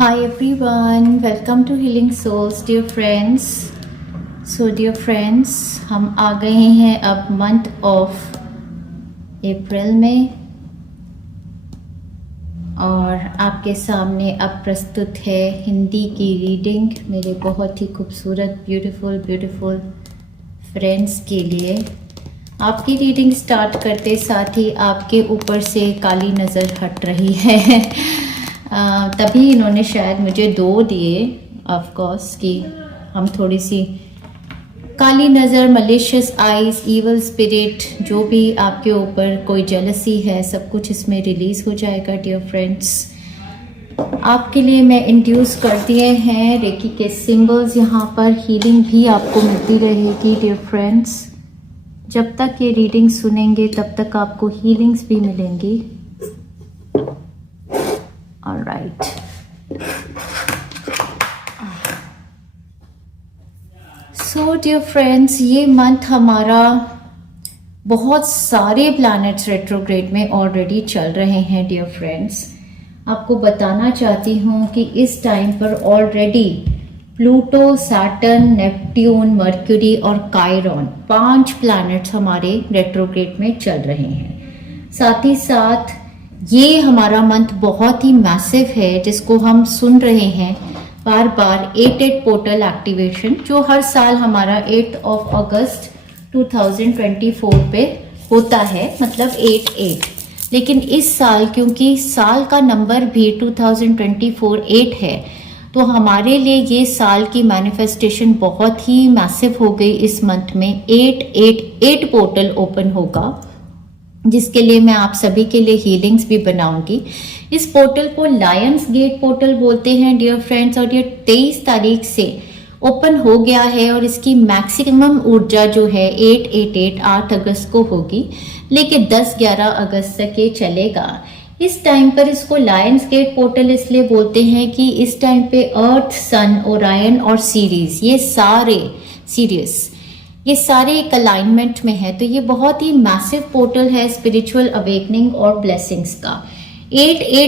Hi everyone, welcome to Healing Souls, dear friends. So dear friends, हम आ गए हैं अब मंथ ऑफ अप्रैल में और आपके सामने अब प्रस्तुत है हिंदी की रीडिंग मेरे बहुत ही खूबसूरत ब्यूटीफुल फ्रेंड्स के लिए। आपकी रीडिंग स्टार्ट करते साथ ही आपके ऊपर से काली नज़र हट रही है तभी इन्होंने शायद मुझे 2 दिए ऑफ कोर्स कि हम थोड़ी सी काली नज़र, मलिशियस आइज, इवल स्पिरिट, जो भी आपके ऊपर कोई जेलसी है सब कुछ इसमें रिलीज़ हो जाएगा डियर फ्रेंड्स। आपके लिए मैं इंड्यूस कर दिए हैं रेकी के सिंबल्स, यहाँ पर हीलिंग भी आपको मिलती रहेगी डियर फ्रेंड्स। जब तक ये रीडिंग सुनेंगे तब तक आपको हीलिंग्स भी मिलेंगी। ऑलराइट, सो डियर फ्रेंड्स, ये मंथ हमारा बहुत सारे प्लैनेट्स रेट्रोग्रेड में ऑलरेडी चल रहे हैं डियर फ्रेंड्स। आपको बताना चाहती हूँ कि इस टाइम पर already Pluto, Saturn, Neptune, mercury और कायरॉन 5 प्लैनेट्स हमारे रेट्रोग्रेड में चल रहे हैं। साथ ही साथ ये हमारा मंथ बहुत ही मैसिव है जिसको हम सुन रहे हैं बार बार 8 पोर्टल एक्टिवेशन, जो हर साल हमारा 8 अगस्त 2024 पे होता है, मतलब 8-8। लेकिन इस साल क्योंकि साल का नंबर भी 2024 8 है तो हमारे लिए ये साल की मैनिफेस्टेशन बहुत ही मैसिव हो गई। इस मंथ में 8 पोर्टल ओपन होगा जिसके लिए मैं आप सभी के लिए हीलिंग्स भी बनाऊंगी। इस पोर्टल को लायंस गेट पोर्टल बोलते हैं डियर फ्रेंड्स और ये 23 तारीख से ओपन हो गया है और इसकी मैक्सिमम ऊर्जा जो है 8 अगस्त को होगी, लेकिन 10-11 अगस्त तक ये चलेगा। इस टाइम पर इसको लायंस गेट पोर्टल इसलिए बोलते हैं कि इस टाइम पे अर्थ, सन, ओरायन और सीरीज ये सारे एक अलाइनमेंट में है, तो ये बहुत ही मैसिव पोर्टल है स्पिरिचुअल अवेकनिंग और ब्लेसिंग्स का।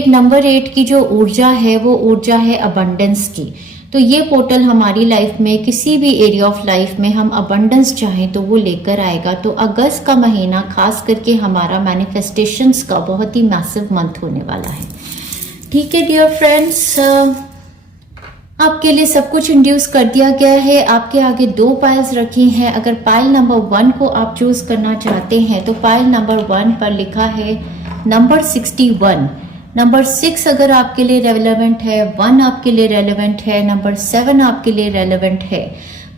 नंबर 8 की जो ऊर्जा है वो ऊर्जा है अबंडेंस की। तो ये पोर्टल हमारी लाइफ में किसी भी एरिया ऑफ लाइफ में हम अबंडेंस चाहें तो वो लेकर आएगा। तो अगस्त का महीना खास करके हमारा मैनिफेस्टेशंस का बहुत ही मैसिव मंथ होने वाला है। ठीक है डियर फ्रेंड्स, आपके लिए सब कुछ इंड्यूस कर दिया गया है। आपके आगे 2 पाइल्स रखी हैं। अगर पाइल नंबर 1 को आप चूज करना चाहते हैं तो पाइल नंबर 1 पर लिखा है नंबर 61। नंबर 6 अगर आपके लिए रेलेवेंट है, 1 आपके लिए रेलेवेंट है, नंबर 7 आपके लिए रेलेवेंट है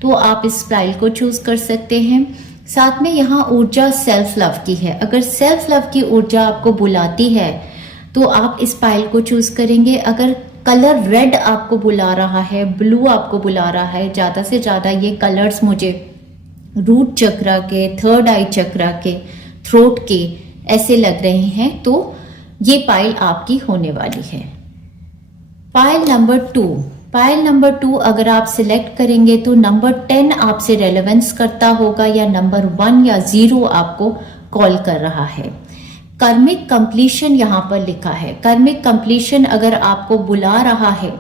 तो आप इस पाइल को चूज कर सकते हैं। साथ में यहाँ ऊर्जा सेल्फ लव की है। अगर सेल्फ लव की ऊर्जा आपको बुलाती है तो आप इस पाइल को चूज करेंगे। अगर कलर रेड आपको बुला रहा है, ब्लू आपको बुला रहा है, ज़्यादा से ज़्यादा ये कलर्स मुझे रूट चक्रा के, थर्ड आई चक्रा के, थ्रोट के ऐसे लग रहे हैं, तो ये पाइल आपकी होने वाली है। पाइल नंबर 2 अगर आप सिलेक्ट करेंगे तो नंबर 10 आपसे रेलेवेंस करता होगा या नंबर 1 या 0 आपको कॉल कर रहा है। कर्मिक कंप्लीशन यहाँ पर लिखा है। कर्मिक कंप्लीशन अगर आपको बुला रहा है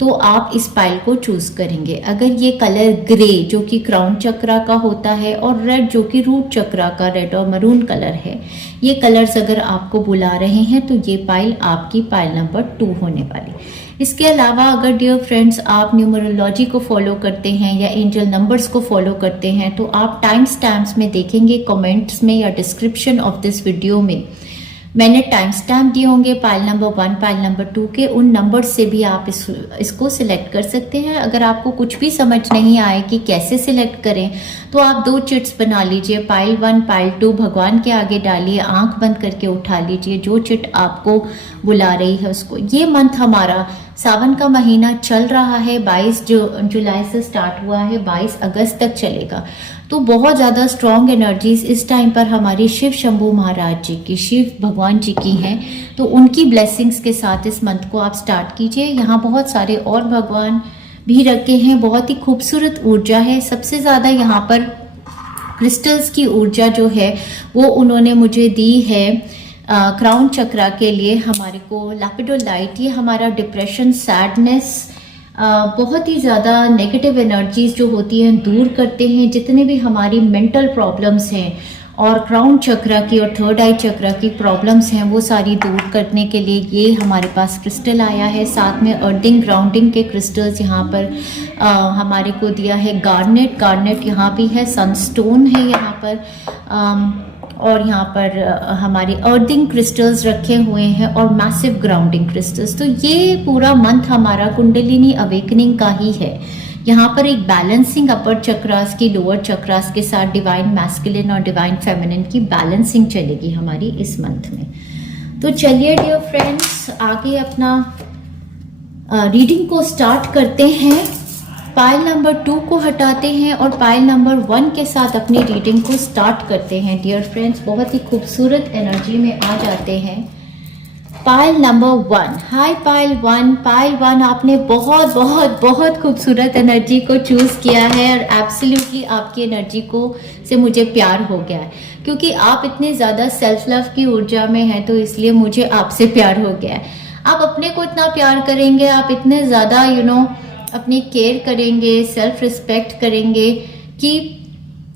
तो आप इस पाइल को चूज करेंगे। अगर ये कलर ग्रे जो कि क्राउन चक्रा का होता है और रेड जो कि रूट चक्रा का रेड और मरून कलर है, ये कलर्स अगर आपको बुला रहे हैं तो ये पाइल आपकी पाइल नंबर 2 होने वाली। इसके अलावा अगर डियर फ्रेंड्स आप न्यूमरोलॉजी को फॉलो करते हैं या एंजल नंबर्स को फॉलो करते हैं तो आप टाइम स्टैम्प्स में देखेंगे, कमेंट्स में या डिस्क्रिप्शन ऑफ दिस वीडियो में मैंने टाइम स्टैम्प दिए होंगे पाइल नंबर 1, पाइल नंबर 2 के। उन नंबर से भी आप इसको सिलेक्ट कर सकते हैं। अगर आपको कुछ भी समझ नहीं आए कि कैसे सिलेक्ट करें तो आप 2 चिट्स बना लीजिए, पाइल 1, पाइल 2 भगवान के आगे डालिए, आंख बंद करके उठा लीजिए जो चिट आपको बुला रही है उसको। ये मंथ हमारा सावन का महीना चल रहा है, 22 जुलाई से स्टार्ट हुआ है, 22 अगस्त तक चलेगा। तो बहुत ज़्यादा स्ट्रॉन्ग एनर्जीज इस टाइम पर हमारी शिव शंभू महाराज जी की, शिव भगवान जी की हैं, तो उनकी ब्लेसिंग्स के साथ इस मंथ को आप स्टार्ट कीजिए। यहाँ बहुत सारे और भगवान भी रखे हैं, बहुत ही खूबसूरत ऊर्जा है। सबसे ज़्यादा यहाँ पर क्रिस्टल्स की ऊर्जा जो है वो उन्होंने मुझे दी है क्राउन चक्रा के लिए हमारे को लैपिडोलाइट, ये हमारा डिप्रेशन, सैडनेस, बहुत ही ज़्यादा नेगेटिव एनर्जीज जो होती हैं दूर करते हैं, जितने भी हमारी मेंटल प्रॉब्लम्स हैं और क्राउन चक्रा की और थर्ड आई चक्रा की प्रॉब्लम्स हैं वो सारी दूर करने के लिए ये हमारे पास क्रिस्टल आया है। साथ में अर्थिंग ग्राउंडिंग के क्रिस्टल्स यहाँ पर हमारे को दिया है। गार्नेट यहाँ भी है, सनस्टोन है यहाँ पर, और यहाँ पर हमारे अर्थिंग क्रिस्टल्स रखे हुए हैं और मैसिव ग्राउंडिंग क्रिस्टल्स। तो ये पूरा मंथ हमारा कुंडलिनी अवेकनिंग का ही है। यहाँ पर एक बैलेंसिंग अपर चक्रास की लोअर चक्रास के साथ डिवाइन मैस्कुलिन और डिवाइन फेमिनिन की बैलेंसिंग चलेगी हमारी इस मंथ में। तो चलिए डियर फ्रेंड्स, आगे अपना रीडिंग को स्टार्ट करते हैं। पाइल नंबर 2 को हटाते हैं और पाइल नंबर 1 के साथ अपनी रीडिंग को स्टार्ट करते हैं। डियर फ्रेंड्स, बहुत ही खूबसूरत एनर्जी में आ जाते हैं। पाइल नंबर 1, हाय पाइल 1। पाइल 1, आपने बहुत बहुत बहुत खूबसूरत एनर्जी को चूज किया है और एब्सोल्युटली आपकी एनर्जी को से मुझे प्यार हो गया है, क्योंकि आप इतने ज़्यादा सेल्फ लव की ऊर्जा में हैं, तो इसलिए मुझे आपसे प्यार हो गया है। आप अपने को इतना प्यार करेंगे, आप इतने ज़्यादा अपनी केयर करेंगे, सेल्फ रिस्पेक्ट करेंगे कि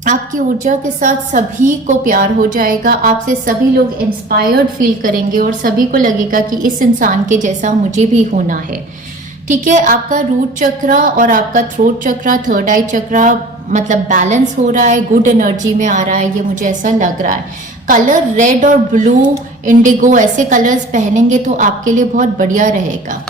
आपकी ऊर्जा के साथ सभी को प्यार हो जाएगा। आपसे सभी लोग इंस्पायर्ड फील करेंगे और सभी को लगेगा कि इस इंसान के जैसा मुझे भी होना है। ठीक है, आपका रूट चक्रा और आपका थ्रोट चक्रा, थर्ड आई चक्रा मतलब बैलेंस हो रहा है, गुड एनर्जी में आ रहा है, ये मुझे ऐसा लग रहा है। कलर रेड और ब्लू, इंडिगो ऐसे कलर्स पहनेंगे तो आपके लिए बहुत बढ़िया रहेगा।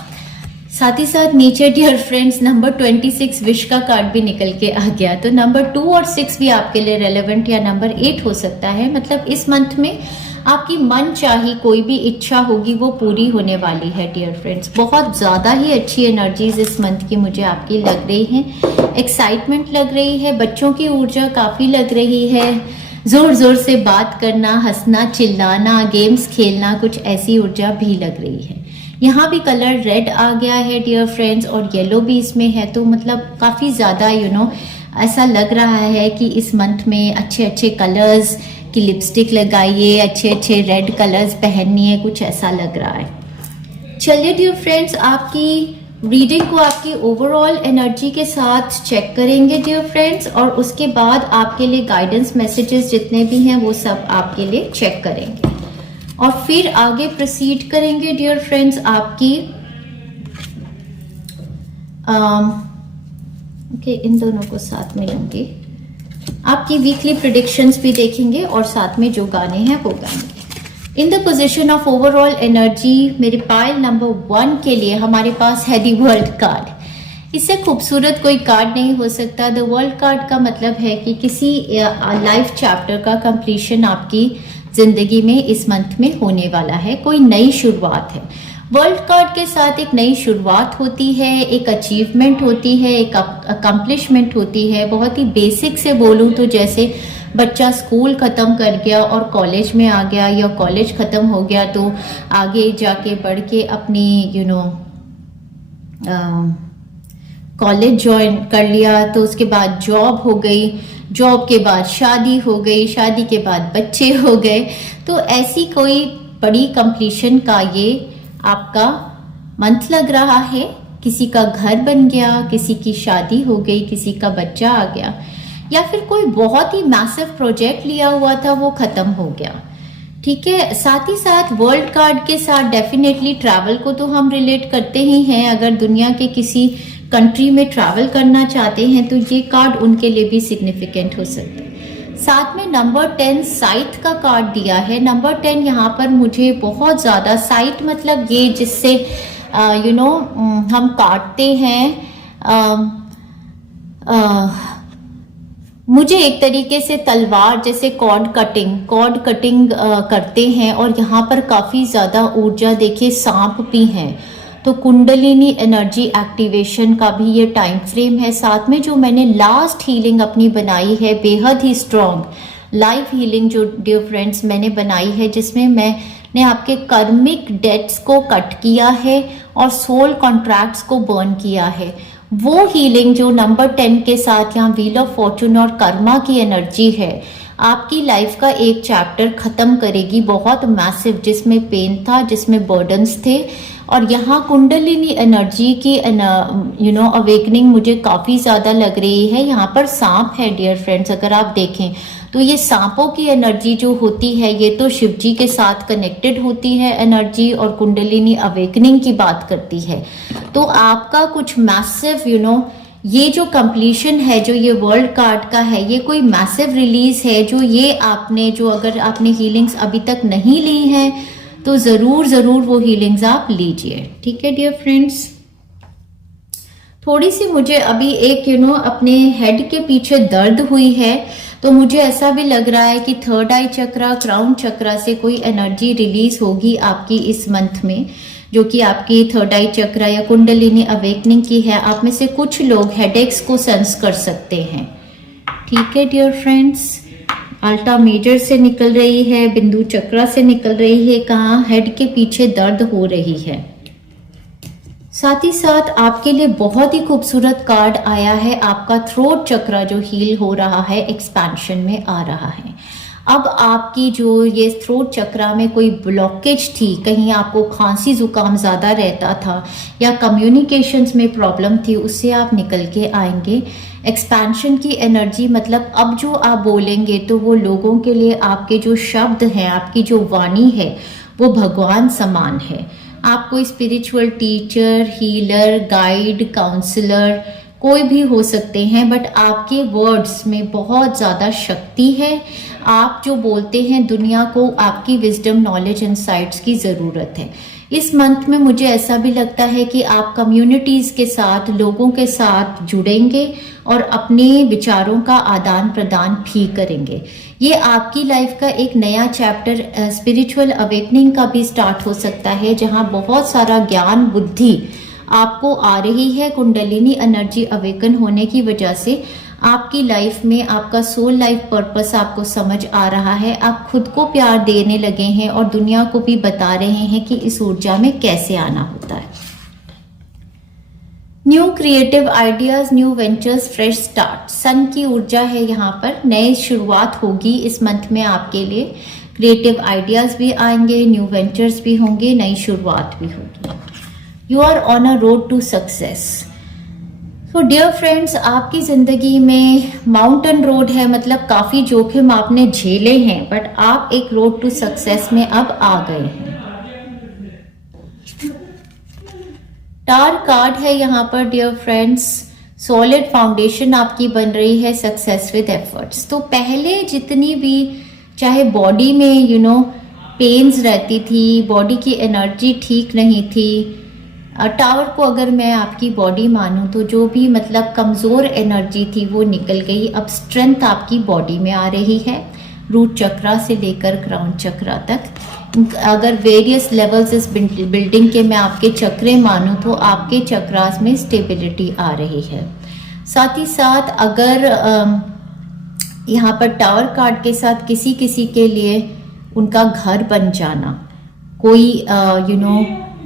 साथ ही साथ नीचे डियर फ्रेंड्स नंबर 26 विश का कार्ड भी निकल के आ गया। तो नंबर 2 और 6 भी आपके लिए रेलेवेंट, या नंबर 8 हो सकता है। मतलब इस मंथ में आपकी मन चाही कोई भी इच्छा होगी वो पूरी होने वाली है डियर फ्रेंड्स। बहुत ज़्यादा ही अच्छी एनर्जीज इस मंथ की मुझे आपकी लग रही हैं। एक्साइटमेंट लग रही है, बच्चों की ऊर्जा काफ़ी लग रही है, जोर जोर से बात करना, हंसना, चिल्लाना, गेम्स खेलना, कुछ ऐसी ऊर्जा भी लग रही है। यहाँ भी कलर रेड आ गया है डियर फ्रेंड्स और येलो भी इसमें है। तो मतलब काफ़ी ज़्यादा ऐसा लग रहा है कि इस मंथ में अच्छे अच्छे कलर्स की लिपस्टिक लगाइए, अच्छे अच्छे रेड कलर्स पहनिए, कुछ ऐसा लग रहा है। चलिए डियर फ्रेंड्स, आपकी रीडिंग को आपकी ओवरऑल एनर्जी के साथ चेक करेंगे डियर फ्रेंड्स, और उसके बाद आपके लिए गाइडेंस मैसेजेस जितने भी हैं वो सब आपके लिए चेक करेंगे और फिर आगे प्रोसीड करेंगे डियर फ्रेंड्स आपकी ओके इन दोनों को साथ में लूंगी। आपकी वीकली प्रेडिक्शंस भी देखेंगे और साथ में जो गाने हैं वो गाएंगे। In the position of overall energy मेरे पाइल नंबर 1 के लिए हमारे पास है दी वर्ल्ड कार्ड। इससे खूबसूरत कोई कार्ड नहीं हो सकता। द वर्ल्ड कार्ड का मतलब है कि किसी लाइफ चैप्टर का कंप्लीशन आपकी जिंदगी में इस मंथ में होने वाला है, कोई नई शुरुआत है। वर्ल्ड कार्ड के साथ एक नई शुरुआत होती है, एक अचीवमेंट होती है, एक अकम्पलिशमेंट होती है। बहुत ही बेसिक से बोलूं तो जैसे बच्चा स्कूल ख़त्म कर गया और कॉलेज में आ गया, या कॉलेज ख़त्म हो गया तो आगे जाके बढ़ के अपनी कॉलेज ज्वाइन कर लिया, तो उसके बाद जॉब हो गई, जॉब के बाद शादी हो गई, शादी के बाद बच्चे हो गए। तो ऐसी कोई बड़ी कंप्लीशन का ये आपका मंथ लग रहा है। किसी का घर बन गया, किसी की शादी हो गई, किसी का बच्चा आ गया, या फिर कोई बहुत ही मैसिव प्रोजेक्ट लिया हुआ था वो खत्म हो गया। ठीक है, साथ ही साथ वर्ल्ड कार्ड के साथ डेफिनेटली ट्रैवल को तो हम रिलेट करते ही हैं। अगर दुनिया के किसी कंट्री में ट्रैवल करना चाहते हैं तो ये कार्ड उनके लिए भी सिग्निफिकेंट हो सकता है। साथ में नंबर 10 साइट का कार्ड दिया है। नंबर 10 यहाँ पर मुझे बहुत ज़्यादा, साइट मतलब ये जिससे हम काटते हैं, मुझे एक तरीके से तलवार जैसे कॉर्ड कटिंग करते हैं, और यहाँ पर काफ़ी ज़्यादा ऊर्जा, देखिए सांप भी हैं, तो कुंडलिनी एनर्जी एक्टिवेशन का भी ये टाइम फ्रेम है। साथ में जो मैंने लास्ट हीलिंग अपनी बनाई है, बेहद ही स्ट्रॉन्ग लाइव हीलिंग जो डियर फ्रेंड्स मैंने बनाई है, जिसमें मैंने आपके कर्मिक डेट्स को कट किया है और सोल कॉन्ट्रैक्ट्स को बर्न किया है। वो हीलिंग जो नंबर 10 के साथ यहाँ व्हील ऑफ फॉर्चून और कर्मा की एनर्जी है, आपकी लाइफ का एक चैप्टर ख़त्म करेगी, बहुत मैसिव, जिसमें पेन था, जिसमें बर्डन्स थे। और यहाँ कुंडलिनी एनर्जी की अवेकनिंग मुझे काफ़ी ज़्यादा लग रही है। यहाँ पर सांप है डियर फ्रेंड्स, अगर आप देखें तो ये सांपों की एनर्जी जो होती है ये तो शिव जी के साथ कनेक्टेड होती है एनर्जी, और कुंडलिनी अवेकनिंग की बात करती है। तो आपका कुछ मैसिव ये जो कंप्लीशन है, जो ये वर्ल्ड कार्ड का है, ये कोई मैसिव रिलीज है जो ये आपने, जो अगर आपने हीलिंग्स अभी तक नहीं ली हैं तो ज़रूर वो हीलिंग्स आप लीजिए। ठीक है डियर फ्रेंड्स। थोड़ी सी मुझे अभी एक अपने हेड के पीछे दर्द हुई है, तो मुझे ऐसा भी लग रहा है कि थर्ड आई चक्रा, क्राउन चक्रा से कोई एनर्जी रिलीज होगी आपकी इस मंथ में, जो कि आपकी थर्ड आई चक्रा या कुंडलिनी अवेकनिंग की है। आप में से कुछ लोग हेडेक्स को सेंस कर सकते हैं। ठीक है डियर फ्रेंड्स। अल्टा मेजर से निकल रही है, बिंदु चक्रा से निकल रही है, कहाँ हेड के पीछे दर्द हो रही है। साथ ही साथ आपके लिए बहुत ही खूबसूरत कार्ड आया है, आपका थ्रोट चक्रा जो हील हो रहा है, एक्सपेंशन में आ रहा है। अब आपकी जो ये थ्रोट चक्रा में कोई ब्लॉकेज थी, कहीं आपको खांसी जुकाम ज़्यादा रहता था या कम्युनिकेशंस में प्रॉब्लम थी, उससे आप निकल के आएंगे। एक्सपेंशन की एनर्जी मतलब अब जो आप बोलेंगे तो वो लोगों के लिए आपके जो शब्द हैं, आपकी जो वाणी है वो भगवान समान है। आप कोई spiritual teacher, healer, guide, counsellor कोई भी हो सकते हैं, बट आपके वर्ड्स में बहुत ज़्यादा शक्ति है। आप जो बोलते हैं दुनिया को आपकी विजडम, नॉलेज, इनसाइट्स की ज़रूरत है। इस मंथ में मुझे ऐसा भी लगता है कि आप कम्युनिटीज़ के साथ, लोगों के साथ जुड़ेंगे और अपने विचारों का आदान प्रदान भी करेंगे। ये आपकी लाइफ का एक नया चैप्टर स्पिरिचुअल अवेकनिंग का भी स्टार्ट हो सकता है, जहाँ बहुत सारा ज्ञान, बुद्धि आपको आ रही है कुंडलिनी एनर्जी अवेकन होने की वजह से। आपकी लाइफ में आपका सोल लाइफ पर्पस आपको समझ आ रहा है, आप खुद को प्यार देने लगे हैं और दुनिया को भी बता रहे हैं कि इस ऊर्जा में कैसे आना होता है। New creative ideas, new ventures, fresh start, sun की ऊर्जा है यहाँ पर। नई शुरुआत होगी इस मंथ में आपके लिए। क्रिएटिव आइडियाज भी आएंगे, न्यू वेंचर्स भी होंगे, नई शुरुआत भी होगी। You are on a road to success. तो डियर फ्रेंड्स, आपकी जिंदगी में माउंटेन रोड है, मतलब काफी जोखिम आपने झेले हैं, बट आप एक रोड टू सक्सेस में अब आ गए हैं। टार कार्ड है यहाँ पर डियर फ्रेंड्स। सॉलिड फाउंडेशन आपकी बन रही है, सक्सेस विद एफर्ट्स। तो पहले जितनी भी चाहे बॉडी में पेन्स रहती थी, बॉडी की एनर्जी ठीक नहीं थी, टावर को अगर मैं आपकी बॉडी मानूं तो जो भी मतलब कमज़ोर एनर्जी थी वो निकल गई। अब स्ट्रेंथ आपकी बॉडी में आ रही है, रूट चक्रा से लेकर क्राउन चक्रा तक। अगर वेरियस लेवल्स इस बिल्डिंग के मैं आपके चक्रे मानूं तो आपके चक्रास में स्टेबिलिटी आ रही है। साथ ही साथ अगर यहाँ पर टावर कार्ड के साथ किसी किसी के लिए उनका घर बन जाना, कोई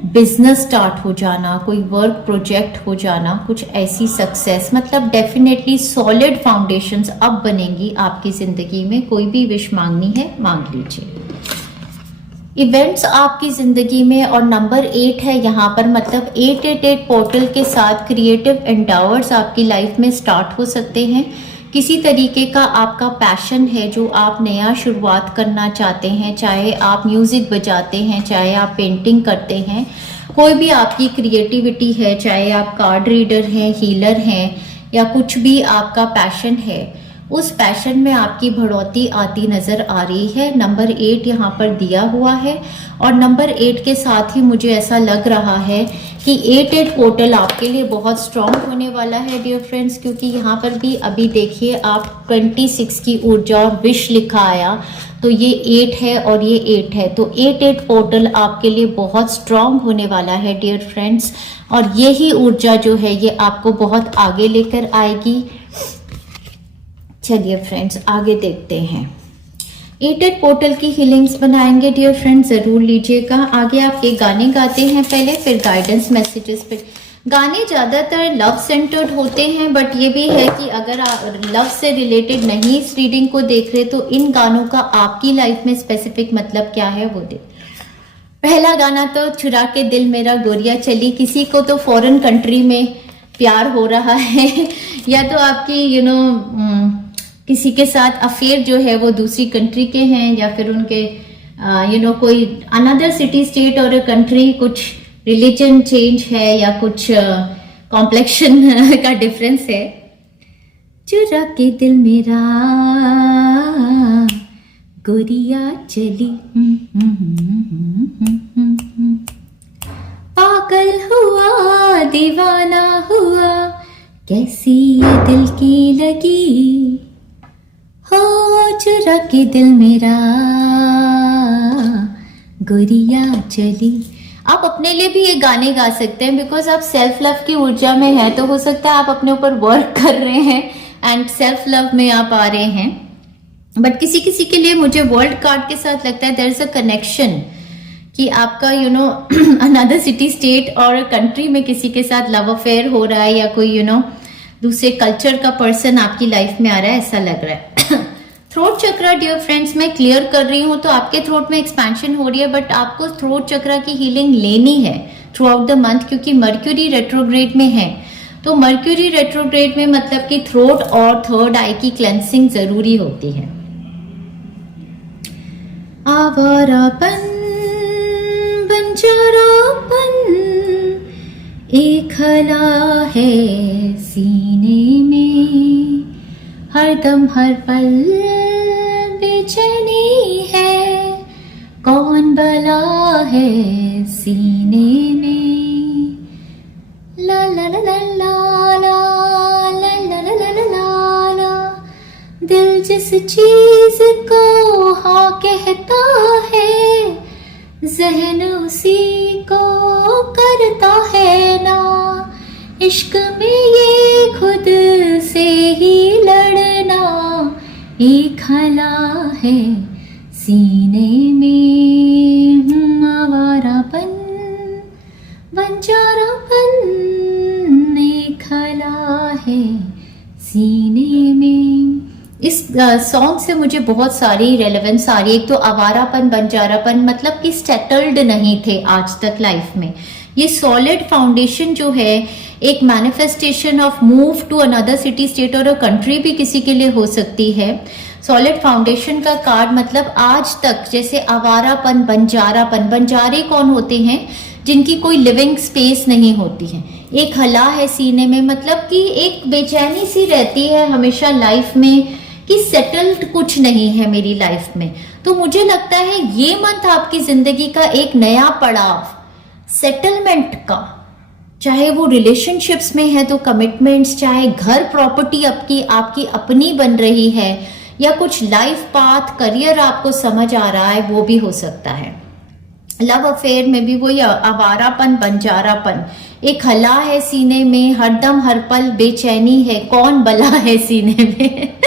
बिजनेस स्टार्ट हो जाना, कोई वर्क प्रोजेक्ट हो जाना, कुछ ऐसी सक्सेस, मतलब डेफिनेटली सॉलिड फाउंडेशंस अब बनेंगी आपकी जिंदगी में। कोई भी विश मांगनी है मांग लीजिए। इवेंट्स आपकी जिंदगी में, और नंबर 8 है यहाँ पर, मतलब 888 पोर्टल के साथ क्रिएटिव एंडावर्स आपकी लाइफ में स्टार्ट हो सकते हैं। किसी तरीके का आपका पैशन है जो आप नया शुरुआत करना चाहते हैं, चाहे आप म्यूज़िक बजाते हैं, चाहे आप पेंटिंग करते हैं, कोई भी आपकी क्रिएटिविटी है, चाहे आप कार्ड रीडर हैं, हीलर हैं, या कुछ भी आपका पैशन है, उस पैशन में आपकी बढ़ोतरी आती नज़र आ रही है। नंबर 8 यहाँ पर दिया हुआ है, और नंबर 8 के साथ ही मुझे ऐसा लग रहा है कि 88 पोर्टल आपके लिए बहुत स्ट्रॉन्ग होने वाला है डियर फ्रेंड्स, क्योंकि यहाँ पर भी अभी देखिए आप 26 की ऊर्जा और विश लिखा आया, तो ये 8 है और ये 8 है, तो 88 पोर्टल आपके लिए बहुत स्ट्रॉन्ग होने वाला है डियर फ्रेंड्स। और यही ऊर्जा जो है ये आपको बहुत आगे लेकर आएगी। चलिए फ्रेंड्स आगे देखते हैं। 88 पोर्टल की हीलिंग्स बनाएंगे डियर फ्रेंड्स, ज़रूर लीजिएगा। आगे आप ये गाने गाते हैं पहले, फिर गाइडेंस मैसेजेस पे गाने ज़्यादातर लव सेंटर्ड होते हैं, बट ये भी है कि अगर आप लव से रिलेटेड नहीं इस रीडिंग को देख रहे तो इन गानों का आपकी लाइफ में स्पेसिफिक मतलब क्या है वो देख। पहला गाना तो चुरा के दिल मेरा गोरिया चली, किसी को तो फॉरेन कंट्री में प्यार हो रहा है या तो आपकी किसी के साथ अफेयर जो है वो दूसरी कंट्री के हैं, या फिर उनके कोई अनदर सिटी स्टेट और कंट्री, कुछ रिलीजन चेंज है या कुछ कॉम्प्लेक्शन का डिफरेंस है। चुरा के दिल मेरा गोरिया चली, पागल हुआ दीवाना हुआ, कैसी ये दिल की लगी हो, चुरा के दिल मेरा गोरिया चली। आप अपने लिए भी ये गाने गा सकते हैं, बिकॉज आप सेल्फ लव की ऊर्जा में हैं, तो हो सकता है आप अपने ऊपर वर्क कर रहे हैं एंड सेल्फ लव में आप आ रहे हैं। बट किसी किसी के लिए मुझे वर्ल्ड कार्ड के साथ लगता है देयर इज अ कनेक्शन कि आपका अनदर सिटी स्टेट और कंट्री में किसी के साथ लव अफेयर हो रहा है, या कोई दूसरे कल्चर का पर्सन आपकी लाइफ में आ रहा है, ऐसा लग रहा है। थ्रोट चक्रा डियर फ्रेंड्स, मैं क्लियर कर रही हूँ तो आपके थ्रोट में एक्सपेंशन हो रही है, बट आपको थ्रोट चक्रा की हीलिंग लेनी है थ्रू आउट द मंथ, क्योंकि मर्क्यूरी रेट्रोग्रेड में है। तो मर्क्यूरी रेट्रोग्रेड में मतलब कि थ्रोट और थर्ड आई की क्लेंसिंग जरूरी होती है। आवारापन बंजारापन एक हला है सीने में, हरदम हर पल बेचैनी है, कौन भला है सीने में, ला ला ला ला ला ला ला ला ला ला ला ला। दिल जिस चीज को हाँ कहता है, जहन उसी को करता है ना, इश्क में ये खुद से ही लड़ना एक हला है सीने में, आवारापन बंजारापन एक हला है सीने में। इस सॉन्ग से मुझे बहुत सारी रेलेवेंस आ रही है। एक तो आवारापन बंजारापन मतलब कि सेटल्ड नहीं थे आज तक लाइफ में। ये सॉलिड फाउंडेशन जो है एक manifestation of move to another city state और अ कंट्री भी किसी के लिए हो सकती है। सॉलिड फाउंडेशन का कार्ड मतलब आज तक जैसे आवारापन बंजारापन, बंजारे कौन होते हैं जिनकी कोई लिविंग स्पेस नहीं होती है, एक हला है सीने में मतलब कि एक बेचैनी सी रहती है हमेशा लाइफ में कि सेटल्ड कुछ नहीं है मेरी लाइफ में। तो मुझे लगता है ये मंथ आपकी जिंदगी का एक नया पड़ाव सेटलमेंट का, चाहे वो रिलेशनशिप्स में है तो कमिटमेंट्स, चाहे घर प्रॉपर्टी आपकी अपनी बन रही है, या कुछ लाइफ पाथ करियर आपको समझ आ रहा है, वो भी हो सकता है। लव अफेयर में भी वही आवारापन बंजारापन, एक हला है सीने में, हरदम हर पल बेचैनी है, कौन बला है सीने में।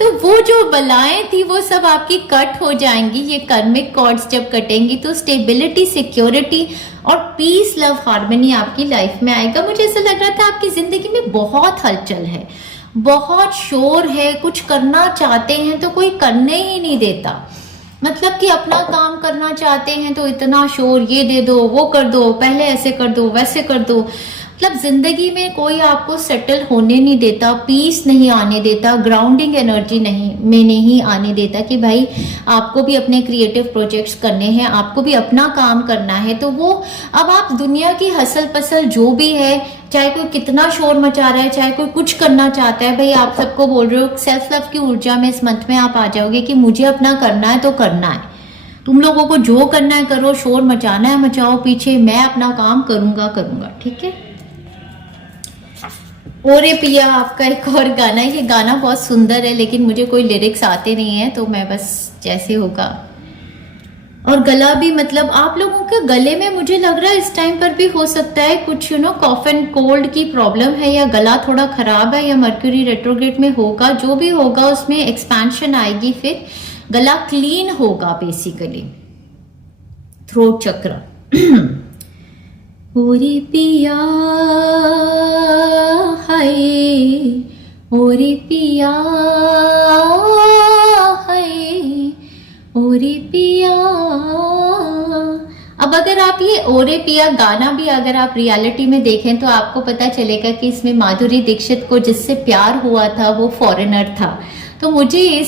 तो वो जो बलाएं थी वो सब आपकी कट हो जाएंगी। ये कर्मिक कॉर्ड्स जब कटेंगी तो स्टेबिलिटी, सिक्योरिटी और पीस, लव, हार्मनी आपकी लाइफ में आएगा। मुझे ऐसा लग रहा था आपकी जिंदगी में बहुत हलचल है, बहुत शोर है, कुछ करना चाहते हैं तो कोई करने ही नहीं देता। मतलब कि अपना काम करना चाहते हैं तो इतना शोर, ये दे दो, वो कर दो, पहले ऐसे कर दो, वैसे कर दो। मतलब जिंदगी में कोई आपको सेटल होने नहीं देता, पीस नहीं आने देता, ग्राउंडिंग एनर्जी नहीं आने देता कि भाई आपको भी अपने क्रिएटिव प्रोजेक्ट्स करने हैं, आपको भी अपना काम करना है। तो वो अब आप दुनिया की हसल पसल जो भी है, चाहे कोई कितना शोर मचा रहा है, चाहे कोई कुछ करना चाहता है, भाई आप सबको बोल रहे हो सेल्फ लव की ऊर्जा में इस मंथ में आप आ जाओगे कि मुझे अपना करना है तो करना है, तुम लोगों को जो करना है करो, शोर मचाना है मचाओ, पीछे मैं अपना काम करूंगा। ठीक है। ओरे पिया आपका एक और गाना है। ये गाना बहुत सुंदर है लेकिन मुझे कोई लिरिक्स आते नहीं है तो मैं बस जैसे होगा। और गला भी मतलब आप लोगों के गले में मुझे लग रहा है इस टाइम पर भी हो सकता है कुछ कॉफ एंड कोल्ड की प्रॉब्लम है, या गला थोड़ा खराब है, या मर्क्यूरी रेट्रोग्रेड में होगा। जो भी होगा उसमें एक्सपेंशन आएगी, फिर गला क्लीन होगा बेसिकली। थ्रोट चक्र ओरे पिया हाय, ओरे पिया हाय, ओरे पिया। अब अगर आप ये ओरे पिया गाना भी अगर आप रियलिटी में देखें तो आपको पता चलेगा कि इसमें माधुरी दीक्षित को जिससे प्यार हुआ था वो फॉरेनर था। तो मुझे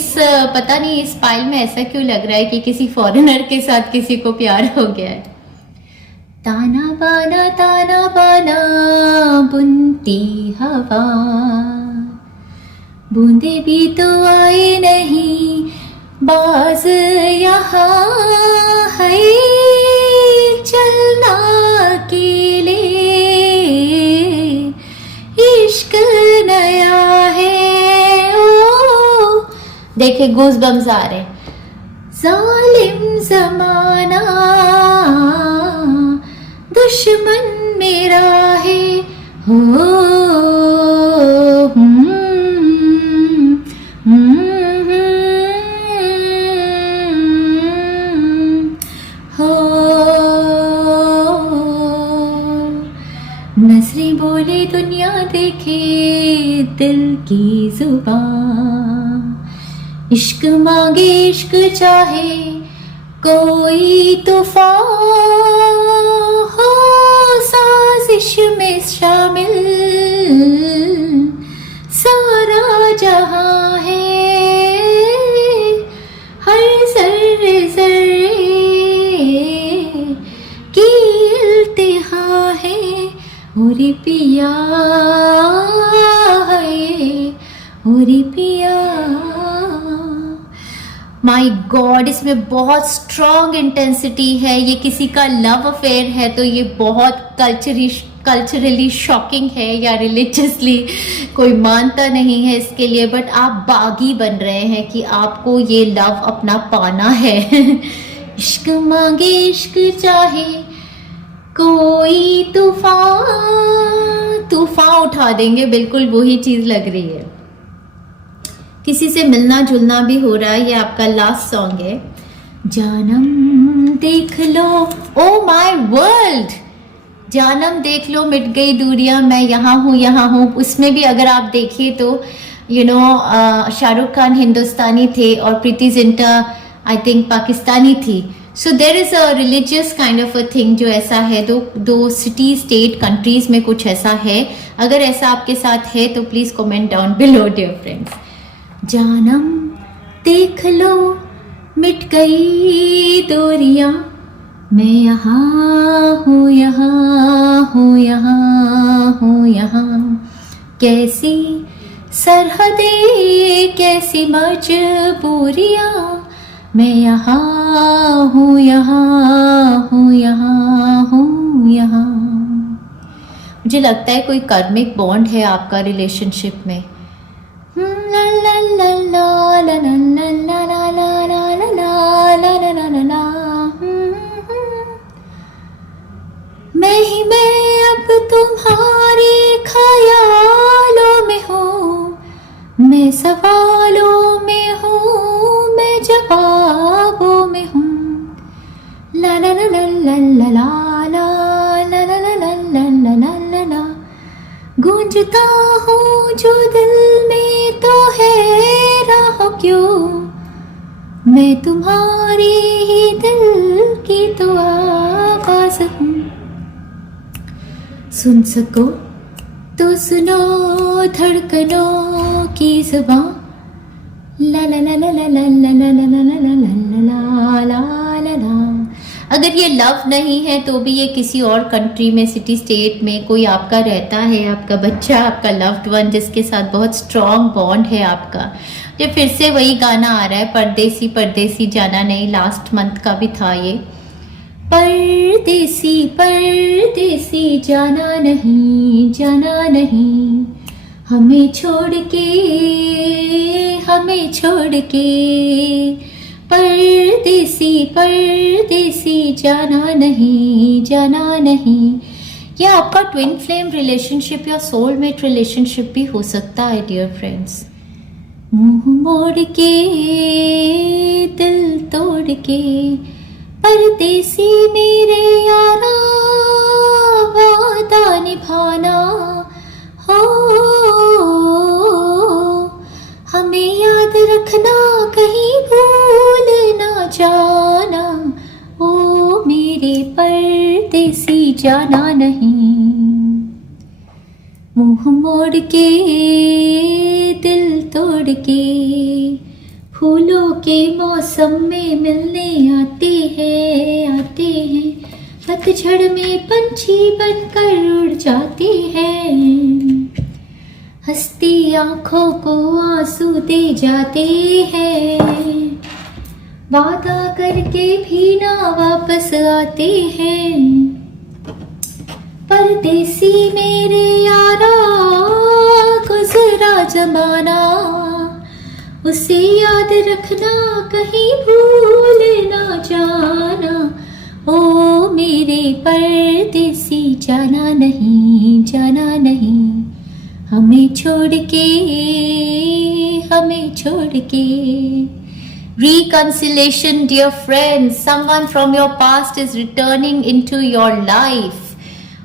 पता नहीं इस फाइल में ऐसा क्यों लग रहा है कि किसी फॉरेनर के साथ किसी को प्यार हो गया है। ताना बाना बुनती हवा, बूंदे भी तो आए नहीं बाज यहाँ है, चलना अकेले इश्क नया है। ओ देखे गूज बम्स आ रहे। जालिम जमाना दुश्मन मेरा है हो, नजरें बोले दुनिया देखे दिल की जुबान, इश्क मांगे इश्क चाहे कोई तूफान हो, साजिश में शामिल सारा जहां है, हर जर्रे जर्रे की इल्तिहा है। ओरे पिया है, ओरे पिया। माई गॉड, इसमें बहुत स्ट्रॉन्ग इंटेंसिटी है। ये किसी का लव अफेयर है तो ये बहुत कल्चरली शॉकिंग है, या रिलीजियसली कोई मानता नहीं है इसके लिए, बट आप बागी बन रहे हैं कि आपको ये लव अपना पाना है। इश्क मांगे इश्क चाहे कोई तूफान उठा देंगे, बिल्कुल वही चीज लग रही है। किसी से मिलना जुलना भी हो रहा है। ये आपका लास्ट सॉन्ग है, जानम देख लो ओ माय वर्ल्ड, जानम देख लो मिट गई दूरियां, मैं यहाँ हूँ। उसमें भी अगर आप देखिए तो शाहरुख खान हिंदुस्तानी थे और प्रीति जिंटा आई थिंक पाकिस्तानी थी। So there is a religious kind of a thing जो ऐसा है, दो सिटी स्टेट कंट्रीज में कुछ ऐसा है। अगर ऐसा आपके साथ है तो please comment down below dear friends. जानम देख लो मिट गई दूरियां, मैं यहाँ हूँ कैसी सरहदें कैसी मजबूरियां, मैं यहाँ हूँ मुझे लगता है कोई कार्मिक बॉन्ड है आपका रिलेशनशिप में। ला ला ला ला ला ला ला ला ला ला ला ला ला ला ला। मैं अब तुम्हारे ख्यालों में हूँ, मैं सवालों में हूँ, मैं जवाबों में हूँ। ला ला ला ला ला ला ला ला ला ला ला ला ला ला ला। गूंजता हूँ जो दिल में तो है राह क्यों, मैं तुम्हारी ही दिल की तो आवाज हूँ। सुन सको तो सुनो धड़कनों की ज़ुबां, ला ला ला ला ला ला ला ला ला ला ला ला ला ला। अगर ये लव नहीं है तो भी ये किसी और कंट्री में सिटी स्टेट में कोई आपका रहता है, आपका बच्चा, आपका लव्ड वन जिसके साथ बहुत स्ट्रॉन्ग बॉन्ड है आपका। ये फिर से वही गाना आ रहा है, परदेसी परदेसी जाना नहीं, लास्ट मंथ का भी था ये। परदेसी परदेसी जाना नहीं हमें छोड़ के, परदेसी परदेसी जाना नहीं। यह आपका ट्विन फ्लेम रिलेशनशिप या सोलमेट रिलेशनशिप भी हो सकता है डियर फ्रेंड्स। मुंह मोड़ के दिल तोड़ के परदेसी मेरे यारा रखना, कहीं भूल ना जाना, ओ मेरे परदेसी जाना नहीं। मुंह मोड़ के दिल तोड़ के फूलों के मौसम में मिलने आते हैं, पतझड़ में पंछी बनकर उड़ जाते हैं, हंसती आंखों को आंसू दे जाते हैं, वादा करके भी ना वापस आते हैं। परदेसी मेरे यारा, गुजरा जमाना, उसे याद रखना, कहीं भूल ना जाना, ओ मेरे परदेसी जाना नहीं, जाना नहीं, हमें छोड़ के, हमें छोड़ के। Reconciliation, dear friends, someone from your past is returning into your life.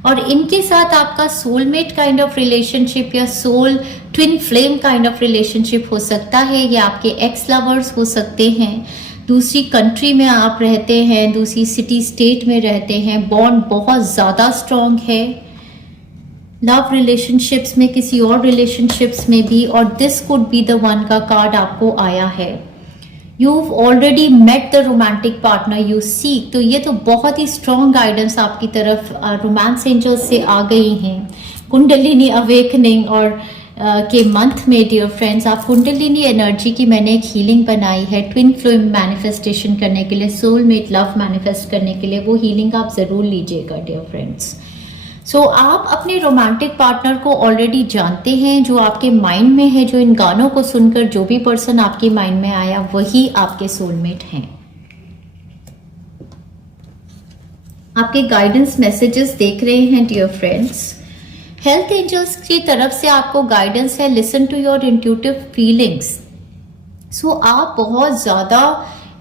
और इनके साथ आपका सोलमेट काइंड ऑफ रिलेशनशिप या soul twin flame kind of relationship हो सकता है, या आपके एक्स लवर्स हो सकते हैं, दूसरी कंट्री में आप रहते हैं, दूसरी सिटी स्टेट में रहते हैं, बॉन्ड बहुत ज़्यादा स्ट्रॉन्ग है, लव रिलेशनशिप्स में, किसी और रिलेशनशिप्स में भी, और this could be the one का कार्ड आपको आया है। You've already met the romantic partner you seek. तो ये तो बहुत ही स्ट्रॉन्ग गाइडेंस आपकी तरफ रोमांस एंजल्स से आ गई हैं। कुंडलिनी अवेकनिंग और के मंथ में डियर फ्रेंड्स, आप कुंडलिनी एनर्जी की मैंने एक हीलिंग बनाई है ट्विन फ्लेम मैनिफेस्टेशन करने के लिए, सोलमेट लव मैनिफेस्ट करने के लिए। वो हीलिंग आप ज़रूर लीजिएगा डियर फ्रेंड्स। सो आप अपने रोमांटिक पार्टनर को ऑलरेडी जानते हैं, जो आपके माइंड में है, जो इन गानों को सुनकर जो भी पर्सन आपके माइंड में आया वही आपके सोलमेट हैं। आपके गाइडेंस मैसेजेस देख रहे हैं डियर फ्रेंड्स। हेल्थ एंजल्स की तरफ से आपको गाइडेंस है, listen to your intuitive feelings. So आप बहुत ज़्यादा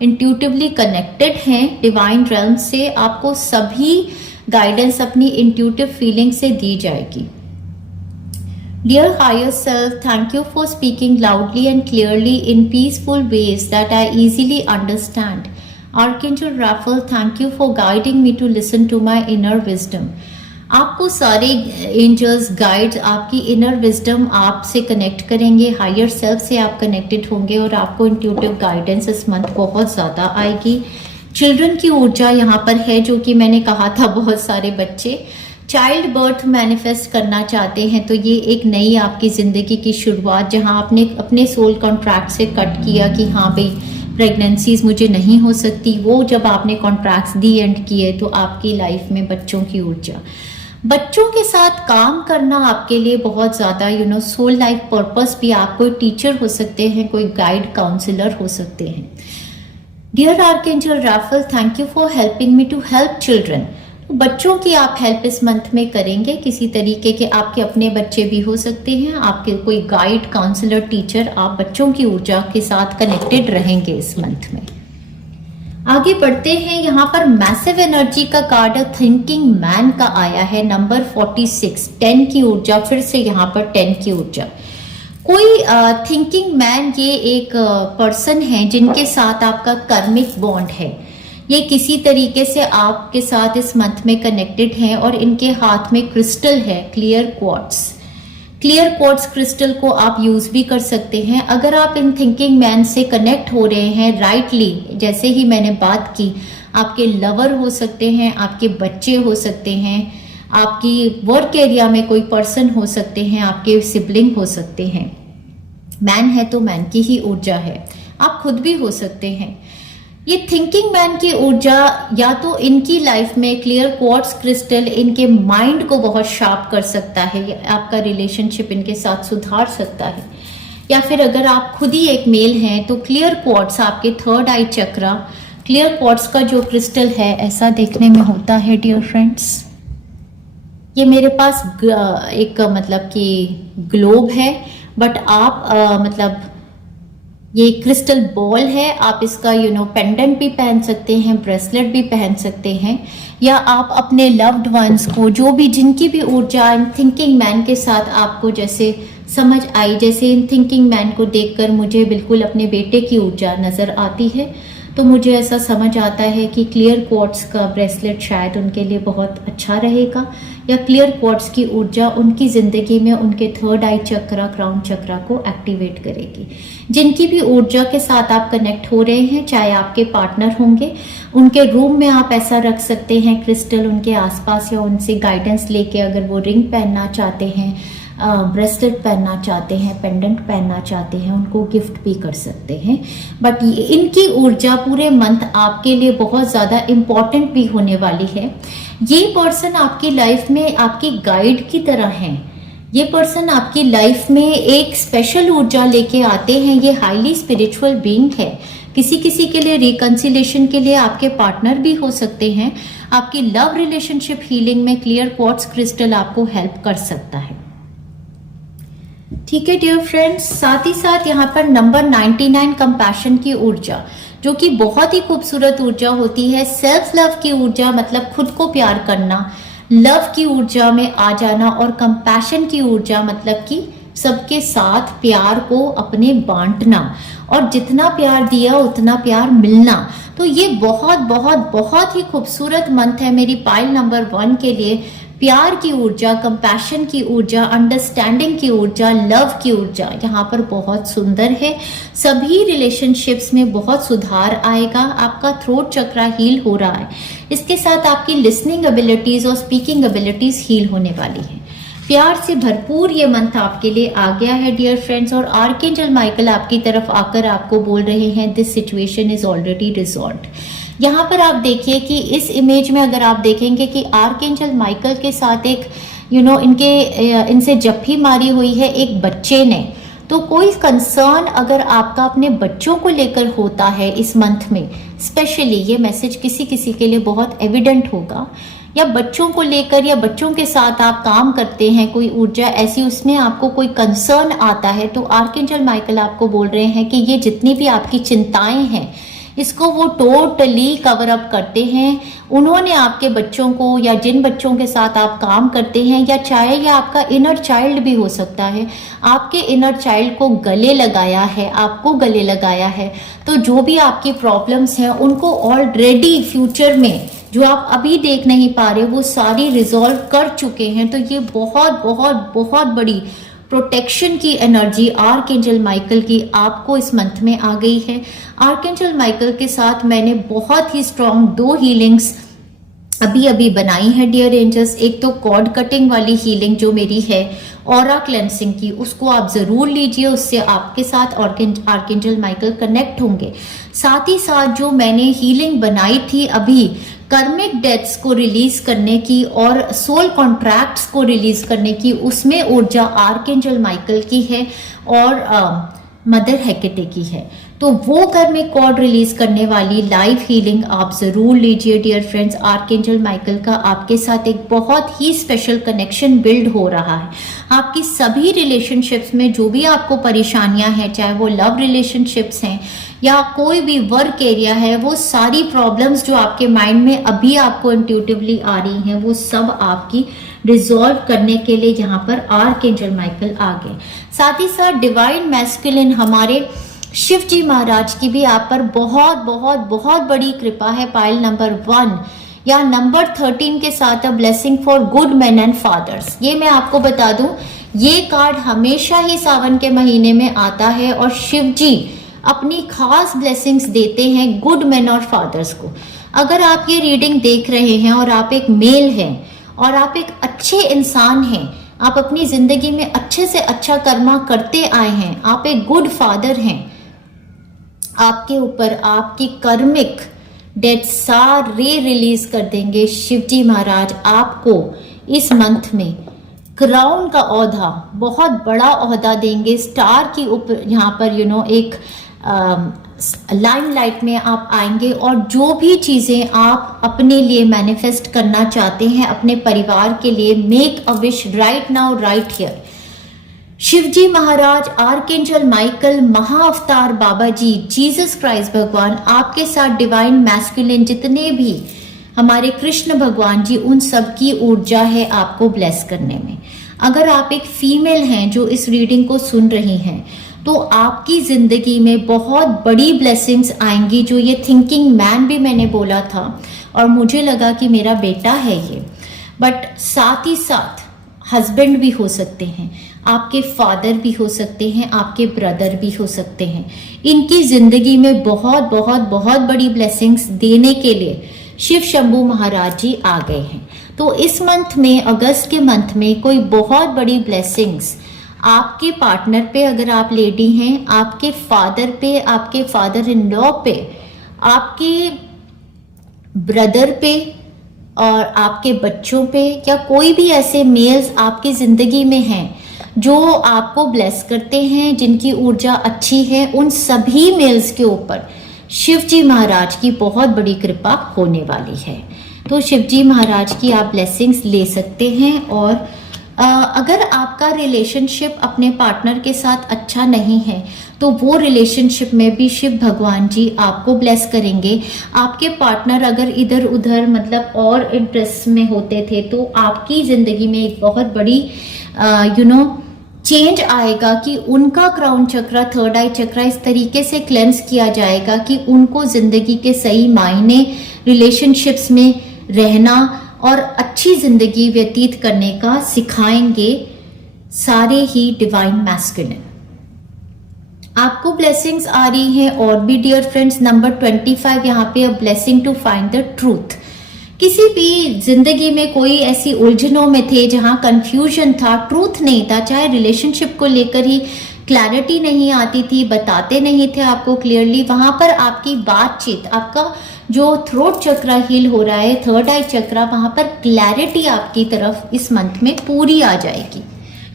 इंट्यूटिवली कनेक्टेड हैं डिवाइन रेल्म से। आपको सभी गाइडेंस अपनी इंट्यूटिव फीलिंग से दी जाएगी। Dear higher self, thank you for speaking loudly and clearly in peaceful ways that I easily understand. Archangel Raphael, thank you for guiding me to listen to my inner wisdom. आपको सारे angels guides आपकी inner wisdom आपसे connect करेंगे, higher self से आप connected होंगे, और आपको इंट्यूटिव गाइडेंस इस मंथ बहुत ज़्यादा आएगी। चिल्ड्रन की ऊर्जा यहाँ पर है, जो कि मैंने कहा था बहुत सारे बच्चे चाइल्ड बर्थ मैनिफेस्ट करना चाहते हैं, तो ये एक नई आपकी ज़िंदगी की शुरुआत, जहाँ आपने अपने सोल कॉन्ट्रैक्ट से कट किया कि हाँ भाई प्रेगनेंसीज मुझे नहीं हो सकती, वो जब आपने कॉन्ट्रैक्ट्स दी एंड किए तो आपकी लाइफ में बच्चों की ऊर्जा, बच्चों के साथ काम करना आपके लिए बहुत ज़्यादा सोल लाइफ पर्पस भी। आप कोई टीचर हो सकते हैं, कोई गाइड काउंसलर हो सकते हैं। Dear archangel Raphael, thank you for helping me to help children. बच्चों की आप हेल्प इस मंथ में करेंगे, किसी तरीके के आपके अपने बच्चे भी हो सकते हैं, आपके कोई गाइड काउंसलर टीचर, आप बच्चों की ऊर्जा के साथ कनेक्टेड रहेंगे इस मंथ में। आगे बढ़ते हैं, यहाँ पर मैसिव एनर्जी का कार्ड थिंकिंग मैन का आया है, नंबर 46, 10 की ऊर्जा, फिर से यहाँ पर 10 की ऊर्जा। कोई थिंकिंग मैन ये एक पर्सन है जिनके साथ आपका कर्मिक बॉन्ड है, ये किसी तरीके से आपके साथ इस मंथ में कनेक्टेड हैं, और इनके हाथ में क्रिस्टल है, clear quartz. Clear quartz crystal को आप यूज भी कर सकते हैं। अगर आप इन थिंकिंग मैन से कनेक्ट हो रहे हैं राइटली, जैसे ही मैंने बात की, आपके लवर हो सकते हैं, आपके बच्चे हो सकते हैं, आपकी वर्क एरिया में कोई पर्सन हो सकते हैं, आपके सिबलिंग हो सकते हैं। मैन है तो मैन की ही ऊर्जा है, आप खुद भी हो सकते हैं। ये थिंकिंग मैन की ऊर्जा या तो इनकी लाइफ में क्लियर क्वार्ट्स क्रिस्टल इनके माइंड को बहुत शार्प कर सकता है, आपका रिलेशनशिप इनके साथ सुधार सकता है, या फिर अगर आप खुद ही एक मेल हैं तो क्लियर क्वार्ट्स आपके थर्ड आई चक्रा, क्लियर क्वार्ट्स का जो क्रिस्टल है ऐसा देखने में होता है डियर फ्रेंड्स। ये मेरे पास एक मतलब कि ग्लोब है, बट आप मतलब ये क्रिस्टल बॉल है, आप इसका पेंडेंट भी पहन सकते हैं, ब्रेसलेट भी पहन सकते हैं, या आप अपने लव्ड वंस को, जो भी जिनकी भी ऊर्जा इन थिंकिंग मैन के साथ आपको जैसे समझ आई, जैसे इन थिंकिंग मैन को देखकर मुझे बिल्कुल अपने बेटे की ऊर्जा नजर आती है, तो मुझे ऐसा समझ आता है कि क्लियर क्वार्ट्ज का ब्रेसलेट शायद उनके लिए बहुत अच्छा रहेगा, या क्लियर क्वार्ट्ज की ऊर्जा उनकी ज़िंदगी में उनके थर्ड आई चक्रा, क्राउन चक्रा को एक्टिवेट करेगी। जिनकी भी ऊर्जा के साथ आप कनेक्ट हो रहे हैं, चाहे आपके पार्टनर होंगे, उनके रूम में आप ऐसा रख सकते हैं क्रिस्टल उनके आसपास, या उनसे गाइडेंस लेके अगर वो रिंग पहनना चाहते हैं, ब्रेसलेट पहनना चाहते हैं, पेंडेंट पहनना चाहते हैं, उनको गिफ्ट भी कर सकते हैं। बट इनकी ऊर्जा पूरे मंथ आपके लिए बहुत ज़्यादा इम्पॉर्टेंट भी होने वाली है। ये पर्सन आपकी लाइफ में आपकी गाइड की तरह हैं। ये पर्सन आपकी लाइफ में एक स्पेशल ऊर्जा लेके आते हैं। ये हाईली स्पिरिचुअल बीइंग है। किसी किसी के लिए रिकंसिलेशन के लिए आपके पार्टनर भी हो सकते हैं। आपकी लव रिलेशनशिप हीलिंग में क्लियर क्वार्ट्ज क्रिस्टल आपको हेल्प कर सकता है। ठीक है डियर फ्रेंड्स, साथ ही साथ यहाँ पर नंबर 99 कंपैशन की ऊर्जा, जो कि बहुत ही खूबसूरत ऊर्जा होती है। सेल्फ लव की ऊर्जा मतलब खुद को प्यार करना, लव की ऊर्जा में आ जाना, और कंपैशन की ऊर्जा मतलब कि सबके साथ प्यार को अपने बांटना, और जितना प्यार दिया उतना प्यार मिलना। तो ये बहुत बहुत बहुत ही खूबसूरत मंथ है मेरी पाइल नंबर 1 के लिए। प्यार की ऊर्जा, कंपैशन की ऊर्जा, अंडरस्टैंडिंग की ऊर्जा, लव की ऊर्जा यहाँ पर बहुत सुंदर है। सभी रिलेशनशिप्स में बहुत सुधार आएगा। आपका थ्रोट चक्रा हील हो रहा है। इसके साथ आपकी लिसनिंग एबिलिटीज और स्पीकिंग एबिलिटीज हील होने वाली है। प्यार से भरपूर ये मंथ आपके लिए आ गया है डियर फ्रेंड्स, और आर्कएंजल माइकल आपकी तरफ आकर आपको बोल रहे हैं this situation is already resolved. यहाँ पर आप देखिए कि इस इमेज में अगर आप देखेंगे कि आर्कएंजल माइकल के साथ एक इनसे जप्फी मारी हुई है एक बच्चे ने। तो कोई कंसर्न अगर आपका अपने बच्चों को लेकर होता है इस मंथ में, स्पेशली ये मैसेज किसी किसी के लिए बहुत एविडेंट होगा, या बच्चों को लेकर या बच्चों के साथ आप काम करते हैं, कोई ऊर्जा ऐसी उसमें आपको कोई कंसर्न आता है, तो आर्कएंजल माइकल आपको बोल रहे हैं कि ये जितनी भी आपकी चिंताएं हैं इसको वो टोटली कवर अप करते हैं। उन्होंने आपके बच्चों को, या जिन बच्चों के साथ आप काम करते हैं, या चाहे ये आपका इनर चाइल्ड भी हो सकता है, आपके इनर चाइल्ड को गले लगाया है, आपको गले लगाया है। तो जो भी आपकी प्रॉब्लम्स हैं उनको ऑलरेडी फ्यूचर में जो आप अभी देख नहीं पा रहे वो सारी रिजॉल्व कर चुके हैं। तो ये बहुत बहुत बहुत बड़ी प्रोटेक्शन की एनर्जी आर्कएंजल माइकल की आपको इस मंथ में आ गई है। आर्कएंजल माइकल के साथ मैंने बहुत ही स्ट्रॉन्ग 2 हीलिंग्स अभी बनाई है डियर एंजल्स। एक तो कॉर्ड कटिंग वाली हीलिंग जो मेरी है ऑरा क्लेंसिंग की, उसको आप जरूर लीजिए, उससे आपके साथ आर्कएंजल माइकल कनेक्ट होंगे। साथ ही साथ जो मैंने हीलिंग बनाई थी अभी कर्मिक डेथ्स को रिलीज करने की और सोल कॉन्ट्रैक्ट्स को रिलीज करने की, उसमें ऊर्जा आर्कएंजल माइकल की है और मदर हेकेटे की है। तो वो कर्मिक कॉर्ड रिलीज करने वाली लाइव हीलिंग आप जरूर लीजिए डियर फ्रेंड्स। आर्कएंजल माइकल का आपके साथ एक बहुत ही स्पेशल कनेक्शन बिल्ड हो रहा है। आपकी सभी रिलेशनशिप्स में जो भी आपको परेशानियां हैं, चाहे वो लव रिलेशनशिप्स हैं या कोई भी वर्क एरिया है, वो सारी प्रॉब्लम्स जो आपके माइंड में अभी आपको इंट्यूटिवली आ रही हैं, वो सब आपकी रिजॉल्व करने के लिए यहाँ पर आर्कएंजल माइकल आ गए। साथ ही साथ डिवाइन मैस्कुलिन हमारे शिव जी महाराज की भी आप पर बहुत बहुत बहुत बड़ी कृपा है। पाइल नंबर 1 या नंबर 13 के साथ a blessing for good man and fathers. ये मैं आपको बता दूं, ये कार्ड हमेशा ही सावन के महीने में आता है और शिव जी अपनी खास ब्लेसिंग्स देते हैं गुड मैन और फादर्स को। अगर आप ये रीडिंग देख रहे हैं और आप एक मेल हैं और आप एक अच्छे इंसान हैं, आप अपनी जिंदगी में अच्छे से अच्छा कर्मा करते आए हैं, आप एक गुड फादर हैं, आपके ऊपर आपकी कर्मिक डेट सारे रिलीज कर देंगे शिवजी महाराज। आपको इस मंथ में क्राउन का ओहदा, बहुत बड़ा ओहदा देंगे। स्टार की ऊपर यहाँ पर एक लाइमलाइट में आप आएंगे और जो भी चीजें आप अपने लिए मैनिफेस्ट करना चाहते हैं, अपने परिवार के लिए, make a wish right now right here. Shiv ji Maharaj, archangel Michael, Mahavatar Baba ji, Jesus Christ भगवान, आपके साथ डिवाइन मैस्कुलिन जितने भी हमारे कृष्ण भगवान जी, उन सब की ऊर्जा है आपको ब्लेस करने में। अगर आप एक फीमेल हैं जो इस रीडिंग को सुन रही हैं, तो आपकी जिंदगी में बहुत बड़ी ब्लेसिंग्स आएंगी। जो ये थिंकिंग मैन भी मैंने बोला था और मुझे लगा कि मेरा बेटा है ये, बट साथ ही साथ हस्बैंड भी हो सकते हैं, आपके फादर भी हो सकते हैं, आपके ब्रदर भी हो सकते हैं। इनकी जिंदगी में बहुत बहुत बहुत बड़ी ब्लेसिंग्स देने के लिए शिव शंभू महाराज जी आ गए हैं। तो इस मंथ में, अगस्त के मंथ में, कोई बहुत बड़ी ब्लेसिंग्स आपके पार्टनर पे, अगर आप लेडी हैं, आपके फादर पे, आपके फादर इन लॉ पे, आपके ब्रदर पे और आपके बच्चों पे, या कोई भी ऐसे मेल्स आपकी जिंदगी में हैं जो आपको ब्लेस करते हैं, जिनकी ऊर्जा अच्छी है, उन सभी मेल्स के ऊपर शिव जी महाराज की बहुत बड़ी कृपा होने वाली है। तो शिव जी महाराज की आप ब्लेसिंग्स ले सकते हैं। और अगर आपका रिलेशनशिप अपने पार्टनर के साथ अच्छा नहीं है, तो वो रिलेशनशिप में भी शिव भगवान जी आपको ब्लेस करेंगे। आपके पार्टनर अगर इधर उधर मतलब और इंटरेस्ट में होते थे, तो आपकी जिंदगी में एक बहुत बड़ी चेंज आएगा कि उनका क्राउन चक्र, थर्ड आई चक्र इस तरीके से क्लेंस किया जाएगा कि उनको जिंदगी के सही मायने रिलेशनशिप्स में रहना और अच्छी जिंदगी व्यतीत करने का सिखाएंगे सारे ही डिवाइन मैस्कुलिन। आपको ब्लेसिंग्स आ रही हैं और भी डियर फ्रेंड्स। नंबर 25 यहाँ पे, a blessing to find the truth. किसी भी जिंदगी में कोई ऐसी उलझनों में थे जहां कंफ्यूजन था, ट्रूथ नहीं था, चाहे रिलेशनशिप को लेकर ही क्लैरिटी नहीं आती थी, बताते नहीं थे आपको क्लियरली, वहां पर आपकी बातचीत, आपका जो थ्रोट चक्र हील हो रहा है, थर्ड आई चक्र, वहां पर क्लैरिटी आपकी तरफ इस मंथ में पूरी आ जाएगी।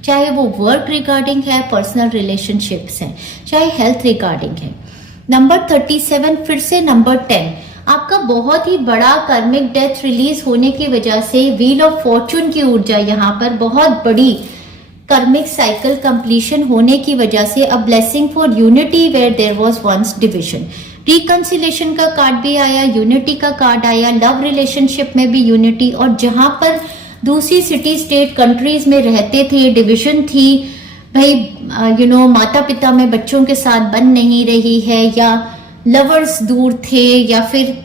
चाहे वो वर्क रिगार्डिंग है, पर्सनल रिलेशनशिप्स हैं, चाहे हेल्थ रिगार्डिंग है। नंबर 37, फिर से नंबर 10, आपका बहुत ही बड़ा कर्मिक डेथ रिलीज होने की वजह से व्हील ऑफ फॉर्चून की ऊर्जा, यहाँ पर बहुत बड़ी कर्मिक साइकिल कंप्लीशन होने की वजह से a blessing for unity where there was once division. Reconciliation का कार्ड भी आया, यूनिटी का कार्ड आया, लव रिलेशनशिप में भी यूनिटी, और जहां पर दूसरी सिटी स्टेट कंट्रीज में रहते थे, डिविजन थी, भाई माता पिता में बच्चों के साथ बन नहीं रही है, या लवर्स दूर थे, या फिर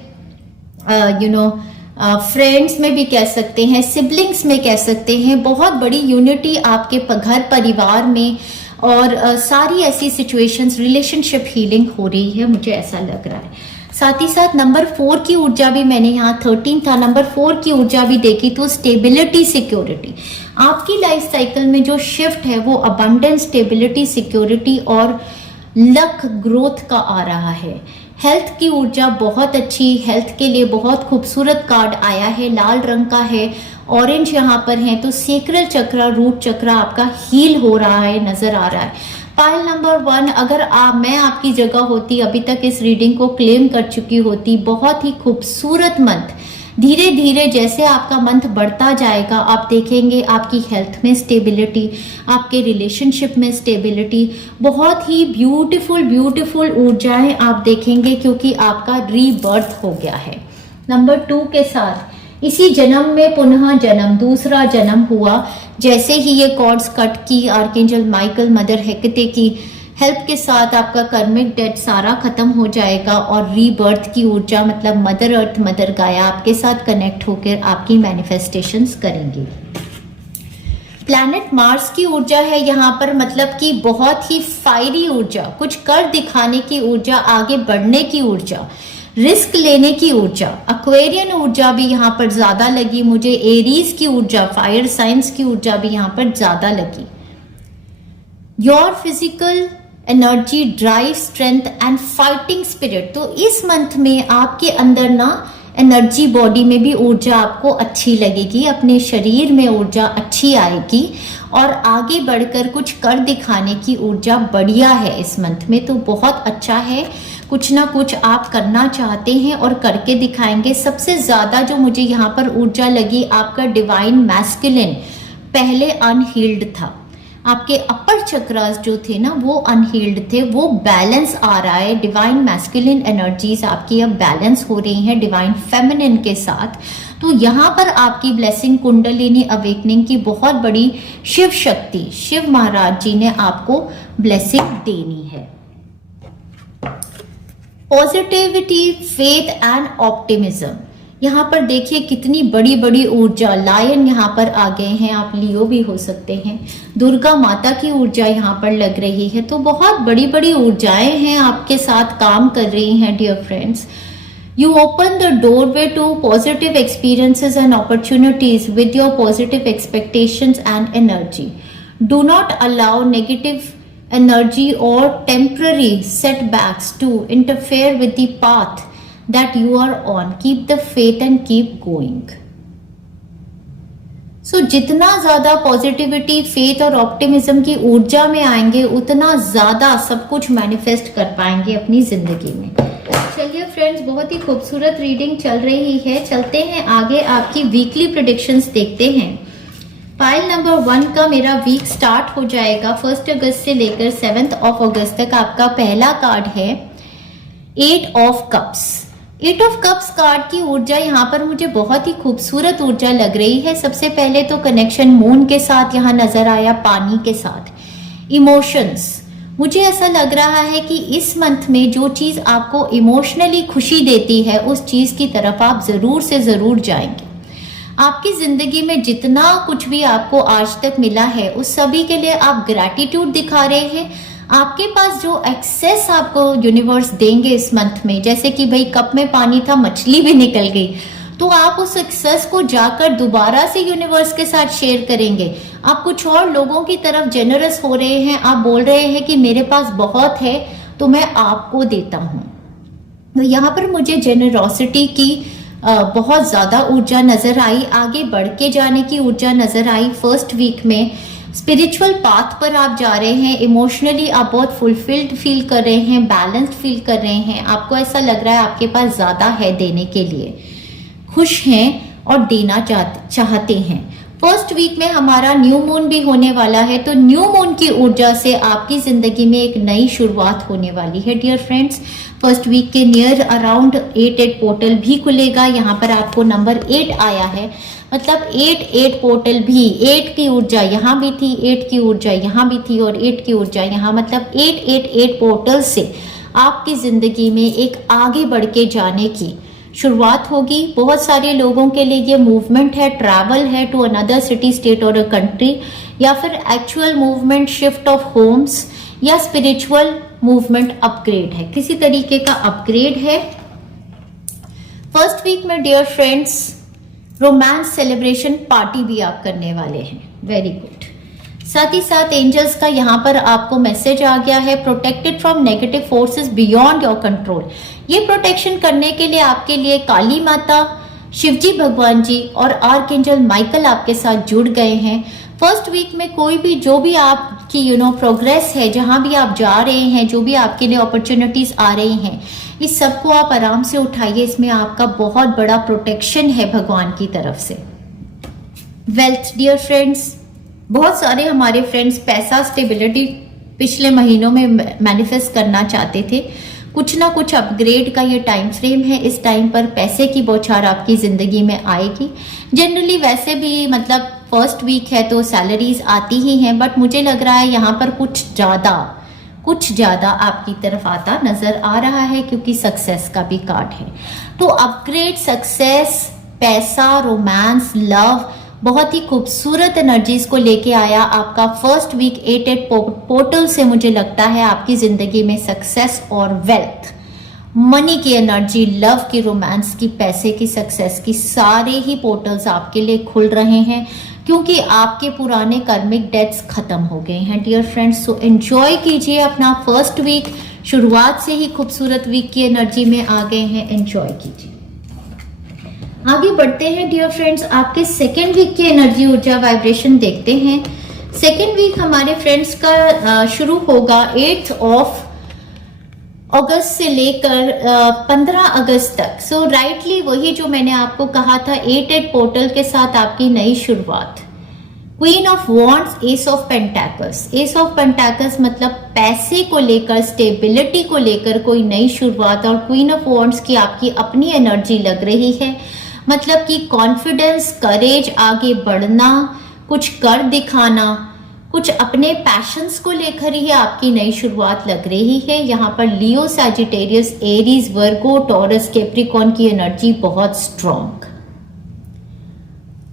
फ्रेंड्स में भी कह सकते हैं, सिबलिंग्स में कह सकते हैं, बहुत बड़ी यूनिटी आपके घर परिवार में, और सारी ऐसी सिचुएशंस, रिलेशनशिप हीलिंग हो रही है, मुझे ऐसा लग रहा है। साथ ही साथ नंबर 4 की ऊर्जा भी, मैंने यहाँ 13 था, नंबर 4 की ऊर्जा भी देखी तो स्टेबिलिटी, सिक्योरिटी। आपकी लाइफ साइकिल में जो शिफ्ट है वो अबंडेंस, स्टेबिलिटी, सिक्योरिटी और लक ग्रोथ का आ रहा है। हेल्थ की ऊर्जा बहुत अच्छी, हेल्थ के लिए बहुत खूबसूरत कार्ड आया है, लाल रंग का है, ऑरेंज यहाँ पर है, तो सेक्रल चक्र, रूट चक्र आपका हील हो रहा है, नजर आ रहा है। पाइल नंबर 1, अगर मैं आपकी जगह होती, अभी तक इस रीडिंग को क्लेम कर चुकी होती। बहुत ही खूबसूरत मंथ, धीरे धीरे जैसे आपका मंथ बढ़ता जाएगा, आप देखेंगे आपकी हेल्थ में स्टेबिलिटी, आपके रिलेशनशिप में स्टेबिलिटी, बहुत ही ब्यूटीफुल ब्यूटीफुल ऊर्जाएं आप देखेंगे, क्योंकि आपका रीबर्थ हो गया है। नंबर 2 के साथ इसी जन्म में पुनः जन्म, दूसरा जन्म हुआ। जैसे ही ये कॉर्ड्स कट की, आर्कएंजल माइकल, मदर हेकेते की हेल्प के साथ आपका कर्मिक डेथ सारा खत्म हो जाएगा, और रीबर्थ की ऊर्जा मतलब मदर अर्थ, मदर गाया आपके साथ कनेक्ट होकर आपकी मैनिफेस्टेशंस करेंगी। प्लैनेट मार्स की ऊर्जा है यहाँ पर, मतलब कि बहुत ही फायरी ऊर्जा, कुछ कर दिखाने की ऊर्जा, आगे बढ़ने की ऊर्जा, रिस्क लेने की ऊर्जा। एक्वेरियन ऊर्जा भी यहाँ पर ज्यादा लगी मुझे, एरीज की ऊर्जा, फायर साइंस की ऊर्जा भी यहाँ पर ज्यादा लगी। Your physical energy, drive, strength and fighting spirit. तो इस मंथ में आपके अंदर ना एनर्जी, बॉडी में भी ऊर्जा आपको अच्छी लगेगी, अपने शरीर में ऊर्जा अच्छी आएगी, और आगे बढ़कर कुछ कर दिखाने की ऊर्जा बढ़िया है इस मंथ में। तो बहुत अच्छा है, कुछ ना कुछ आप करना चाहते हैं और करके दिखाएंगे। सबसे ज्यादा जो मुझे यहाँ पर ऊर्जा लगी, आपका डिवाइन मैस्कुलिन पहले अनहील्ड था, आपके अपर चक्रास जो थे ना वो अनहील्ड थे, वो बैलेंस आ रहा है। डिवाइन मैस्कुलिन एनर्जीज आपकी अब बैलेंस हो रही हैं डिवाइन फेमिनिन के साथ। तो यहाँ पर आपकी ब्लेसिंग कुंडलिनी अवेकनिंग की बहुत बड़ी शिव शक्ति, शिव महाराज जी ने आपको ब्लेसिंग देनी है। पॉजिटिविटी, फेथ एंड ऑप्टिमिज्म, यहाँ पर देखिए कितनी बड़ी बड़ी ऊर्जा। लायन यहाँ पर आ गए हैं, आप लियो भी हो सकते हैं। दुर्गा माता की ऊर्जा यहाँ पर लग रही है। तो बहुत बड़ी बड़ी ऊर्जाएं हैं आपके साथ काम कर रही हैं dear friends. You open the doorway to positive experiences and opportunities with your positive expectations and energy. Do not allow negative energy or temporary setbacks to interfere with the path that you are on. Keep the faith and keep going. So, जितना ज़्यादा positivity, faith और optimism की ऊर्जा में आएंगे उतना ज़्यादा सब कुछ मैनिफेस्ट कर पाएंगे अपनी जिंदगी में। चलिए फ्रेंड्स, बहुत ही खूबसूरत रीडिंग चल रही है। चलते हैं आगे, आपकी वीकली प्रेडिक्शंस देखते हैं। फाइल नंबर 1 का मेरा वीक स्टार्ट हो जाएगा 1 अगस्त से लेकर 7 अगस्त तक। आपका पहला कार्ड है 8 of cups. 8 of cups card की ऊर्जा यहाँ पर मुझे बहुत ही खूबसूरत ऊर्जा लग रही है। सबसे पहले तो कनेक्शन मून के साथ यहाँ नजर आया, पानी के साथ। इमोशंस, मुझे ऐसा लग रहा है कि इस मंथ में जो चीज आपको इमोशनली खुशी देती है उस चीज की तरफ आप जरूर से जरूर जाएंगे। आपकी जिंदगी में जितना कुछ भी आपको आज तक मिला है उस सभी के लिए आप ग्रैटिट्यूड दिखा रहे हैं। आपके पास जो एक्सेस आपको यूनिवर्स देंगे इस मंथ में, जैसे कि भाई कप में पानी था, मछली भी निकल गई, तो आप उस एक्सेस को जाकर दोबारा से यूनिवर्स के साथ शेयर करेंगे। आप कुछ और लोगों की तरफ जेनरस हो रहे हैं। आप बोल रहे हैं कि मेरे पास बहुत है तो मैं आपको देता हूं। तो यहाँ पर मुझे जेनरोसिटी की बहुत ज्यादा ऊर्जा नजर आई, आगे बढ़ के जाने की ऊर्जा नजर आई। फर्स्ट वीक में स्पिरिचुअल पाथ पर आप जा रहे हैं। इमोशनली आप बहुत फुलफिल्ड फील कर रहे हैं, बैलेंस्ड फील कर रहे हैं। आपको ऐसा लग रहा है आपके पास ज्यादा है देने के लिए, खुश हैं और देना चाहते हैं। फर्स्ट वीक में हमारा न्यू मून भी होने वाला है, तो न्यू मून की ऊर्जा से आपकी जिंदगी में एक नई शुरुआत होने वाली है डियर फ्रेंड्स। फर्स्ट वीक के नियर अराउंड 8 पोर्टल भी खुलेगा। यहाँ पर आपको नंबर 8 आया है, मतलब 8 पोर्टल भी, 8 की ऊर्जा यहाँ भी थी, 8 की ऊर्जा यहाँ भी थी और 8 की ऊर्जा यहाँ, मतलब 8 पोर्टल से आपकी जिंदगी में एक आगे बढ़ के जाने की शुरुआत होगी। बहुत सारे लोगों के लिए ये मूवमेंट है, ट्रैवल है टू अनदर सिटी, स्टेट और अ कंट्री, या फिर actual movement, shift of homes, या स्पिरिचुअल मूवमेंट, अपग्रेड है, किसी तरीके का अपग्रेड है। फर्स्ट वीक में dear friends romance celebration party भी आप करने वाले हैं, वेरी गुड। साथ ही साथ एंजल्स का यहाँ पर आपको मैसेज आ गया है, protected from negative forces beyond your control. ये प्रोटेक्शन करने के लिए आपके लिए काली माता, शिवजी भगवान जी और आर्कएंजल माइकल आपके साथ जुड़ गए हैं। फर्स्ट वीक में कोई भी जो भी आपकी प्रोग्रेस है, जहां भी आप जा रहे हैं, जो भी आपके लिए अपॉर्चुनिटीज आ रही हैं, इस सबको आप आराम से उठाइए। इसमें आपका बहुत बड़ा प्रोटेक्शन है भगवान की तरफ से। वेल्थ डियर फ्रेंड्स, बहुत सारे हमारे फ्रेंड्स पैसा, स्टेबिलिटी पिछले महीनों में मैनिफेस्ट करना चाहते थे। कुछ ना कुछ अपग्रेड का ये टाइम फ्रेम है। इस टाइम पर पैसे की बौछार आपकी जिंदगी में आएगी। जनरली वैसे भी मतलब फर्स्ट वीक है तो सैलरीज आती ही हैं, बट मुझे लग रहा है यहाँ पर कुछ ज्यादा आपकी तरफ आता नजर आ रहा है, क्योंकि सक्सेस का भी कार्ड है। तो अपग्रेड, सक्सेस, पैसा, रोमांस, लव, बहुत ही खूबसूरत एनर्जीज को लेके आया आपका फर्स्ट वीक 8 पोर्टल से। मुझे लगता है आपकी जिंदगी में सक्सेस और वेल्थ, मनी की एनर्जी, लव की, रोमांस की, पैसे की, सक्सेस की, सारे ही पोर्टल्स आपके लिए खुल रहे हैं, क्योंकि आपके पुराने कर्मिक डेट्स खत्म हो गए हैं डियर फ्रेंड्स। सो एंजॉय कीजिए अपना फर्स्ट वीक, शुरुआत से ही खूबसूरत वीक की एनर्जी में आ गए हैं, एंजॉय कीजिए। आगे बढ़ते हैं डियर फ्रेंड्स, आपके सेकेंड वीक की एनर्जी, ऊर्जा, वाइब्रेशन देखते हैं। सेकेंड वीक हमारे फ्रेंड्स का शुरू होगा 8 अगस्त से लेकर 15 अगस्त तक। सो राइटली वही जो मैंने आपको कहा था, 8 पोर्टल के साथ आपकी नई शुरुआत। Queen of wands, S of pentacles. S of pentacles मतलब पैसे को लेकर, स्टेबिलिटी को लेकर कोई नई शुरुआत, और क्वीन ऑफ वॉन्ड्स की आपकी अपनी एनर्जी लग रही है, मतलब कि कॉन्फिडेंस, करेज, आगे बढ़ना, कुछ कर दिखाना, कुछ अपने पैशंस को लेकर ही आपकी नई शुरुआत लग रही है। यहाँ पर लियो, सैजिटेरियस, एरीज, वर्गो, टॉरस, कैप्रिकॉर्न की एनर्जी बहुत स्ट्रॉन्ग,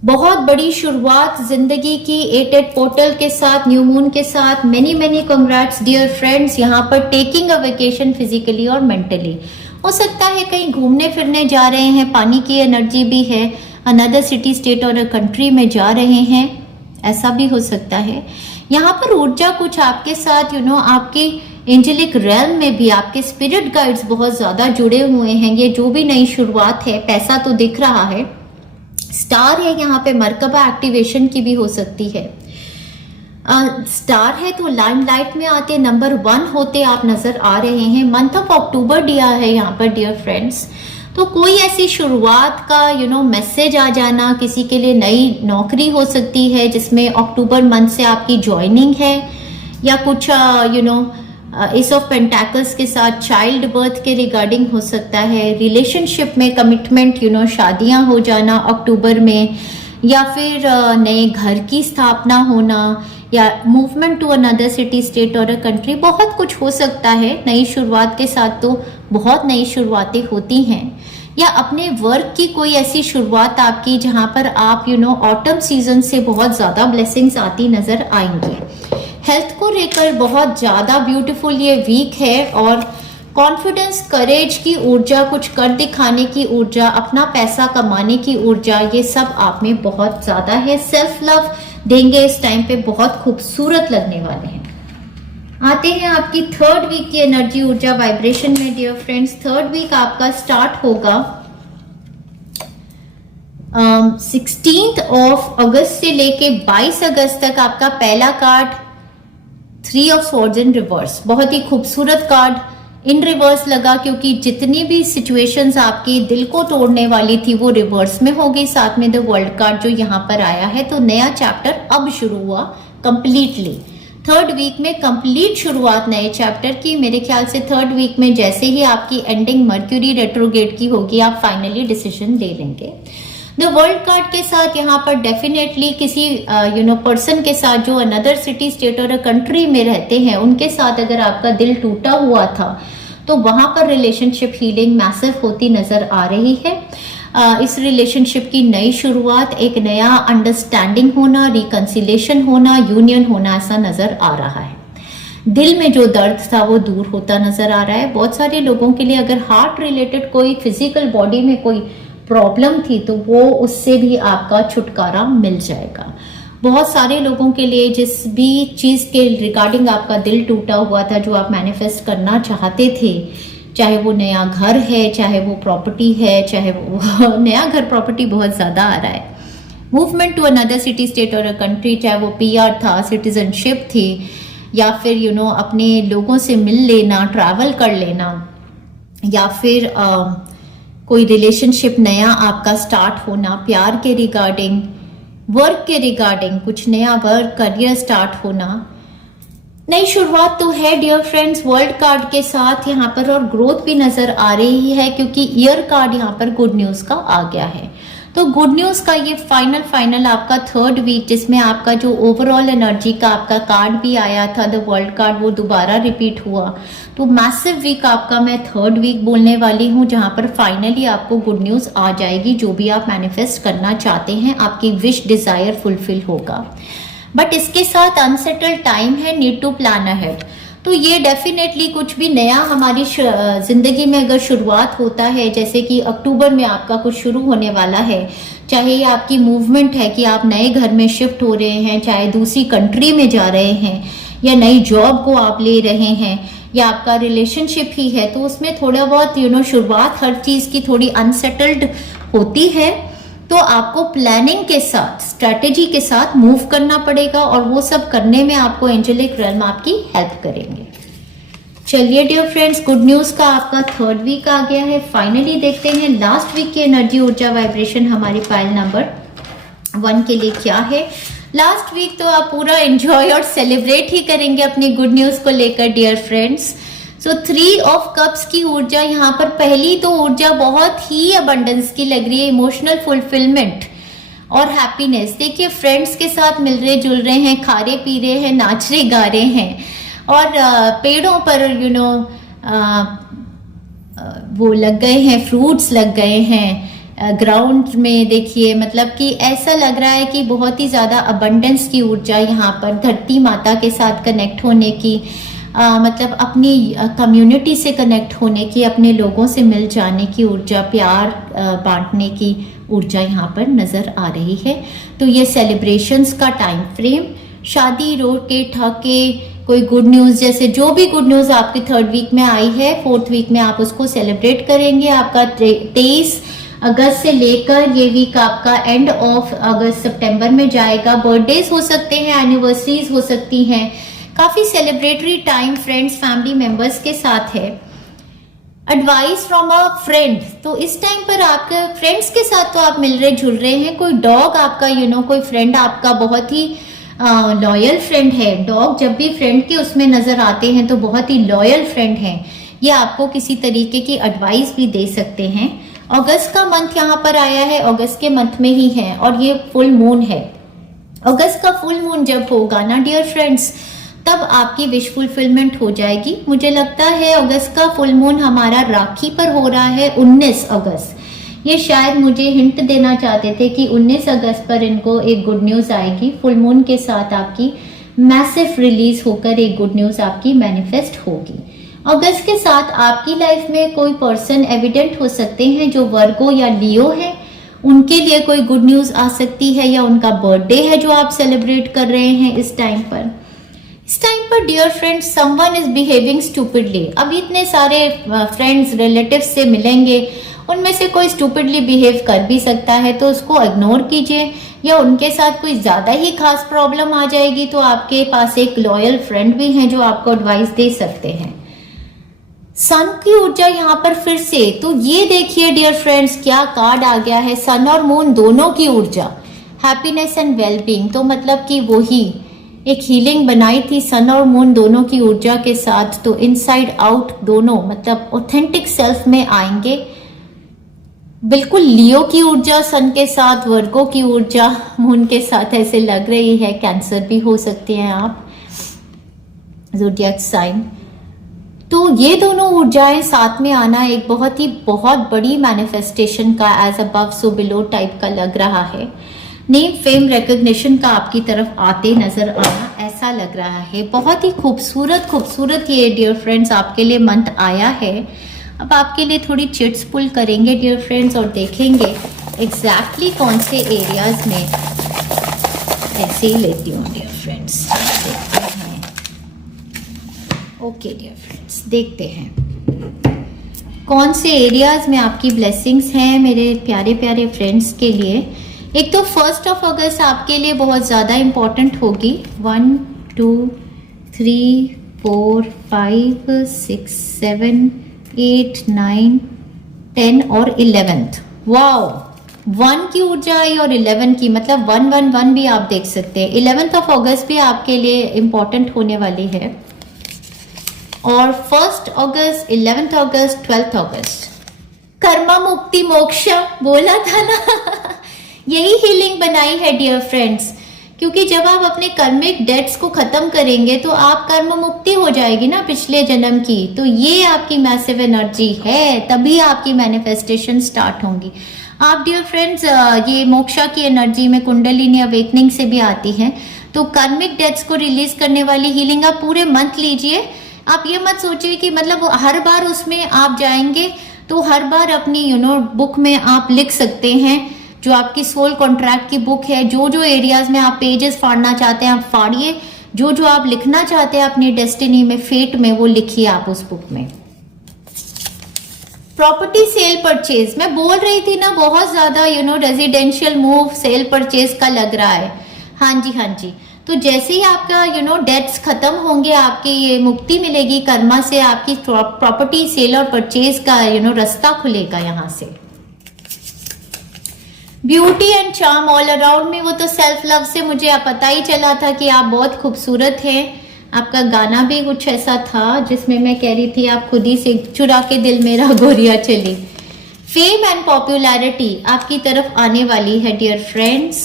बहुत बड़ी शुरुआत जिंदगी की 8-8 पोर्टल के साथ, न्यू मून के साथ। Many many congrats dear friends. यहाँ पर टेकिंग अ वेकेशन फिजिकली और मेंटली, हो सकता है कहीं घूमने फिरने जा रहे हैं, पानी की एनर्जी भी है, अनदर सिटी, स्टेट और कंट्री में जा रहे हैं, ऐसा भी हो सकता है। यहाँ पर ऊर्जा कुछ आपके साथ आपके एंजेलिक रेल्म में भी आपके स्पिरिट गाइड्स बहुत ज्यादा जुड़े हुए हैं। ये जो भी नई शुरुआत है, पैसा तो दिख रहा है, स्टार है यहाँ पे, मरकबा एक्टिवेशन की भी हो सकती है। स्टार है तो लाइमलाइट में आते नंबर 1 होते आप नजर आ रहे हैं। मंथ ऑफ अक्टूबर दिया है यहाँ पर डियर फ्रेंड्स, तो कोई ऐसी शुरुआत का मैसेज आ जाना, किसी के लिए नई नौकरी हो सकती है जिसमें अक्टूबर मंथ से आपकी ज्वाइनिंग है, या कुछ एस ऑफ पेंटाकल्स के साथ चाइल्ड बर्थ के रिगार्डिंग हो सकता है। रिलेशनशिप में कमिटमेंट, शादियां हो जाना अक्टूबर में, या फिर नए घर की स्थापना होना, या movement to another city, state और कंट्री, बहुत कुछ हो सकता है। नई शुरुआत के साथ तो बहुत नई शुरुआतें होती हैं, या अपने वर्क की कोई ऐसी शुरुआत आपकी जहां पर आप ऑटम सीजन से बहुत ज्यादा ब्लेसिंग्स आती नजर आएंगी। हेल्थ को लेकर बहुत ज्यादा ब्यूटीफुल ये वीक है, और कॉन्फिडेंस, करेज की ऊर्जा, कुछ कर दिखाने की ऊर्जा, अपना पैसा कमाने की ऊर्जा, ये सब आप में बहुत ज्यादा है। सेल्फ लव देंगे इस टाइम पे, बहुत खूबसूरत लगने वाले हैं। आते हैं आपकी थर्ड वीक की एनर्जी, ऊर्जा, वाइब्रेशन में डियर फ्रेंड्स। थर्ड वीक आपका स्टार्ट होगा 16 अगस्त से लेके 22 अगस्त तक। आपका पहला card 3 of swords in reverse, बहुत ही खूबसूरत कार्ड इन रिवर्स लगा, क्योंकि जितनी भी सिचुएशंस आपके दिल को तोड़ने वाली थी वो रिवर्स में हो गई। साथ में द वर्ल्ड कार्ड जो यहाँ पर आया है, तो नया चैप्टर अब शुरू हुआ कंप्लीटली। थर्ड वीक में कंप्लीट शुरुआत नए चैप्टर की। मेरे ख्याल से थर्ड वीक में जैसे ही आपकी एंडिंग मर्क्यूरी रेट्रोग्रेड की होगी, आप फाइनली डिसीजन ले लेंगे। द वर्ल्ड कार्ड के साथ यहाँ पर डेफिनेटली किसी पर्सन के साथ जो अनदर सिटी, स्टेट और कंट्री में रहते हैं, उनके साथ अगर आपका दिल टूटा हुआ था तो वहां पर रिलेशनशिप हीलिंग मैसिव होती नजर आ रही है। इस रिलेशनशिप की नई शुरुआत, एक नया अंडरस्टैंडिंग होना, रिकंसिलेशन होना, यूनियन होना, ऐसा नजर आ रहा है। दिल में जो दर्द था वो दूर होता नजर आ रहा है। बहुत सारे लोगों के लिए अगर हार्ट रिलेटेड कोई फिजिकल बॉडी में कोई प्रॉब्लम थी तो वो उससे भी आपका छुटकारा मिल जाएगा। बहुत सारे लोगों के लिए जिस भी चीज के रिगार्डिंग आपका दिल टूटा हुआ था, जो आप मैनिफेस्ट करना चाहते थे, चाहे वो नया घर है, चाहे वो प्रॉपर्टी है, चाहे वो नया घर प्रॉपर्टी बहुत ज्यादा आ रहा है, movement to another city, state और कंट्री, चाहे वो पीआर था, सिटीजनशिप थी, या फिर अपने लोगों से मिल लेना, ट्रैवल कर लेना, या फिर कोई रिलेशनशिप नया आपका स्टार्ट होना, प्यार के रिगार्डिंग, वर्क के रिगार्डिंग, कुछ नया वर्क, करियर स्टार्ट होना, नई शुरुआत तो है डियर फ्रेंड्स वर्ल्ड कार्ड के साथ यहाँ पर। और ग्रोथ भी नजर आ रही है, क्योंकि ईयर कार्ड यहाँ पर गुड न्यूज का आ गया है। तो गुड न्यूज का ये फाइनल आपका थर्ड वीक, जिसमें आपका जो ओवरऑल एनर्जी का आपका कार्ड भी आया था, द वर्ल्ड कार्ड, वो दोबारा रिपीट हुआ। तो मैसिव वीक आपका मैं थर्ड वीक बोलने वाली हूँ, जहां पर फाइनली आपको गुड न्यूज आ जाएगी। जो भी आप मैनिफेस्ट करना चाहते हैं, आपकी विश, डिजायर फुलफिल होगा। बट इसके साथ अनसेटल्ड टाइम है, नीड टू प्लान अहेड। तो ये डेफिनेटली कुछ भी नया हमारी जिंदगी में अगर शुरुआत होता है, जैसे कि अक्टूबर में आपका कुछ शुरू होने वाला है, चाहे ये आपकी मूवमेंट है कि आप नए घर में शिफ्ट हो रहे हैं, चाहे दूसरी कंट्री में जा रहे हैं, या नई जॉब को आप ले रहे हैं, या आपका रिलेशनशिप ही है, तो उसमें थोड़ा बहुत शुरुआत हर चीज की थोड़ी अनसेटल्ड होती है। तो आपको प्लानिंग के साथ, स्ट्रेटेजी के साथ मूव करना पड़ेगा, और वो सब करने में आपको एंजेलिक रेल्म आपकी हेल्प करेंगे। चलिए डियर फ्रेंड्स, गुड न्यूज का आपका थर्ड वीक आ गया है। फाइनली देखते हैं लास्ट वीक की एनर्जी, ऊर्जा, वाइब्रेशन हमारी पाइल नंबर 1 के लिए क्या है। लास्ट वीक तो आप पूरा एंजॉय और सेलिब्रेट ही करेंगे अपनी गुड न्यूज को लेकर dear friends. So 3 of cups की ऊर्जा यहाँ पर, पहली तो ऊर्जा बहुत ही अबंडेंस की लग रही है, इमोशनल फुलफिलमेंट और हैप्पीनेस। देखिए फ्रेंड्स के साथ मिल रहे जुल रहे हैं, खा रहे पी रहे हैं, नाच रहे गा रहे हैं, और पेड़ों पर वो लग गए हैं, फ्रूट्स लग गए हैं ग्राउंड में। देखिए मतलब कि ऐसा लग रहा है कि बहुत ही ज्यादा अबंडेंस की ऊर्जा यहाँ पर, धरती माता के साथ कनेक्ट होने की, मतलब अपनी कम्युनिटी से कनेक्ट होने की, अपने लोगों से मिल जाने की ऊर्जा, प्यार बांटने की ऊर्जा यहाँ पर नजर आ रही है। तो ये सेलिब्रेशंस का टाइम फ्रेम, शादी, रोके ठाके, कोई गुड न्यूज, जैसे जो भी गुड न्यूज आपकी 3rd वीक में आई है, 4th वीक में आप उसको सेलिब्रेट करेंगे। आपका 23 अगस्त से लेकर ये वीक आपका एंड ऑफ अगस्त सितंबर में जाएगा। बर्थडेज हो सकते हैं, एनिवर्सरीज हो सकती हैं, काफी celebratory time friends family members के साथ है। एडवाइस फ्रॉम अ फ्रेंड, तो इस टाइम पर आपके फ्रेंड्स के साथ तो आप मिल रहे जुल रहे हैं। कोई डॉग आपका कोई फ्रेंड आपका बहुत ही लॉयल फ्रेंड है। डॉग जब भी फ्रेंड के उसमें नजर आते हैं तो बहुत ही लॉयल फ्रेंड है। ये आपको किसी तरीके की एडवाइस भी दे सकते हैं। अगस्त का मंथ यहाँ पर आया है, अगस्त के मंथ में ही है और ये फुल मून है। अगस्त का फुल मून जब होगा ना डियर फ्रेंड्स, तब आपकी विश फुलफिलमेंट हो जाएगी। मुझे लगता है अगस्त का फुल मून हमारा राखी पर हो रहा है, 19 अगस्त। ये शायद मुझे हिंट देना चाहते थे कि 19 अगस्त पर इनको एक गुड न्यूज आएगी। फुल मून के साथ आपकी मैसिव रिलीज होकर एक गुड न्यूज आपकी मैनिफेस्ट होगी। अगस्त के साथ आपकी लाइफ में कोई पर्सन एविडेंट हो सकते हैं जो वर्गो या लियो है, उनके लिए कोई गुड न्यूज आ सकती है, या उनका बर्थडे है जो आप सेलिब्रेट कर रहे हैं इस टाइम पर। इस टाइम पर dear friends someone is behaving stupidly. अब इतने सारे फ्रेंड्स रिलेटिव्स से मिलेंगे, उनमें से कोई स्टूपिडली बिहेव कर भी सकता है, तो उसको इग्नोर कीजिए। या उनके साथ कोई ज्यादा ही खास प्रॉब्लम आ जाएगी तो आपके पास एक लॉयल फ्रेंड भी हैं जो आपको एडवाइस दे सकते हैं। सन की ऊर्जा यहाँ पर फिर से, तो ये देखिए डियर फ्रेंड्स क्या कार्ड आ गया है, सन और मून दोनों की ऊर्जा, हैप्पीनेस एंड वेलबींग। तो मतलब कि वही एक हीलिंग बनाई थी सन और मून दोनों की ऊर्जा के साथ। तो इनसाइड आउट दोनों मतलब ऑथेंटिक सेल्फ में आएंगे। बिल्कुल लियो की ऊर्जा सन के साथ, वर्गो की ऊर्जा मून के साथ ऐसे लग रही है। कैंसर भी हो सकते हैं आप, ज़ोडिएक साइन। तो ये दोनों ऊर्जाएं साथ में आना एक बहुत बड़ी मैनिफेस्टेशन का as above so below type का लग रहा है। नेम फेम रिकॉग्निशन का आपकी तरफ आते नजर आना ऐसा लग रहा है। बहुत ही खूबसूरत ये डियर फ्रेंड्स आपके लिए मंथ आया है। अब आपके लिए थोड़ी चिट्स पुल करेंगे डियर फ्रेंड्स और देखेंगे एग्जैक्टली कौन से एरियाज में, ऐसे ही लेती हूँ डियर फ्रेंड्स, देखते हैं। ओके डियर फ्रेंड्स, देखते हैं कौन से एरियाज में आपकी ब्लेसिंग्स हैं मेरे प्यारे प्यारे फ्रेंड्स के लिए। एक तो 1 अगस्त आपके लिए बहुत ज़्यादा इम्पॉर्टेंट होगी। 1 2 3 4 5 6 7 8 9 10 और 11th। वाओ, 1 की ऊर्जा आई और 11 की, मतलब 111 भी आप देख सकते हैं। 11th अगस्त भी आपके लिए इम्पॉर्टेंट होने वाली है। और 1 अगस्त, 11th अगस्त, 12th अगस्त, कर्मा मुक्ति मोक्षा बोला था ना यही हीलिंग बनाई है डियर फ्रेंड्स, क्योंकि जब आप अपने कर्मिक डेट्स को खत्म करेंगे तो आप कर्म मुक्ति हो जाएगी ना पिछले जन्म की। तो ये आपकी मैसिव एनर्जी है, तभी आपकी मैनिफेस्टेशन स्टार्ट होंगी। आप डियर फ्रेंड्स ये मोक्षा की एनर्जी में कुंडलिनी अवेकनिंग से भी आती है। तो कर्मिक डेट्स को रिलीज करने वाली हीलिंग आप पूरे मंथ लीजिए। आप ये मत सोचिए कि मतलब हर बार उसमें आप जाएंगे तो हर बार अपनी बुक में आप लिख सकते हैं, जो आपकी सोल कॉन्ट्रैक्ट की बुक है, जो जो एरियाज में आप पेजेस फाड़ना चाहते हैं आप फाड़िए, जो जो आप लिखना चाहते हैं अपनी डेस्टिनी में, फेट में, वो लिखिए आप उस बुक में। प्रॉपर्टी सेल परचेज मैं बोल रही थी ना, बहुत ज्यादा रेजिडेंशियल मूव सेल परचेज का लग रहा है। हाँ जी। तो जैसे ही आपका डेट्स खत्म होंगे, आपकी ये मुक्ति मिलेगी कर्मा से, आपकी प्रॉपर्टी सेल और परचेज का रास्ता खुलेगा यहाँ से। Beauty and charm all around में। वो तो सेल्फ लव से मुझे पता ही चला था कि आप बहुत खूबसूरत हैं। आपका गाना भी कुछ ऐसा था जिसमें मैं कह रही थी आप खुद ही से चुरा के दिल मेरा गोरिया चली। फेम एंड पॉपुलैरिटी आपकी तरफ आने वाली है dear friends.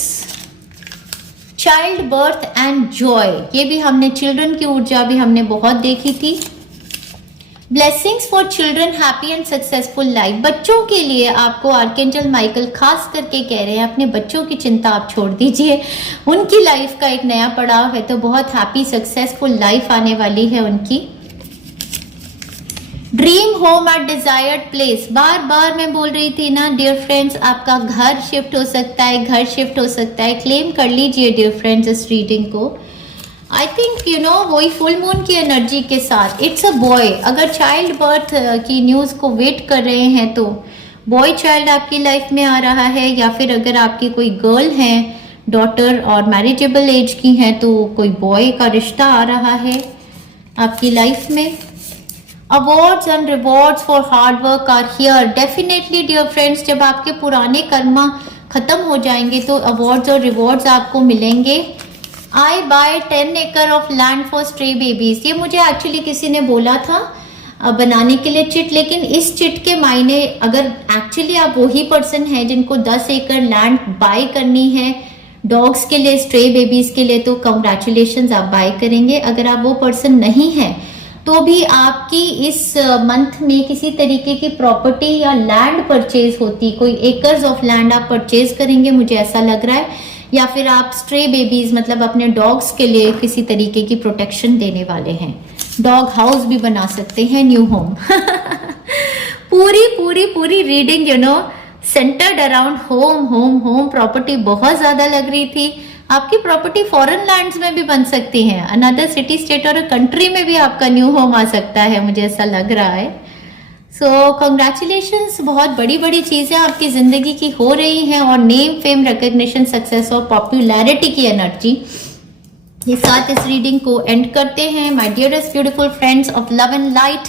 Child birth and joy, ये भी हमने चिल्ड्रन की ऊर्जा भी हमने बहुत देखी थी। Blessings for children, happy and successful life, बच्चों के लिए आपको आर्कएंजल माइकल खास करके कह रहे हैं अपने बच्चों की चिंता आप छोड़ दीजिए, उनकी लाइफ का एक नया पड़ाव है, तो बहुत हैप्पी सक्सेसफुल लाइफ आने वाली है उनकी। Dream home at desired place, बार बार मैं बोल रही थी ना डियर फ्रेंड्स, आपका घर शिफ्ट हो सकता है, घर शिफ्ट हो सकता है, क्लेम कर लीजिए डियर फ्रेंड्स इस रीडिंग को। आई थिंक यू नो वही फुल मून की एनर्जी के साथ इट्स अ बॉय, अगर चाइल्ड बर्थ की न्यूज को वेट कर रहे हैं तो बॉय चाइल्ड आपकी लाइफ में आ रहा है, या फिर अगर आपकी कोई गर्ल है डॉटर और मैरिजेबल एज की हैं तो कोई बॉय का रिश्ता आ रहा है आपकी लाइफ में। Awards and rewards for hard work are here, definitely dear friends, जब आपके पुराने कर्मा खत्म हो जाएंगे तो अवार्ड्स और रिवॉर्ड्स आपको मिलेंगे। I buy 10 acre of land for stray babies, ये मुझे एक्चुअली किसी ने बोला था बनाने के लिए चिट, लेकिन इस चिट के मायने अगर एक्चुअली आप वही पर्सन है जिनको 10 एकड़ लैंड बाय करनी है डॉग्स के लिए, स्ट्रे बेबीज के लिए, तो कंग्रेचुलेशंस आप बाय करेंगे। अगर आप वो पर्सन नहीं है तो भी आपकी इस मंथ में किसी तरीके की प्रॉपर्टी या लैंड परचेज होती, कोई एकर्स ऑफ लैंड आप परचेज करेंगे मुझे ऐसा लग रहा है, या फिर आप स्ट्रे बेबीज मतलब अपने डॉग्स के लिए किसी तरीके की प्रोटेक्शन देने वाले हैं। डॉग हाउस भी बना सकते हैं, न्यू होम। पूरी पूरी पूरी reading you know centred around home home home, property बहुत ज्यादा लग रही थी। आपकी प्रॉपर्टी फॉरेन लैंड्स में भी बन सकती है, अनदर सिटी स्टेट और कंट्री में भी आपका न्यू होम आ सकता है, मुझे ऐसा लग रहा है। सो कंग्रेचुलेशंस, बहुत बड़ी बड़ी चीजें आपकी जिंदगी की हो रही हैं, और नेम फेम रिकॉग्निशन सक्सेस और पॉपुलैरिटी की एनर्जी के साथ इस रीडिंग को एंड करते हैं। My dearest beautiful friends of love and light,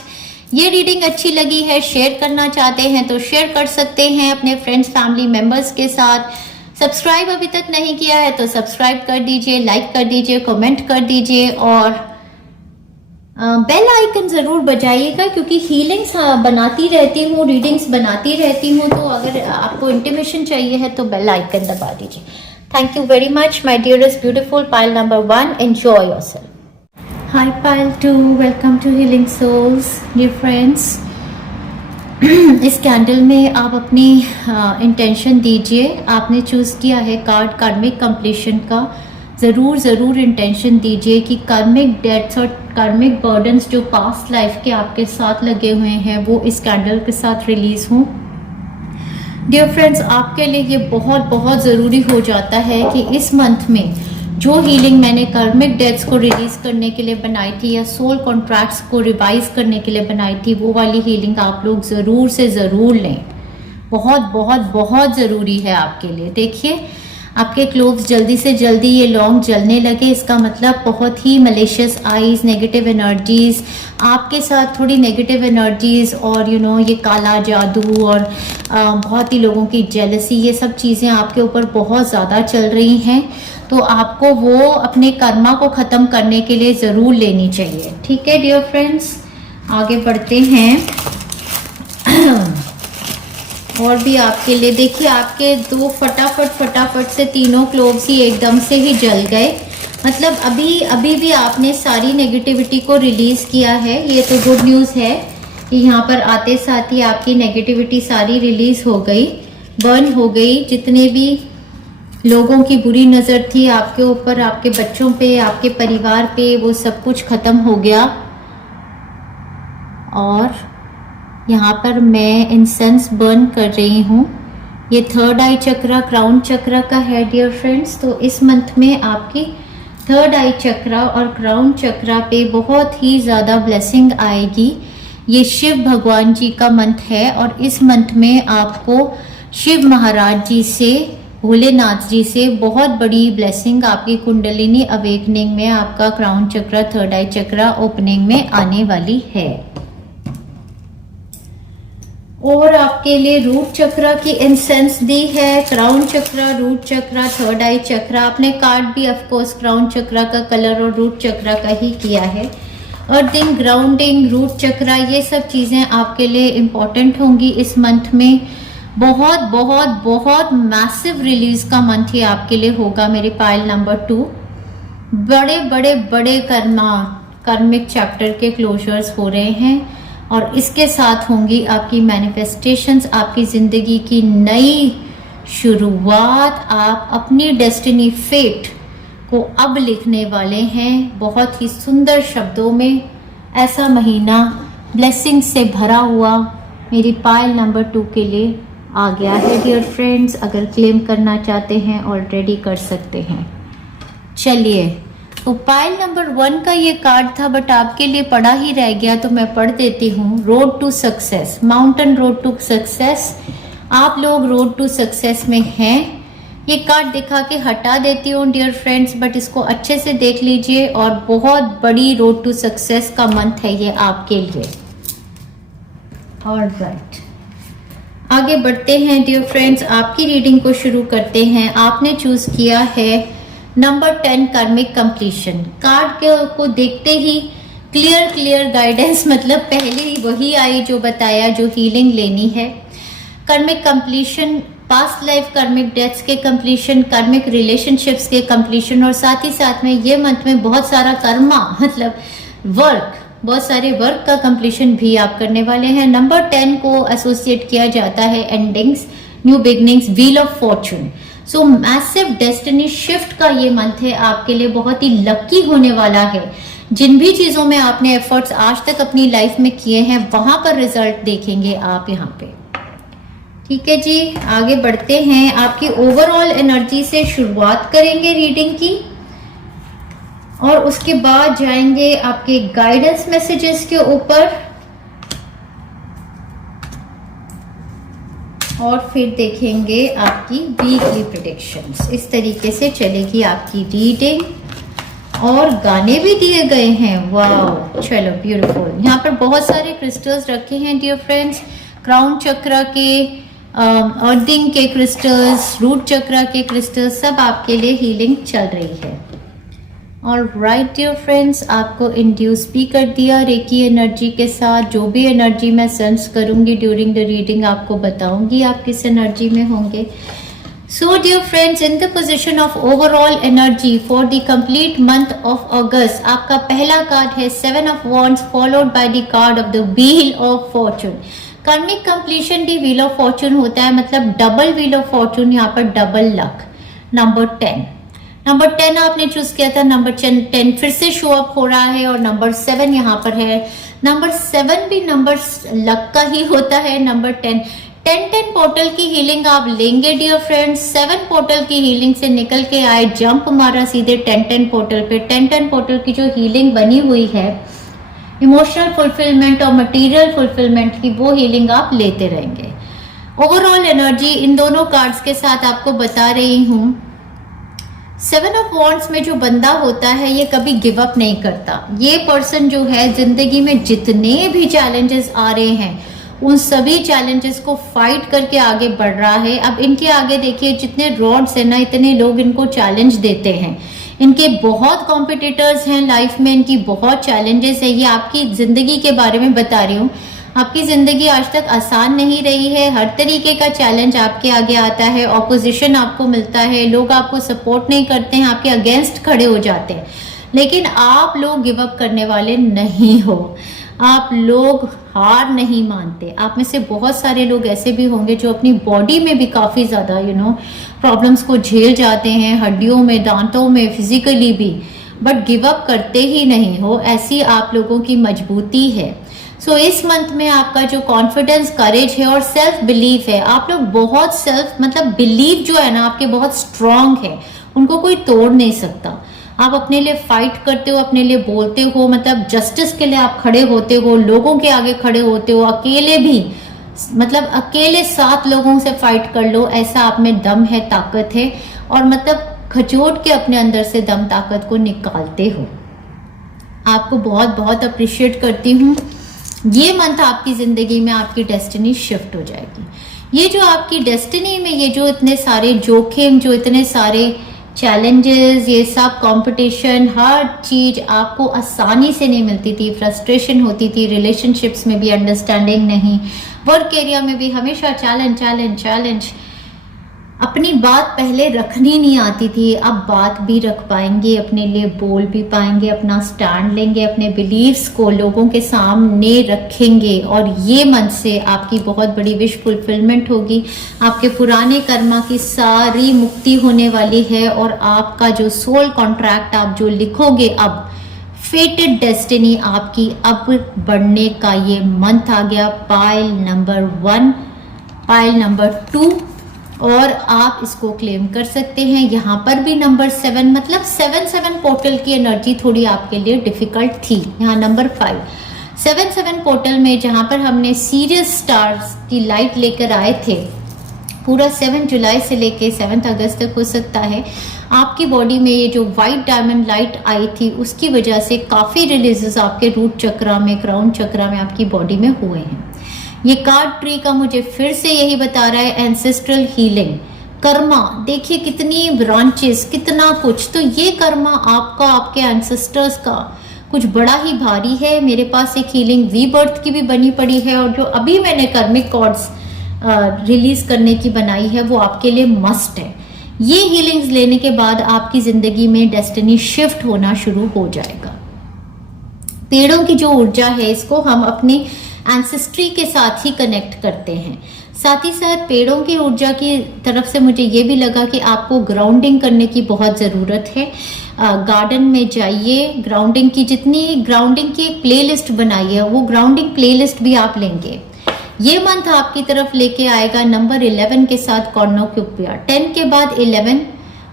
ये रीडिंग अच्छी लगी है, शेयर करना चाहते हैं तो शेयर कर सकते हैं अपने फ्रेंड्स फैमिली मेंबर्स के साथ। सब्सक्राइब अभी तक नहीं किया है तो सब्सक्राइब कर दीजिए, लाइक कर दीजिए, कमेंट कर दीजिए, और बेल आइकन जरूर बजाइएगा, क्योंकि हीलिंग्स बनाती रहती हूँ, रीडिंग्स बनाती रहती हूँ, तो अगर आपको इंटीमेशन चाहिए है तो बेल आइकन दबा दीजिए। Thank you very much my dearest beautiful pile number 1, enjoy yourself. Hi pile 2, welcome to healing souls dear friends. इस कैंडल में आप अपनी इंटेंशन दीजिए। आपने चूज किया है कार्ड कार्मिक कंप्लीशन का, ज़रूर ज़रूर इंटेंशन दीजिए कि कार्मिक डेट्स और कार्मिक बर्डन्स जो पास्ट लाइफ के आपके साथ लगे हुए हैं वो इस कैंडल के साथ रिलीज हों। डियर फ्रेंड्स, आपके लिए ये बहुत बहुत ज़रूरी हो जाता है कि इस मंथ में जो हीलिंग मैंने कार्मिक डेट्स को रिलीज करने के लिए बनाई थी या सोल कॉन्ट्रैक्ट्स को रिवाइज करने के लिए बनाई थी, वो वाली हीलिंग आप लोग ज़रूर से ज़रूर लें। बहुत बहुत बहुत ज़रूरी है आपके लिए। देखिए आपके क्लोव्स जल्दी से जल्दी ये लौंग जलने लगे, इसका मतलब बहुत ही मलेशियस आईज, नेगेटिव एनर्जीज आपके साथ, थोड़ी नेगेटिव एनर्जीज और यू नो ये काला जादू और बहुत ही लोगों की जेलसी, ये सब चीज़ें आपके ऊपर बहुत ज़्यादा चल रही हैं, तो आपको वो अपने कर्मा को ख़त्म करने के लिए ज़रूर लेनी चाहिए। ठीक है डियर फ्रेंड्स, आगे बढ़ते हैं। और भी आपके लिए देखिए, आपके दो फटाफट से तीनों क्लोव्स ही एकदम से ही जल गए, मतलब अभी भी आपने सारी नेगेटिविटी को रिलीज किया है। ये तो गुड न्यूज़ है कि यहाँ पर आते साथ ही आपकी नेगेटिविटी सारी रिलीज हो गई, बर्न हो गई। जितने भी लोगों की बुरी नज़र थी आपके ऊपर, आपके बच्चों पे, आपके परिवार पे, वो सब कुछ ख़त्म हो गया। और यहाँ पर मैं इंसेंस बर्न कर रही हूँ। ये थर्ड आई चक्रा क्राउन चक्रा का है डियर फ्रेंड्स, तो इस मंथ में आपकी थर्ड आई चक्रा और क्राउन चक्रा पे बहुत ही ज़्यादा ब्लेसिंग आएगी। ये शिव भगवान जी का मंथ है और इस मंथ में आपको शिव महाराज जी से, भोलेनाथ जी से बहुत बड़ी ब्लेसिंग आपकी कुंडलिनी अवेकनिंग में, आपका क्राउन चक्रा थर्ड आई चक्रा ओपनिंग में आने वाली है। और आपके लिए रूट चक्रा की इंसेंस दी है, क्राउन चक्रा, रूट चक्रा, थर्ड आई चक्रा। आपने कार्ड भी ऑफ कोर्स क्राउन चक्रा का कलर और रूट चक्रा का ही किया है। अर्थिंग, ग्राउंडिंग, रूट चक्रा, ये सब चीजें आपके लिए इम्पोर्टेंट होंगी इस मंथ में। बहुत बहुत बहुत मैसिव रिलीज का मंथ ही आपके लिए होगा मेरे पाइल नंबर 2। बड़े बड़े बड़े कर्मिक चैप्टर के क्लोजर्स हो रहे हैं और इसके साथ होंगी आपकी मैनिफेस्टेशंस, आपकी जिंदगी की नई शुरुआत। आप अपनी डेस्टिनी फेट को अब लिखने वाले हैं बहुत ही सुंदर शब्दों में। ऐसा महीना ब्लेसिंग से भरा हुआ मेरी पाइल नंबर 2 के लिए आ गया है डियर फ्रेंड्स। अगर क्लेम करना चाहते हैं ऑलरेडी कर सकते हैं। चलिए, तो पाइल नंबर 1 का ये कार्ड था बट आपके लिए पढ़ा ही रह गया तो मैं पढ़ देती हूँ। Road to success, mountain road to success. आप लोग रोड टू सक्सेस में हैं। ये कार्ड दिखा के हटा देती हूँ डियर फ्रेंड्स, बट इसको अच्छे से देख लीजिए और बहुत बड़ी रोड टू सक्सेस का मंथ है ये आपके लिए। ऑलराइट, आगे बढ़ते हैं डियर फ्रेंड्स, आपकी रीडिंग को शुरू करते हैं। आपने चूज किया है नंबर 10 कर्मिक कंप्लीशन। कार्ड को देखते ही क्लियर गाइडेंस, मतलब पहले ही वही आई जो बताया, जो हीलिंग लेनी है। कर्मिक कंप्लीशन, पास्ट लाइफ कर्मिक डेथ्स के कंप्लीशन, कर्मिक रिलेशनशिप्स के कंप्लीशन और साथ ही साथ में ये मंथ में बहुत सारा कर्मा, मतलब वर्क, बहुत सारे वर्क का कंप्लीशन भी आप करने वाले हैं। नंबर 10 को एसोसिएट किया जाता है endings, new beginnings, wheel of Fortune. So massive destiny shift का ये मंथ है आपके लिए, बहुत ही लकी होने वाला है। जिन भी चीजों में आपने एफर्ट्स आज तक अपनी लाइफ में किए हैं वहां पर रिजल्ट देखेंगे आप यहाँ पे। ठीक है जी, आगे बढ़ते हैं। आपकी ओवरऑल एनर्जी से शुरुआत करेंगे रीडिंग की और उसके बाद जाएंगे आपके गाइडेंस मैसेजेस के ऊपर और फिर देखेंगे आपकी वीकली प्रेडिक्शंस। इस तरीके से चलेगी आपकी रीडिंग और गाने भी दिए गए हैं। वाओ, चलो ब्यूटीफुल। यहाँ पर बहुत सारे क्रिस्टल्स रखे हैं डियर फ्रेंड्स, क्राउन चक्र के, अर्थिंग के क्रिस्टल्स, रूट चक्र के क्रिस्टल्स, सब आपके लिए हीलिंग चल रही है। और राइट डियर फ्रेंड्स, आपको इंड्यूस भी कर दिया रेकी एनर्जी के साथ। जो भी एनर्जी मैं सेंस करूंगी ड्यूरिंग द रीडिंग आपको बताऊंगी आप किस एनर्जी में होंगे। So dear friends, in the position of overall energy for the complete month of August, आपका पहला कार्ड है 7 of wands followed by the card of the wheel of fortune. Karmic completion the wheel of fortune होता है, मतलब double wheel of Fortune, यहाँ पर double luck. Number 10 आपने choose किया था। नंबर 10 फिर से शो अप हो रहा है और नंबर 7 यहाँ पर है। नंबर 7 भी नंबर लक का ही होता है। नंबर 10 पोर्टल की हीलिंग आप लेंगे डियर फ्रेंड्स। 7 पोर्टल की हीलिंग से निकल के आए, जंप मारा सीधे 10 पोर्टल पे। 10 पोर्टल की जो हीलिंग बनी हुई है इमोशनल फुलफिलमेंट और मटेरियल फुलफिलमेंट की, वो हीलिंग आप लेते रहेंगे। ओवरऑल एनर्जी इन दोनों कार्ड्स के साथ आपको बता रही हूं। 7 ऑफ वॉन्ड्स में जो बंदा होता है ये कभी गिव अप नहीं करता। ये पर्सन जो है जिंदगी में जितने भी चैलेंजेस आ रहे हैं उन सभी चैलेंजेस को फाइट करके आगे बढ़ रहा है। अब इनके आगे देखिए जितने रॉड्स है ना, इतने लोग इनको चैलेंज देते हैं। इनके बहुत कॉम्पिटिटर्स हैं लाइफ में, इनकी बहुत चैलेंजेस है। ये आपकी जिंदगी के बारे में बता रही हूँ। आपकी जिंदगी आज तक आसान नहीं रही है। हर तरीके का चैलेंज आपके आगे आता है, ऑपोजिशन आपको मिलता है, लोग आपको सपोर्ट नहीं करते हैं, आपके अगेंस्ट खड़े हो जाते हैं। लेकिन आप लोग गिव अप करने वाले नहीं हो, आप लोग हार नहीं मानते। आप में से बहुत सारे लोग ऐसे भी होंगे जो अपनी बॉडी में भी काफी ज्यादा प्रॉब्लम्स को झेल जाते हैं, हड्डियों में, दांतों में, फिजिकली भी, बट गिव अप करते ही नहीं हो। ऐसी आप लोगों की मजबूती है। सो इस मंथ में आपका जो कॉन्फिडेंस, करेज है और सेल्फ बिलीफ है, आप लोग बहुत बिलीव जो है ना आपके बहुत स्ट्रांग है, उनको कोई तोड़ नहीं सकता। आप अपने लिए फाइट करते हो, अपने लिए बोलते हो, मतलब जस्टिस के लिए आप खड़े होते हो, लोगों के आगे खड़े होते हो, अकेले भी, मतलब अकेले 7 लोगों से फाइट कर लो, ऐसा आप में दम है, ताकत है, और मतलब खचोट के अपने अंदर से दम ताकत को निकालते हो। आपको बहुत बहुत अप्रिशिएट करती हूँ। ये मंथ आपकी जिंदगी में आपकी डेस्टिनी शिफ्ट हो जाएगी। ये जो आपकी डेस्टिनी में ये जो इतने सारे जोखिम, जो इतने सारे चैलेंजेस, ये सब कंपटीशन, हर चीज आपको आसानी से नहीं मिलती थी, फ्रस्ट्रेशन होती थी, रिलेशनशिप्स में भी अंडरस्टैंडिंग नहीं, वर्क एरिया में भी हमेशा चैलेंज चैलेंज चैलेंज, अपनी बात पहले रखनी नहीं आती थी, अब बात भी रख पाएंगे, अपने लिए बोल भी पाएंगे, अपना स्टैंड लेंगे, अपने बिलीव्स को लोगों के सामने रखेंगे और ये मन से आपकी बहुत बड़ी विश फुलफिलमेंट होगी। आपके पुराने कर्मा की सारी मुक्ति होने वाली है और आपका जो सोल कॉन्ट्रैक्ट आप जो लिखोगे, अब फेटेड डेस्टिनी आपकी अब बढ़ने का ये मंथ आ गया। पाइल नंबर 1, पाइल नंबर 2, और आप इसको क्लेम कर सकते हैं। यहाँ पर भी नंबर 7, मतलब 7 पोर्टल की एनर्जी थोड़ी आपके लिए डिफिकल्ट थी। यहाँ नंबर 5 7 पोर्टल में जहाँ पर हमने सीरियस स्टार्स की लाइट लेकर आए थे, पूरा 7 जुलाई से लेके 7 अगस्त तक हो सकता है, आपकी बॉडी में ये जो व्हाइट डायमंड लाइट आई थी उसकी वजह से काफ़ी रिलीजेस आपके रूट चक्रा में, क्राउन चक्रा में आपकी बॉडी में हुए हैं। ये कार्ड ट्री का मुझे फिर से यही बता रहा है, एंसेस्ट्रल हीलिंग, कर्मा, देखिए कितनी ब्रांचेस, कितना कुछ। तो ये कर्मा आपका, आपके एंसेस्टर्स का कुछ बड़ा ही भारी है। मेरे पास एक हीलिंग रीबर्थ की भी बनी पड़ी है और जो अभी मैंने कर्मिक कॉर्ड्स रिलीज करने की बनाई है वो आपके लिए मस्ट है। ये हीलिंग्स लेने के बाद आपकी जिंदगी में डेस्टिनी शिफ्ट होना शुरू हो जाएगा। पेड़ों की जो ऊर्जा है इसको हम अपनी एंसेस्ट्री के साथ ही कनेक्ट करते हैं। साथ ही साथ पेड़ों की ऊर्जा की तरफ से मुझे ये भी लगा कि आपको ग्राउंडिंग करने की बहुत ज़रूरत है। गार्डन में जाइए, ग्राउंडिंग की एक प्लेलिस्ट बनाई है, वो ग्राउंडिंग प्लेलिस्ट भी आप लेंगे। ये मंथ आपकी तरफ लेके आएगा नंबर 11 के साथ कॉर्नोकोपिया। 10 के बाद 11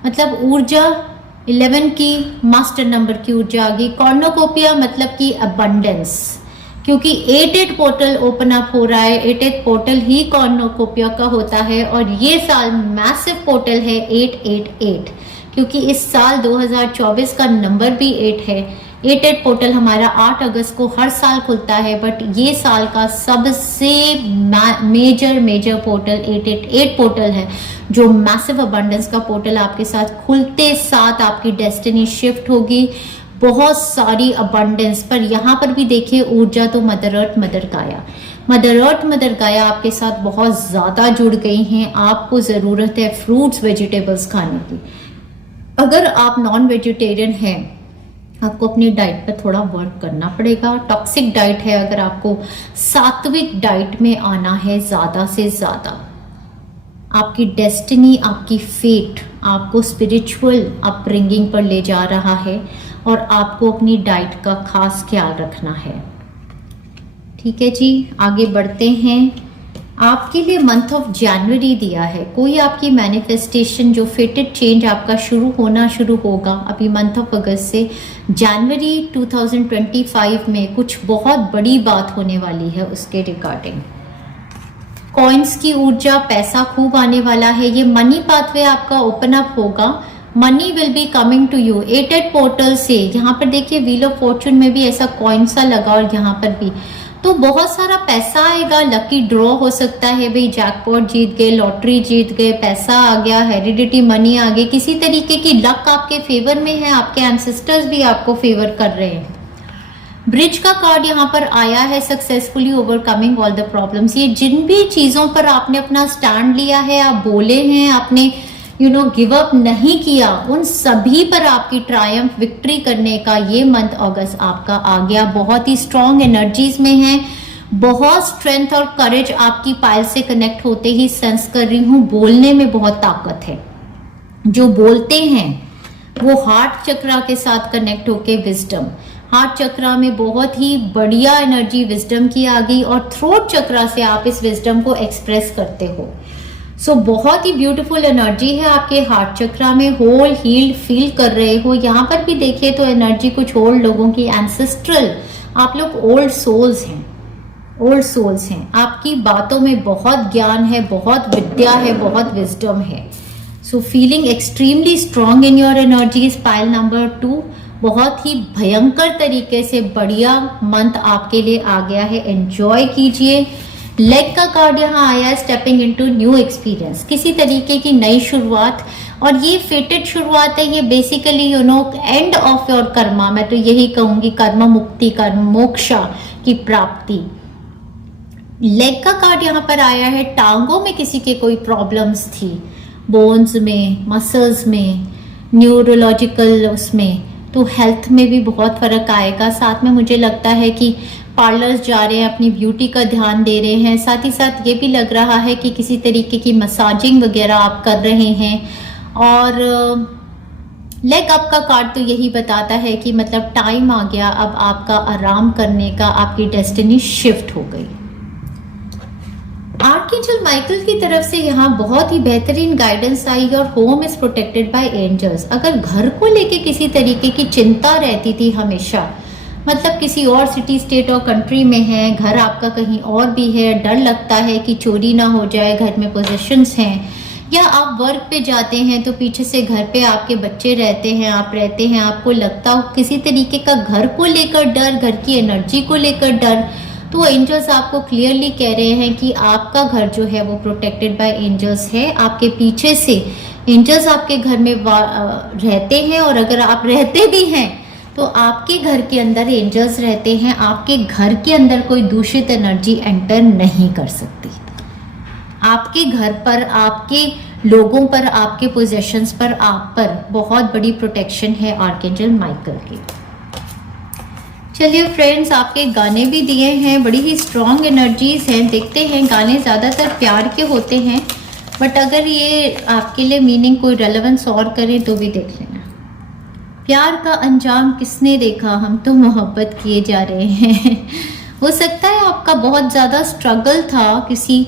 मतलब ऊर्जा, 11 की मास्टर नंबर की ऊर्जा आ गई। कॉर्नोकोपिया मतलब की अबंडेंस, क्योंकि 8 पोर्टल ओपन अप हो रहा है। 8 पोर्टल ही कॉर्नोकोपिया का होता है और ये साल मैसिव पोर्टल है 888, क्योंकि इस साल 2024 का नंबर भी 8 है। 8 पोर्टल हमारा 8 अगस्त को हर साल खुलता है, बट ये साल का सबसे मेजर पोर्टल 888 पोर्टल है, जो मैसिव अबंडेंस का पोर्टल आपके साथ खुलते साथ आपकी डेस्टिनी शिफ्ट होगी। बहुत सारी अबंडेंस, पर यहाँ पर भी देखिए ऊर्जा तो मदर अर्थ, मदर गाया आपके साथ बहुत ज़्यादा जुड़ गई हैं। आपको ज़रूरत है फ्रूट्स वेजिटेबल्स खाने की। अगर आप नॉन वेजिटेरियन हैं, आपको अपनी डाइट पर थोड़ा वर्क करना पड़ेगा। टॉक्सिक डाइट है, अगर आपको सात्विक डाइट में आना है ज़्यादा से ज़्यादा, आपकी डेस्टिनी, आपकी फेट आपको स्पिरिचुअल अपब्रिंगिंग पर ले जा रहा है और आपको अपनी डाइट का खास ख्याल रखना है। ठीक है जी, आगे बढ़ते हैं। आपके लिए मंथ ऑफ जनवरी दिया है। कोई आपकी मैनिफेस्टेशन, जो फेटेड चेंज आपका शुरू होगा अभी मंथ ऑफ अगस्त से। जनवरी 2025 में कुछ बहुत बड़ी बात होने वाली है उसके रिगार्डिंग। कॉइन्स की ऊर्जा, पैसा खूब आने वाला है। ये मनी पाथवे आपका ओपन अप होगा। Money will be coming to you 8 portal से। यहाँ पर देखिए व्हील ऑफ फॉर्चून में भी ऐसा कॉइन सा लगा और यहाँ पर भी, तो बहुत सारा पैसा आएगा। लकी ड्रॉ हो सकता है, भाई जैकपॉट जीत गए, लॉटरी जीत गए, पैसा आ गया, हेरिडिटी मनी आ गई, किसी तरीके की लक आपके फेवर में है। आपके एंसेस्टर्स भी आपको फेवर कर रहे हैं। ब्रिज का कार्ड यहाँ पर आया है, successfully overcoming all the problems. ये जिन भी चीजों पर आपने अपना स्टैंड लिया है, आप बोले हैं, आपने गिव अप नहीं किया, उन सभी पर आपकी ट्रायम्फ, विक्ट्री करने का ये मंथ अगस्त आपका आ गया। बहुत ही स्ट्रॉन्ग एनर्जीज में है, बहुत स्ट्रेंथ और करेज आपकी पायल से कनेक्ट होते ही सेंस कर रही हूँ। बोलने में बहुत ताकत है। जो बोलते हैं वो हार्ट चक्रा के साथ कनेक्ट होके विजडम, हार्ट चक्रा में बहुत ही बढ़िया एनर्जी विजडम की आ गई और थ्रोट चक्रा से आप इस विजडम को एक्सप्रेस करते हो। सो बहुत ही ब्यूटीफुल एनर्जी है आपके हार्ट चक्रा में। होल हील्ड फील कर रहे हो। यहाँ पर भी देखिए तो एनर्जी कुछ ओल्ड लोगों की, एंसेस्ट्रल, आप लोग ओल्ड सोल्स हैं। आपकी बातों में बहुत ज्ञान है, बहुत विद्या है, बहुत विजडम है। So feeling extremely strong in your energies. Pile number 2, बहुत ही भयंकर तरीके से बढ़िया मंथ आपके लिए आ गया है, एंजॉय कीजिए। लेग का कार्ड यहाँ आया है, स्टेपिंग इनटू न्यू एक्सपीरियंस, किसी तरीके की नई शुरुआत, और ये फेटेड शुरुआत है। ये basically end of your Karma, मैं तो यही कहूंगी, कर्म मुक्ति, कर्म मोक्षा की प्राप्ति। लेग का कार्ड यहाँ पर आया है, टांगों में किसी के कोई प्रॉब्लम्स थी, बोन्स में, मसल्स में, न्यूरोलॉजिकल उसमें, तो हेल्थ में भी बहुत फर्क आएगा। साथ में मुझे लगता है कि पार्लर्स जा रहे हैं, अपनी ब्यूटी का ध्यान दे रहे हैं। साथ ही साथ ये भी लग रहा है कि किसी तरीके की मसाजिंग वगैरह आप कर रहे हैं। और लेग अप का कार्ड तो यही बताता है कि मतलब टाइम आ गया अब आपका आराम करने का, आपकी डेस्टिनी शिफ्ट हो गई। आर्कएंजल माइकल की तरफ से यहाँ बहुत ही बेहतरीन गाइडेंस आई, और home is protected by angels. अगर घर को लेके किसी तरीके की चिंता रहती थी हमेशा, मतलब किसी और सिटी, स्टेट और कंट्री में है, घर आपका कहीं और भी है, डर लगता है कि चोरी ना हो जाए, घर में पोजेशंस हैं, या आप वर्क पे जाते हैं तो पीछे से घर पे आपके बच्चे रहते हैं, आप रहते हैं, आपको लगता हो किसी तरीके का घर को लेकर डर, घर की एनर्जी को लेकर डर, तो एंजल्स आपको क्लियरली कह रहे हैं कि आपका घर जो है वो प्रोटेक्टेड बाय एंजल्स है। आपके पीछे से एंजल्स आपके घर में रहते हैं, और अगर आप रहते भी हैं तो आपके घर के अंदर एंजल्स रहते हैं। आपके घर के अंदर कोई दूषित एनर्जी एंटर नहीं कर सकती। आपके घर पर, आपके लोगों पर, आपके पोजेशंस पर, आप पर बहुत बड़ी प्रोटेक्शन है आर्कएंजल माइकल की। चलिए फ्रेंड्स, आपके गाने भी दिए हैं, बड़ी ही स्ट्रॉन्ग एनर्जीज हैं। देखते हैं, गाने ज़्यादातर प्यार के होते हैं, बट अगर ये आपके लिए मीनिंग कोई रेलेवेंस और करें तो भी देख लेना। प्यार का अंजाम किसने देखा, हम तो मोहब्बत किए जा रहे हैं। हो सकता है आपका बहुत ज़्यादा स्ट्रगल था किसी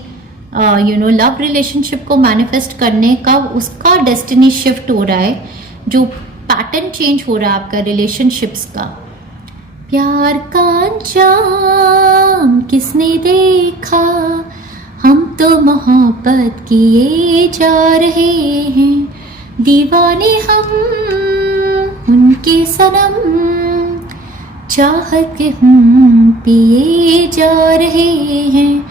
लव रिलेशनशिप को मैनिफेस्ट करने का, उसका डेस्टिनी शिफ्ट हो रहा है, जो पैटर्न चेंज हो रहा है आपका रिलेशनशिप्स का। प्यार का अंजाम किसने देखा, हम तो मोहब्बत किए जा रहे हैं, दीवाने हम उनके सनम, चाहत के हम पिए जा रहे हैं।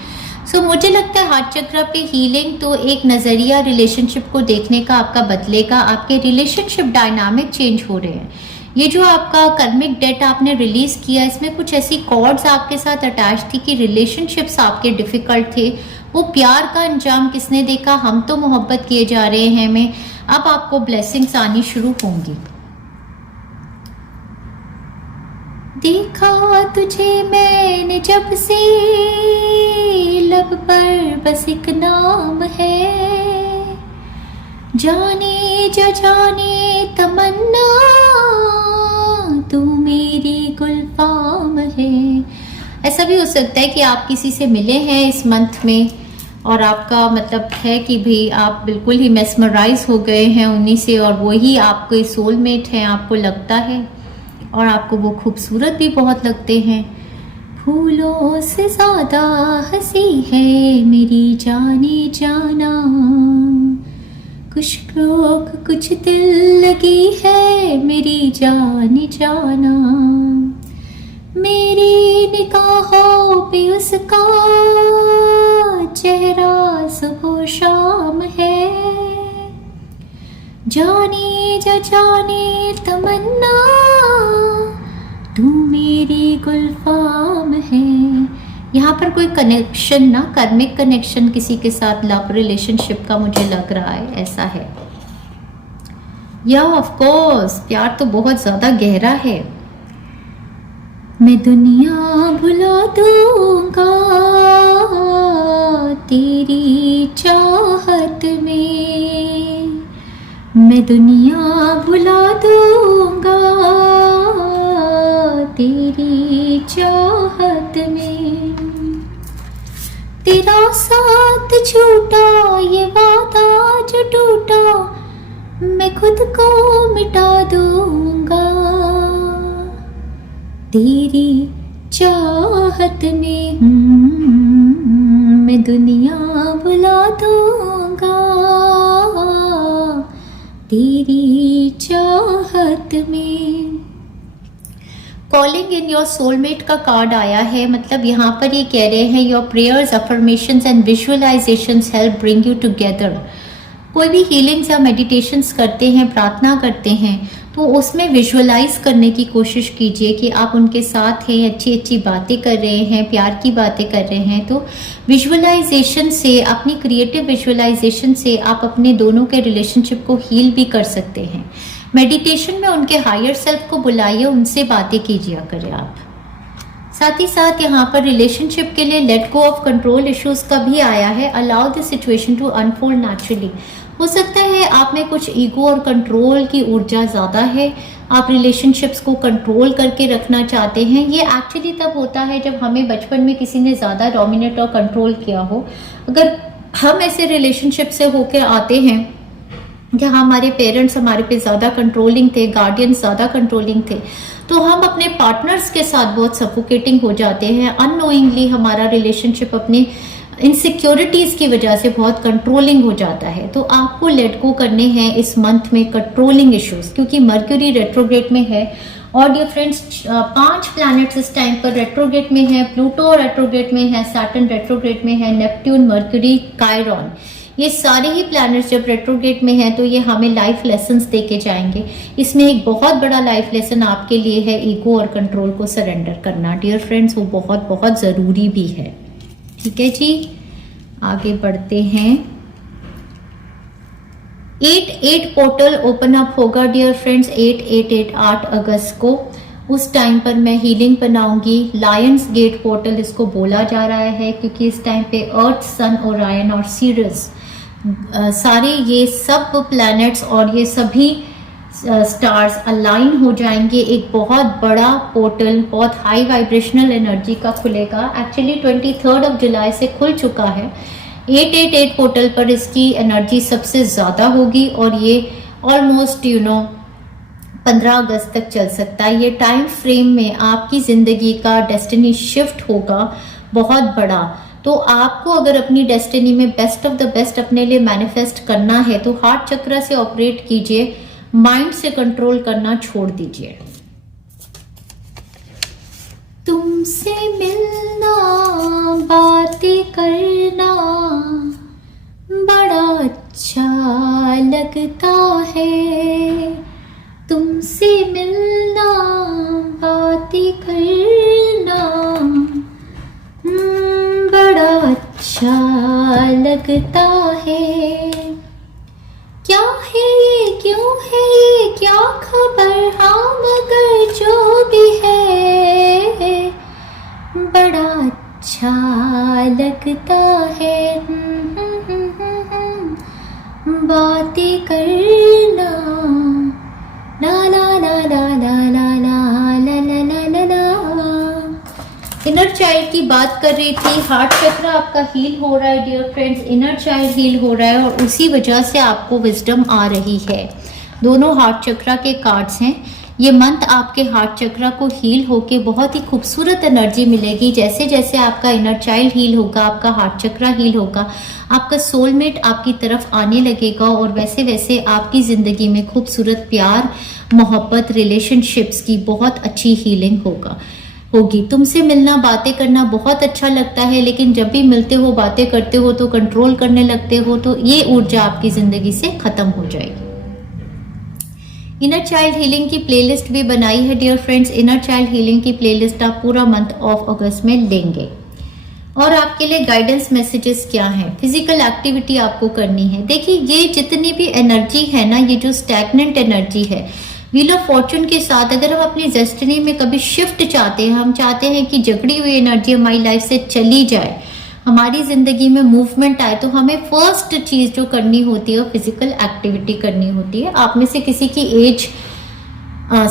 सो मुझे लगता है हार्ट चक्र पे हीलिंग तो एक नज़रिया रिलेशनशिप को देखने का आपका बदलेगा। आपके रिलेशनशिप डायनामिक चेंज हो रहे हैं। ये जो आपका कर्मिक डेट आपने रिलीज किया, इसमें कुछ ऐसी कॉर्ड्स आपके साथ अटैच थी कि रिलेशनशिप्स आपके डिफिकल्ट थे, वो प्यार का अंजाम किसने देखा, हम तो मोहब्बत किए जा रहे हैं में अब आपको ब्लेसिंग्स आनी शुरू होंगी। देखा तुझे मैंने जब से, लब पर बस एक नाम है, जाने जा जाने तमन्ना, तू मेरी गुलफाम है। ऐसा भी हो सकता है कि आप किसी से मिले हैं इस मंथ में, और आपका मतलब है कि भाई आप बिल्कुल ही मेस्मराइज हो गए हैं उन्हीं से, और वही आपके सोलमेट हैं, आपको लगता है, और आपको वो खूबसूरत भी बहुत लगते हैं। फूलों से ज़्यादा हंसी है मेरी जाने जाना, खुशबू कुछ दिल लगी है मेरी जाने जाना, मेरी निगाहों पे उसका चेहरा सुबह शाम है, जाने जा जाने तमन्ना, तू मेरी गुलफाम है। यहाँ पर कोई कनेक्शन ना, कर्मिक कनेक्शन किसी के साथ, लव रिलेशनशिप का मुझे लग रहा है ऐसा है। या ऑफ कोर्स प्यार तो बहुत ज्यादा गहरा है। मैं दुनिया भुला दूंगा तेरी चाहत में, मैं दुनिया भुला दूंगा तेरी चाहत में, तेरा साथ छूटा ये वादा जो टूटा, मैं खुद को मिटा दूंगा तेरी चाहत में, मैं दुनिया भुला दूंगा तेरी चाहत में। कॉलिंग इन योर सोलमेट का कार्ड आया है, मतलब यहाँ पर ये कह रहे हैं your prayers, affirmations and visualisations help bring you together. कोई भी हीलिंग्स या मेडिटेशंस करते हैं, प्रार्थना करते हैं, तो उसमें विजुअलाइज करने की कोशिश कीजिए कि आप उनके साथ हैं, अच्छी अच्छी बातें कर रहे हैं, प्यार की बातें कर रहे हैं। तो विजुअलाइजेशन से, अपनी क्रिएटिव विजुअलाइजेशन से आप अपने दोनों के रिलेशनशिप को हील भी कर सकते हैं। मेडिटेशन में उनके हायर सेल्फ को बुलाइए, उनसे बातें कीजिए करें आप। साथ ही साथ यहाँ पर रिलेशनशिप के लिए let go of control issues का भी आया है। Allow the situation to unfold naturally. हो सकता है आप में कुछ ईगो और कंट्रोल की ऊर्जा ज़्यादा है, आप रिलेशनशिप्स को कंट्रोल करके रखना चाहते हैं। ये एक्चुअली तब होता है जब हमें बचपन में किसी ने ज़्यादा डोमिनेट और कंट्रोल किया हो। अगर हम ऐसे रिलेशनशिप से होकर आते हैं जहाँ हमारे पेरेंट्स हमारे पे ज़्यादा कंट्रोलिंग थे, गार्डियंस ज़्यादा कंट्रोलिंग थे, तो हम अपने पार्टनर्स के साथ बहुत सफोकेटिंग हो जाते हैं। अननोइंगली हमारा रिलेशनशिप अपने इनसिक्योरिटीज़ की वजह से बहुत कंट्रोलिंग हो जाता है। तो आपको लेट गो करने हैं इस मंथ में कंट्रोलिंग इश्यूज, क्योंकि मर्क्यूरी रेट्रोग्रेड में है। और डियर फ्रेंड्स, 5 प्लैनेट्स इस टाइम पर रेट्रोग्रेड में है। प्लूटो रेट्रोग्रेड में है, सैटर्न रेट्रोग्रेड में है, नेपट्यून, मर्क्यूरी, कायरॉन, ये सारे ही प्लैनेट्स जब रेट्रोग्रेड में है तो ये हमें लाइफ लेसन्स दे के जाएंगे। इसमें एक बहुत बड़ा लाइफ लेसन आपके लिए है ईगो और कंट्रोल को सरेंडर करना। डियर फ्रेंड्स, वो बहुत बहुत ज़रूरी भी है। ठीक है जी, आगे बढ़ते हैं। 8-8 पोर्टल ओपन अप होगा डियर फ्रेंड्स, 8 अगस्त को। उस टाइम पर मैं हीलिंग बनाऊंगी। लायंस गेट पोर्टल इसको बोला जा रहा है क्योंकि इस टाइम पे अर्थ, सन, ओरायन और सीरियस, सारे ये सब प्लैनेट्स और ये सभी स्टार्स अलाइन हो जाएंगे। एक बहुत बड़ा पोर्टल, बहुत हाई वाइब्रेशनल एनर्जी का खुलेगा। एक्चुअली 23 जुलाई से खुल चुका है। 888 पोर्टल पर इसकी एनर्जी सबसे ज़्यादा होगी और ये ऑलमोस्ट 15 अगस्त तक चल सकता है। ये टाइम फ्रेम में आपकी ज़िंदगी का डेस्टिनी शिफ्ट होगा बहुत बड़ा। तो आपको अगर अपनी डेस्टिनी में बेस्ट ऑफ द बेस्ट अपने लिए मैनिफेस्ट करना है तो हार्ट चक्र से ऑपरेट कीजिए, माइंड से कंट्रोल करना छोड़ दीजिए। तुमसे मिलना, बातें करना बड़ा अच्छा लगता है। तुमसे मिलना, बातें करना बड़ा अच्छा लगता है। क्या है ये, क्यों है ये, क्या खबर, हाँ मगर जो भी है बड़ा अच्छा लगता है। बातें करना, ला ला ला ला ला ला ला ला ला ला ला। इनर चाइल्ड की बात कर रही थी। हार्ट चक्र आपका हील हो रहा है dear friends, inner child heal हो रहा है और उसी वजह से आपको विजडम आ रही है। दोनों हार्ट चक्र के कार्ड्स हैं। ये मंथ आपके हार्ट चक्र को हील होके बहुत ही खूबसूरत एनर्जी मिलेगी। जैसे जैसे आपका इनर चाइल्ड हील होगा, आपका हार्ट चक्र हील होगा, आपका सोलमेट आपकी तरफ आने लगेगा और वैसे वैसे आपकी ज़िंदगी में खूबसूरत प्यार, मोहब्बत, रिलेशनशिप्स की बहुत अच्छी हीलिंग होगी। तुमसे मिलना, बातें करना बहुत अच्छा लगता है, लेकिन जब भी मिलते हो, बातें करते हो तो कंट्रोल करने लगते हो, तो ये ऊर्जा आपकी ज़िंदगी से ख़त्म हो जाएगी। इनर चाइल्ड हीलिंग की प्लेलिस्ट भी बनाई है dear friends. Inner child healing की प्लेलिस्ट आप पूरा मंथ ऑफ अगस्त में लेंगे। और आपके लिए गाइडेंस मैसेजेस क्या हैं? फिजिकल एक्टिविटी आपको करनी है। देखिए, ये जितनी भी एनर्जी है ना, ये जो स्टैग्नेंट एनर्जी है, व्हील ऑफ फॉर्चून के साथ अगर हम अपनी डेस्टिनी में कभी शिफ्ट चाहते हैं, हम चाहते हैं कि जकड़ी हुई एनर्जी हमारी लाइफ से चली जाए, हमारी ज़िंदगी में मूवमेंट आए, तो हमें फर्स्ट चीज़ जो करनी होती है वो फिजिकल एक्टिविटी करनी होती है। आप में से किसी की एज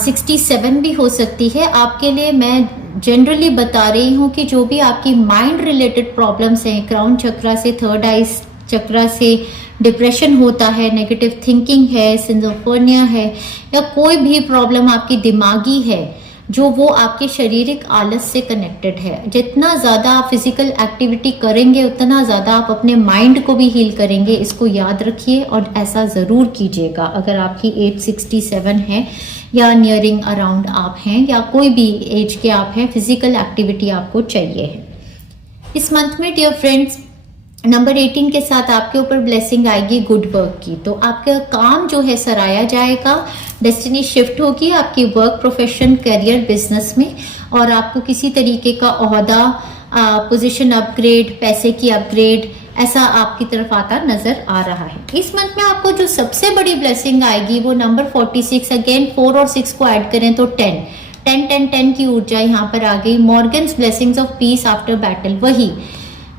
67 भी हो सकती है। आपके लिए मैं जनरली बता रही हूँ कि जो भी आपकी माइंड रिलेटेड प्रॉब्लम्स हैं, क्राउन चक्र से थर्ड आई चक्र से डिप्रेशन होता है, नेगेटिव थिंकिंग है, सिंजोफ्रेनिया है, या कोई भी प्रॉब्लम आपकी दिमागी है, जो वो आपके शारीरिक आलस से कनेक्टेड है। जितना ज़्यादा आप फिजिकल एक्टिविटी करेंगे उतना ज़्यादा आप अपने माइंड को भी हील करेंगे, इसको याद रखिए और ऐसा ज़रूर कीजिएगा। अगर आपकी एज 67 है या नियरिंग अराउंड आप हैं या कोई भी एज के आप हैं, फिजिकल एक्टिविटी आपको चाहिए है। इस मंथ में डियर फ्रेंड्स नंबर 18 के साथ आपके ऊपर ब्लेसिंग आएगी गुड वर्क की। तो आपका काम जो है सराया जाएगा, डेस्टिनी शिफ्ट होगी आपकी वर्क, प्रोफेशन, करियर, बिजनेस में, और आपको किसी तरीके का ओहदा, पोजीशन अपग्रेड, पैसे की अपग्रेड ऐसा आपकी तरफ आता नजर आ रहा है। इस मंथ में आपको जो सबसे बड़ी ब्लेसिंग आएगी वो नंबर 46, अगेन 4 और 6 को ऐड करें तो 10 की ऊर्जा यहाँ पर आ गई। Morgan's blessings of peace after battle, वही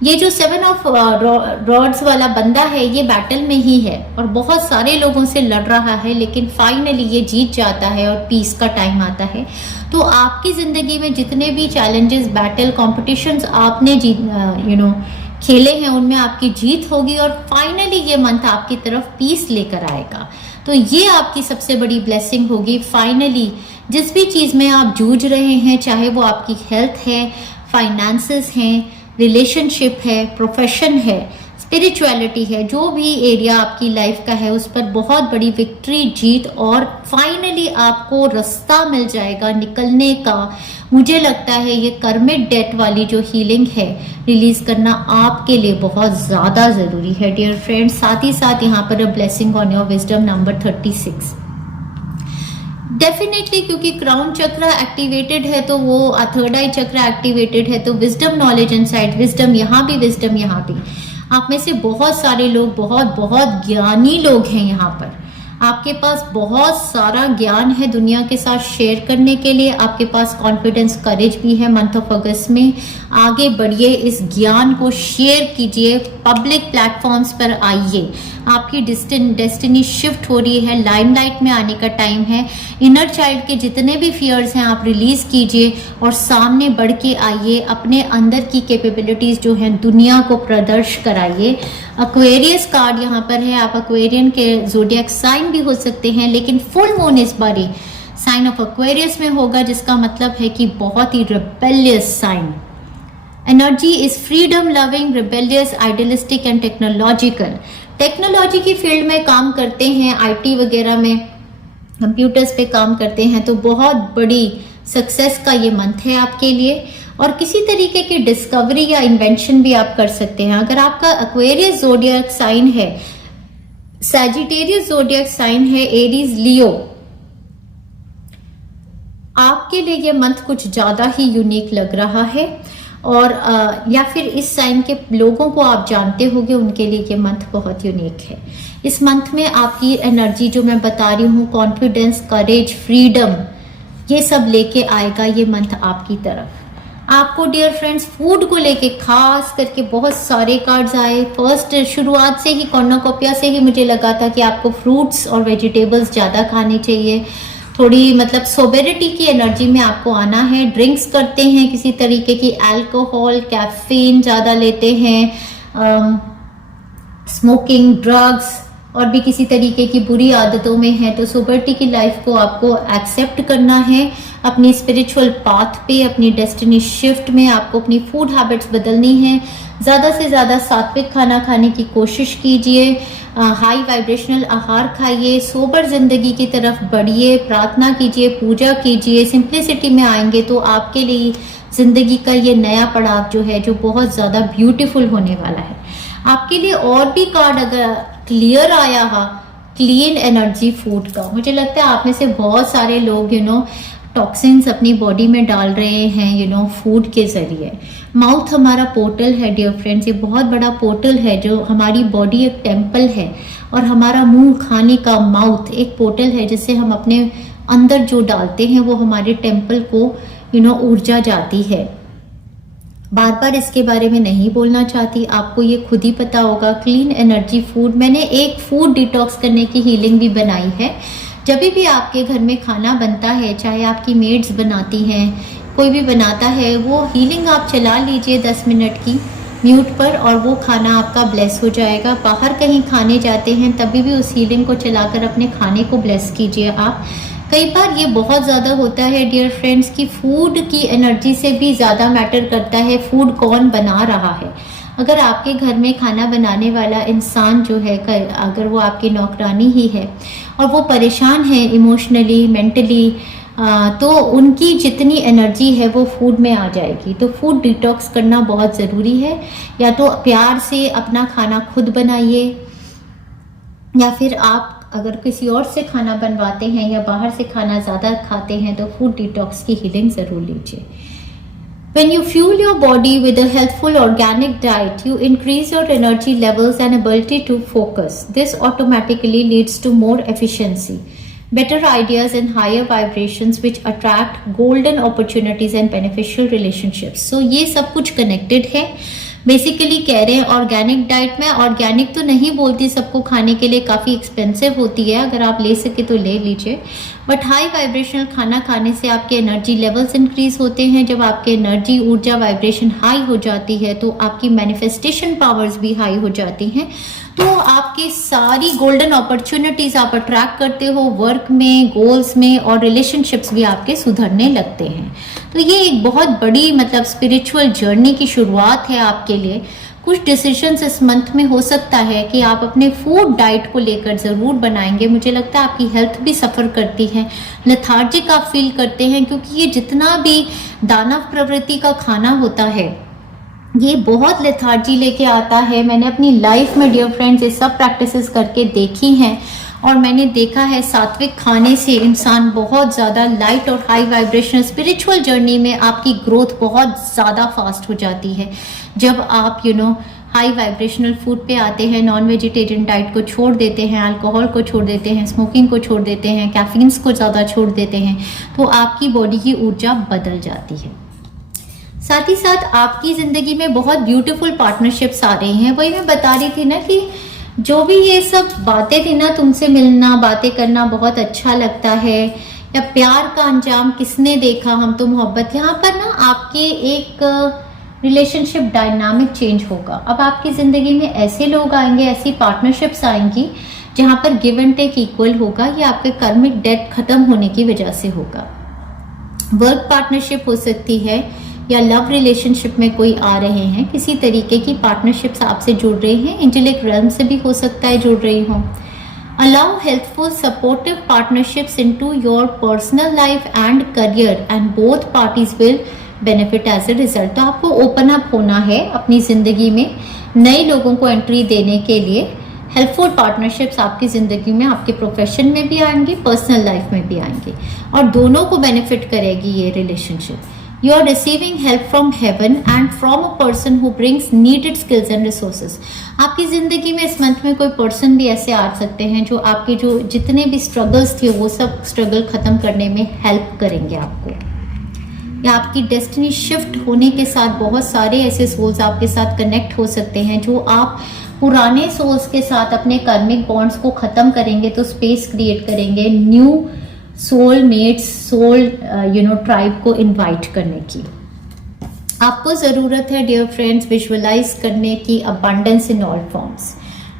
ये जो 7 ऑफ रॉड्स वाला बंदा है ये बैटल में ही है और बहुत सारे लोगों से लड़ रहा है, लेकिन फाइनली ये जीत जाता है और पीस का टाइम आता है। तो आपकी जिंदगी में जितने भी चैलेंजेस, बैटल, कॉम्पिटिशन्स आपने खेले हैं उनमें आपकी जीत होगी और फाइनली ये मंथ आपकी तरफ पीस लेकर आएगा। तो ये आपकी सबसे बड़ी ब्लेसिंग होगी। फाइनली जिस भी चीज में आप जूझ रहे हैं, चाहे वो आपकी हेल्थ है, फाइनेंसेस हैं, रिलेशनशिप है, प्रोफेशन है, स्पिरिचुअलिटी है, जो भी एरिया आपकी लाइफ का है उस पर बहुत बड़ी विक्ट्री, जीत और फाइनली आपको रास्ता मिल जाएगा निकलने का। मुझे लगता है ये कर्मिक डेट वाली जो हीलिंग है रिलीज करना आपके लिए बहुत ज्यादा जरूरी है डियर फ्रेंड्स। साथ ही साथ यहाँ पर blessing on your wisdom number 36 definitely, क्योंकि क्राउन चक्र एक्टिवेटेड है तो वो थर्ड आई चक्र एक्टिवेटेड है तो विजडम, नॉलेज, इनसाइट, विजडम यहाँ भी, विजडम यहाँ भी। आप में से बहुत सारे लोग बहुत ज्ञानी लोग हैं यहाँ पर। आपके पास बहुत सारा ज्ञान है दुनिया के साथ शेयर करने के लिए। आपके पास कॉन्फिडेंस, करेज भी है। मंथ ऑफ अगस्त में आगे बढ़िए, इस ज्ञान को शेयर कीजिए, पब्लिक प्लेटफॉर्म्स पर आइए। आपकी डेस्टिनी शिफ्ट हो रही है, लाइमलाइट में आने का टाइम है। इनर चाइल्ड के जितने भी फियर्स हैं आप रिलीज कीजिए और सामने बढ़ के आइए। अपने अंदर की कैपेबिलिटीज जो हैं दुनिया को प्रदर्शन कराइए। एक्वेरियस कार्ड यहाँ पर है, आप एक्वेरियन के ज़ोडिएक साइन भी हो सकते हैं, लेकिन फुल मून इस बारी साइन ऑफ एक्वेरियस में होगा, जिसका मतलब है कि बहुत ही rebellious sign. Energy is freedom loving, rebellious, idealistic and technological. Technology की फील्ड में काम करते हैं, आईटी वगैरह में, कंप्यूटर्स पे काम करते हैं, तो बहुत बड़ी सक्सेस का ये मंथ है आपके लिए। और किसी तरीके की डिस्कवरी या इन्वेंशन भी आप कर सकते हैं। अगर आपका एक्वेरियस ज़ोडिएक साइन है, सैजिटेरियस ज़ोडिएक साइन है, एरीज, लियो, आपके लिए ये मंथ कुछ ज्यादा ही यूनिक लग रहा है। और या फिर इस साइन के लोगों को आप जानते होंगे, उनके लिए ये मंथ बहुत यूनिक है। इस मंथ में आपकी एनर्जी जो मैं बता रही हूँ, कॉन्फिडेंस, करेज, फ्रीडम, ये सब लेके आएगा ये मंथ आपकी तरफ। आपको डियर फ्रेंड्स फूड को लेके खास करके बहुत सारे कार्ड्स आए। फर्स्ट शुरुआत से ही कॉर्नोकोपिया से ही मुझे लगा था कि आपको फ्रूट्स और वेजिटेबल्स ज़्यादा खाने चाहिए। थोड़ी मतलब सोबेरिटी की एनर्जी में आपको आना है। ड्रिंक्स करते हैं किसी तरीके की, अल्कोहल, कैफीन ज़्यादा लेते हैं, स्मोकिंग, ड्रग्स और भी किसी तरीके की बुरी आदतों में है, तो सोबरिटी की लाइफ को आपको एक्सेप्ट करना है। अपनी स्पिरिचुअल पाथ पे, अपनी डेस्टिनी शिफ्ट में आपको अपनी फूड हैबिट्स बदलनी है। ज़्यादा से ज़्यादा सात्विक खाना खाने की कोशिश कीजिए, हाई वाइब्रेशनल आहार खाइए, सोबर जिंदगी की तरफ बढ़िए, प्रार्थना कीजिए, पूजा कीजिए। सिंप्लिसिटी में आएंगे तो आपके लिए जिंदगी का ये नया पड़ाव जो है, जो बहुत ज़्यादा ब्यूटीफुल होने वाला है आपके लिए। और भी कार्ड अगर क्लियर आया हा, क्लीन एनर्जी फूड का, मुझे लगता है आप में से बहुत सारे लोग टॉक्सिन्स अपनी बॉडी में डाल रहे हैं फूड के जरिए। माउथ हमारा पोर्टल है डियर फ्रेंड्स, ये बहुत बड़ा पोर्टल है। जो हमारी बॉडी एक टेम्पल है और हमारा मुंह, खाने का माउथ एक पोर्टल है, जिससे हम अपने अंदर जो डालते हैं वो हमारे टेम्पल को ऊर्जा जाती है। बार बार इसके बारे में नहीं बोलना चाहती, आपको ये खुद ही पता होगा। क्लीन एनर्जी फूड, मैंने एक फूड डिटॉक्स करने की हीलिंग भी बनाई है। जब भी आपके घर में खाना बनता है, चाहे आपकी मेड्स बनाती हैं, कोई भी बनाता है, वो हीलिंग आप चला लीजिए 10 मिनट की म्यूट पर, और वो खाना आपका ब्लेस हो जाएगा। बाहर कहीं खाने जाते हैं तभी भी उस हीलिंग को चलाकर अपने खाने को ब्लेस कीजिए आप। कई बार ये बहुत ज़्यादा होता है डियर फ्रेंड्स कि फूड की एनर्जी से भी ज़्यादा मैटर करता है फूड कौन बना रहा है। अगर आपके घर में खाना बनाने वाला इंसान जो है, अगर वो आपकी नौकरानी ही है और वो परेशान है इमोशनली, मेंटली, तो उनकी जितनी एनर्जी है वो फूड में आ जाएगी। तो फूड डिटॉक्स करना बहुत ज़रूरी है। या तो प्यार से अपना खाना खुद बनाइए, या फिर आप अगर किसी और से खाना बनवाते हैं या बाहर से खाना ज़्यादा खाते हैं तो फूड डिटॉक्स की हीलिंग ज़रूर लीजिए। When you fuel your body with a healthful organic diet, you increase your energy levels and ability to focus. This automatically leads to more efficiency, better ideas and higher vibrations which attract golden opportunities and beneficial relationships. So ये सब कुछ connected है। Basically कह रहे हैं organic diet में, organic तो नहीं बोलती, सबको खाने के लिए काफ़ी एक्सपेंसिव होती है, अगर आप ले सके तो ले लीजिए। बट हाई वाइब्रेशनल खाना खाने से आपके एनर्जी लेवल्स इंक्रीज होते हैं। जब आपके एनर्जी, ऊर्जा, वाइब्रेशन हाई हो जाती है तो आपकी मैनिफेस्टेशन पावर्स भी हाई हो जाती हैं। तो आपकी सारी गोल्डन अपॉर्चुनिटीज आप अट्रैक्ट करते हो, वर्क में, गोल्स में, और रिलेशनशिप्स भी आपके सुधरने लगते हैं। तो ये एक बहुत बड़ी मतलब स्पिरिचुअल जर्नी की शुरुआत है आपके लिए। कुछ डिसीजंस इस मंथ में हो सकता है कि आप अपने फूड डाइट को लेकर ज़रूर बनाएंगे। मुझे लगता है आपकी हेल्थ भी सफ़र करती है, लेथार्जिक आप फील करते हैं, क्योंकि ये जितना भी दानव प्रवृत्ति का खाना होता है ये बहुत लेथार्जी लेके आता है। मैंने अपनी लाइफ में डियर फ्रेंड्स ये सब प्रैक्टिसेस करके देखी हैं और मैंने देखा है सात्विक खाने से इंसान बहुत ज़्यादा लाइट और हाई वाइब्रेशनल स्पिरिचुअल जर्नी में आपकी ग्रोथ बहुत ज़्यादा फास्ट हो जाती है। जब आप हाई वाइब्रेशनल फूड पे आते हैं, नॉन वेजिटेरियन डाइट को छोड़ देते हैं, अल्कोहल को छोड़ देते हैं, स्मोकिंग को छोड़ देते हैं, कैफीन्स को ज़्यादा छोड़ देते हैं, तो आपकी बॉडी की ऊर्जा बदल जाती है। साथ ही साथ आपकी ज़िंदगी में बहुत ब्यूटीफुल पार्टनरशिप्स आ रही हैं। वही मैं बता रही थी ना कि जो भी ये सब बातें थी ना, तुमसे मिलना, बातें करना बहुत अच्छा लगता है, या प्यार का अंजाम किसने देखा, हम तो मोहब्बत, यहाँ पर ना आपके एक रिलेशनशिप डायनामिक चेंज होगा। अब आपकी ज़िंदगी में ऐसे लोग आएंगे, ऐसी पार्टनरशिप्स आएंगी जहाँ पर गिव एंड टेक इक्वल होगा। ये आपके कर्मिक डेट खत्म होने की वजह से होगा। वर्क पार्टनरशिप हो सकती है, या लव रिलेशनशिप में कोई आ रहे हैं, किसी तरीके की पार्टनरशिप्स आपसे जुड़ रही हैं, इंटेलेक्ट रेल्म से भी हो सकता है जुड़ रही हों। Allow helpful supportive partnerships into your personal life and career and both parties will benefit as a result. तो आपको ओपन अप होना है अपनी ज़िंदगी में, नए लोगों को एंट्री देने के लिए। हेल्पफुल पार्टनरशिप्स आपकी ज़िंदगी में, आपके प्रोफेशन में भी आएंगे, पर्सनल लाइफ में भी आएंगे, और दोनों को बेनिफिट करेगी ये relationship. You are receiving help from heaven and from a person who brings needed skills and resources. आपकी ज़िंदगी में इस मंथ में कोई पर्सन भी ऐसे आ सकते हैं जो आपके जो जितने भी स्ट्रगल्स थे वो सब स्ट्रगल ख़त्म करने में हेल्प करेंगे आपको। या आपकी डेस्टिनी शिफ्ट होने के साथ बहुत सारे ऐसे सोल्स आपके साथ कनेक्ट हो सकते हैं जो आप पुराने सोल्स के साथ अपने कार्मिक बॉन्ड्स को ख़त्म करेंगे तो स्पेस क्रिएट करेंगे new soul mates, soul tribe को इनवाइट करने की। आपको ज़रूरत है डियर फ्रेंड्स विजुअलाइज करने की abundance in all forms.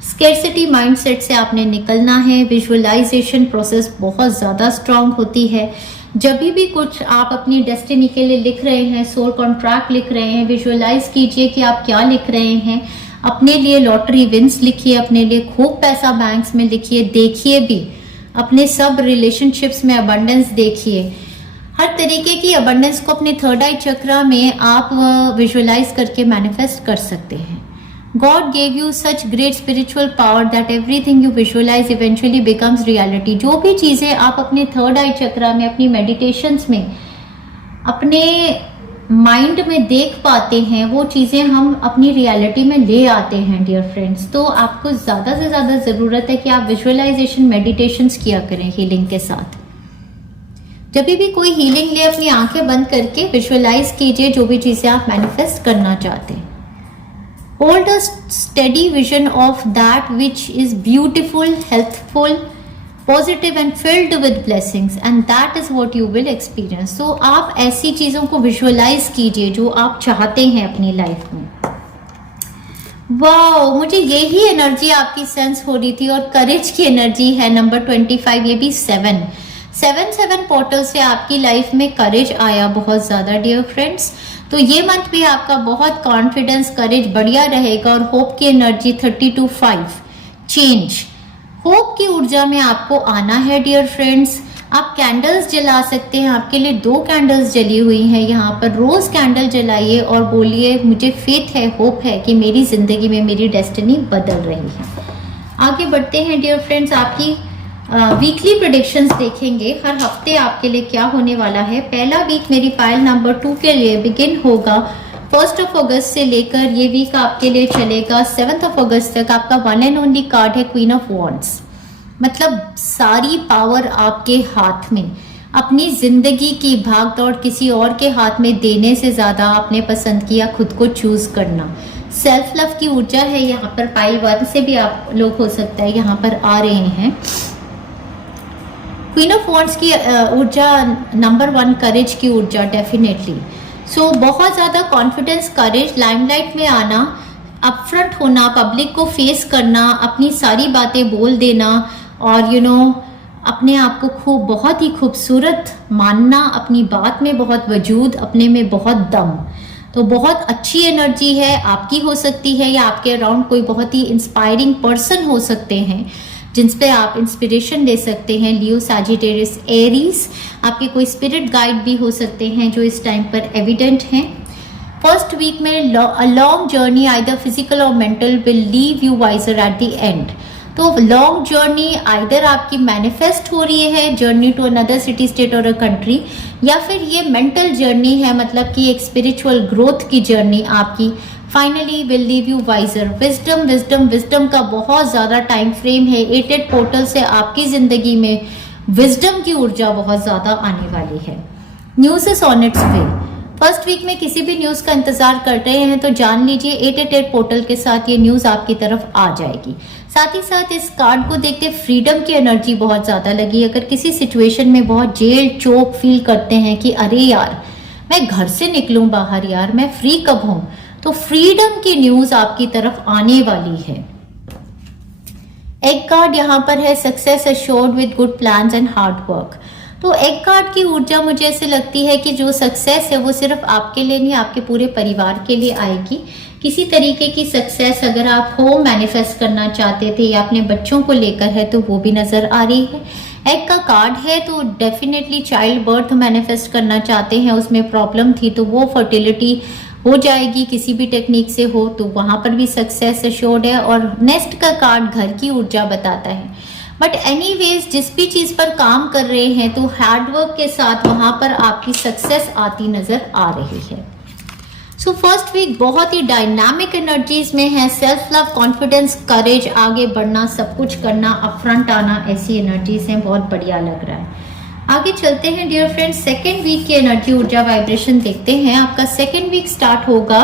Scarcity mindset से आपने निकलना है। विजुअलाइजेशन प्रोसेस बहुत ज़्यादा स्ट्रांग होती है। जब भी कुछ आप अपनी डेस्टिनी के लिए लिख रहे हैं, सोल कॉन्ट्रैक्ट लिख रहे हैं, विजुअलाइज कीजिए कि आप क्या लिख रहे हैं। अपने लिए लॉटरी विन्स लिखिए, अपने लिए खूब पैसा बैंक्स में लिखिए, देखिए भी अपने सब रिलेशनशिप्स में अबंडेंस देखिए। हर तरीके की अबंडेंस को अपने थर्ड आई चक्रा में आप विजुअलाइज करके मैनिफेस्ट कर सकते हैं। God gave you such great spiritual power that everything you visualise eventually becomes reality. जो भी चीज़ें आप अपने थर्ड आई चक्रा में, अपनी मेडिटेशंस में, अपने माइंड में देख पाते हैं, वो चीज़ें हम अपनी रियलिटी में ले आते हैं डियर फ्रेंड्स। तो आपको ज़्यादा से ज़्यादा ज़रूरत है कि आप विजुअलाइजेशन मेडिटेशंस किया करें हीलिंग के साथ। जब भी कोई हीलिंग ले, अपनी आंखें बंद करके विजुअलाइज कीजिए जो भी चीज़ें आप मैनिफेस्ट करना चाहते हैं। Hold a steady vision of that which is beautiful, healthful, positive and filled with blessings and that is what you will experience. तो आप ऐसी चीज़ों को विजुअलाइज कीजिए जो आप चाहते हैं अपनी लाइफ में। वाओ, मुझे यही एनर्जी आपकी सेंस हो रही थी, और करेज की एनर्जी है नंबर 25, ये भी 7 7 पोर्टल से आपकी लाइफ में करेज आया बहुत ज्यादा डियर फ्रेंड्स। तो ये मंथ भी आपका बहुत कॉन्फिडेंस करेज बढ़िया रहेगा और होप की एनर्जी 32-5 चेंज, होप की ऊर्जा में आपको आना है डियर फ्रेंड्स। आप कैंडल्स जला सकते हैं, आपके लिए 2 कैंडल्स जली हुई हैं यहाँ पर। रोज कैंडल जलाइए और बोलिए मुझे फेथ है, होप है कि मेरी जिंदगी में मेरी डेस्टिनी बदल रही है। आगे बढ़ते हैं डियर फ्रेंड्स, आपकी वीकली प्रेडिक्शंस देखेंगे हर हफ्ते आपके लिए क्या होने वाला है। पहला वीक मेरी पाइल नंबर 2 के लिए बिगिन होगा 1 अगस्त से लेकर ये वीक आपके लिए चलेगा 7 अगस्त तक। आपका वन एंड ओनली कार्ड है क्वीन ऑफ वॉन्ड्स, मतलब सारी पावर आपके हाथ में। अपनी जिंदगी की भाग दौड़ किसी और के हाथ में देने से ज्यादा आपने पसंद किया खुद को चूज करना। सेल्फ लव की ऊर्जा है यहाँ पर। पाइल 1 से भी आप लोग हो सकता है यहाँ पर आ रहे हैं। क्वीन ऑफ वॉन्ड्स की ऊर्जा नंबर 1 करेज की ऊर्जा डेफिनेटली। सो बहुत ज्यादा कॉन्फिडेंस, करेज, लाइमलाइट में आना, अपफ्रंट होना, पब्लिक को फेस करना, अपनी सारी बातें बोल देना और अपने आप को बहुत ही खूबसूरत मानना, अपनी बात में बहुत वजूद, अपने में बहुत दम। तो बहुत अच्छी एनर्जी है आपकी, हो सकती है या आपके अराउंड कोई बहुत ही इंस्पायरिंग पर्सन हो सकते हैं जिन पे आप इंस्पिरेशन ले सकते हैं। लियो, सैजिटेरियस, एरीज, आपके कोई स्पिरिट गाइड भी हो सकते हैं जो इस टाइम पर एविडेंट हैं। फर्स्ट वीक में a long journey either physical और mental will leave you wiser at the end. तो लॉन्ग जर्नी आइदर आपकी मैनिफेस्ट हो रही है, journey to another city, state और अ कंट्री, या फिर ये मेंटल जर्नी है, मतलब कि एक स्पिरिचुअल ग्रोथ की जर्नी आपकी finally will leave you wiser. Wisdom wisdom wisdom का बहुत ज्यादा टाइम फ्रेम है। 8 पोर्टल से आपकी जिंदगी में विजडम की ऊर्जा बहुत ज्यादा आने वाली है। News is on its way. First week में किसी भी न्यूज का इंतजार कर रहे हैं तो जान लीजिए 888 पोर्टल के साथ ये न्यूज आपकी तरफ आ जाएगी। साथ ही साथ इस कार्ड को देखते फ्रीडम की एनर्जी बहुत ज्यादा लगी। अगर किसी सिचुएशन में बहुत जेल चोक फील करते हैं कि अरे यार मैं घर से निकलूं बाहर, यार मैं फ्री कब हूं, तो फ्रीडम की न्यूज आपकी तरफ आने वाली है। एग कार्ड यहाँ पर है success assured with good plans and hard work. तो एग कार्ड की ऊर्जा मुझे ऐसे लगती है कि जो सक्सेस है वो सिर्फ आपके लिए नहीं, आपके पूरे परिवार के लिए आएगी। किसी तरीके की सक्सेस अगर आप होम मैनिफेस्ट करना चाहते थे या अपने बच्चों को लेकर है तो वो भी नजर आ रही है। एग का कार्ड है तो डेफिनेटली चाइल्ड बर्थ मैनिफेस्ट करना चाहते हैं, उसमें प्रॉब्लम थी तो वो फर्टिलिटी हो जाएगी, किसी भी टेक्निक से हो तो वहां पर भी सक्सेस अश्योर्ड है। और नेक्स्ट का कार्ड घर की ऊर्जा बताता है। बट एनीवेज जिस भी चीज पर काम कर रहे हैं तो हार्डवर्क के साथ वहां पर आपकी सक्सेस आती नजर आ रही है। सो फर्स्ट वीक बहुत ही डायनामिक एनर्जीज में है। सेल्फ लव, कॉन्फिडेंस, करेज, आगे बढ़ना, सब कुछ करना, अपफ्रंट आना, ऐसी एनर्जीज हैं। बहुत बढ़िया लग रहा है। आगे चलते हैं डियर फ्रेंड्स, सेकेंड वीक की एनर्जी ऊर्जा वाइब्रेशन देखते हैं। आपका सेकेंड वीक स्टार्ट होगा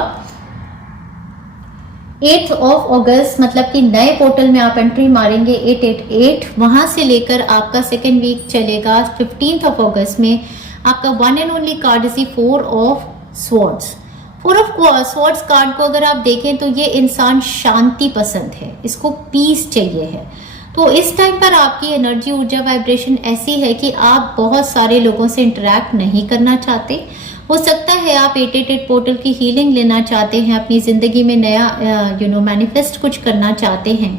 8 अगस्त, मतलब कि नए पोर्टल में आप एंट्री मारेंगे 888। वहां से लेकर आपका सेकेंड वीक चलेगा 15 अगस्त में। आपका one and only card is 4 of swords. 4 of swords card को अगर आप देखें तो ये इंसान शांति पसंद है, इसको पीस चाहिए है। तो इस टाइम पर आपकी एनर्जी ऊर्जा वाइब्रेशन ऐसी है कि आप बहुत सारे लोगों से इंटरेक्ट नहीं करना चाहते। हो सकता है आप 888 पोर्टल की हीलिंग लेना चाहते हैं, अपनी जिंदगी में नया मैनिफेस्ट कुछ करना चाहते हैं।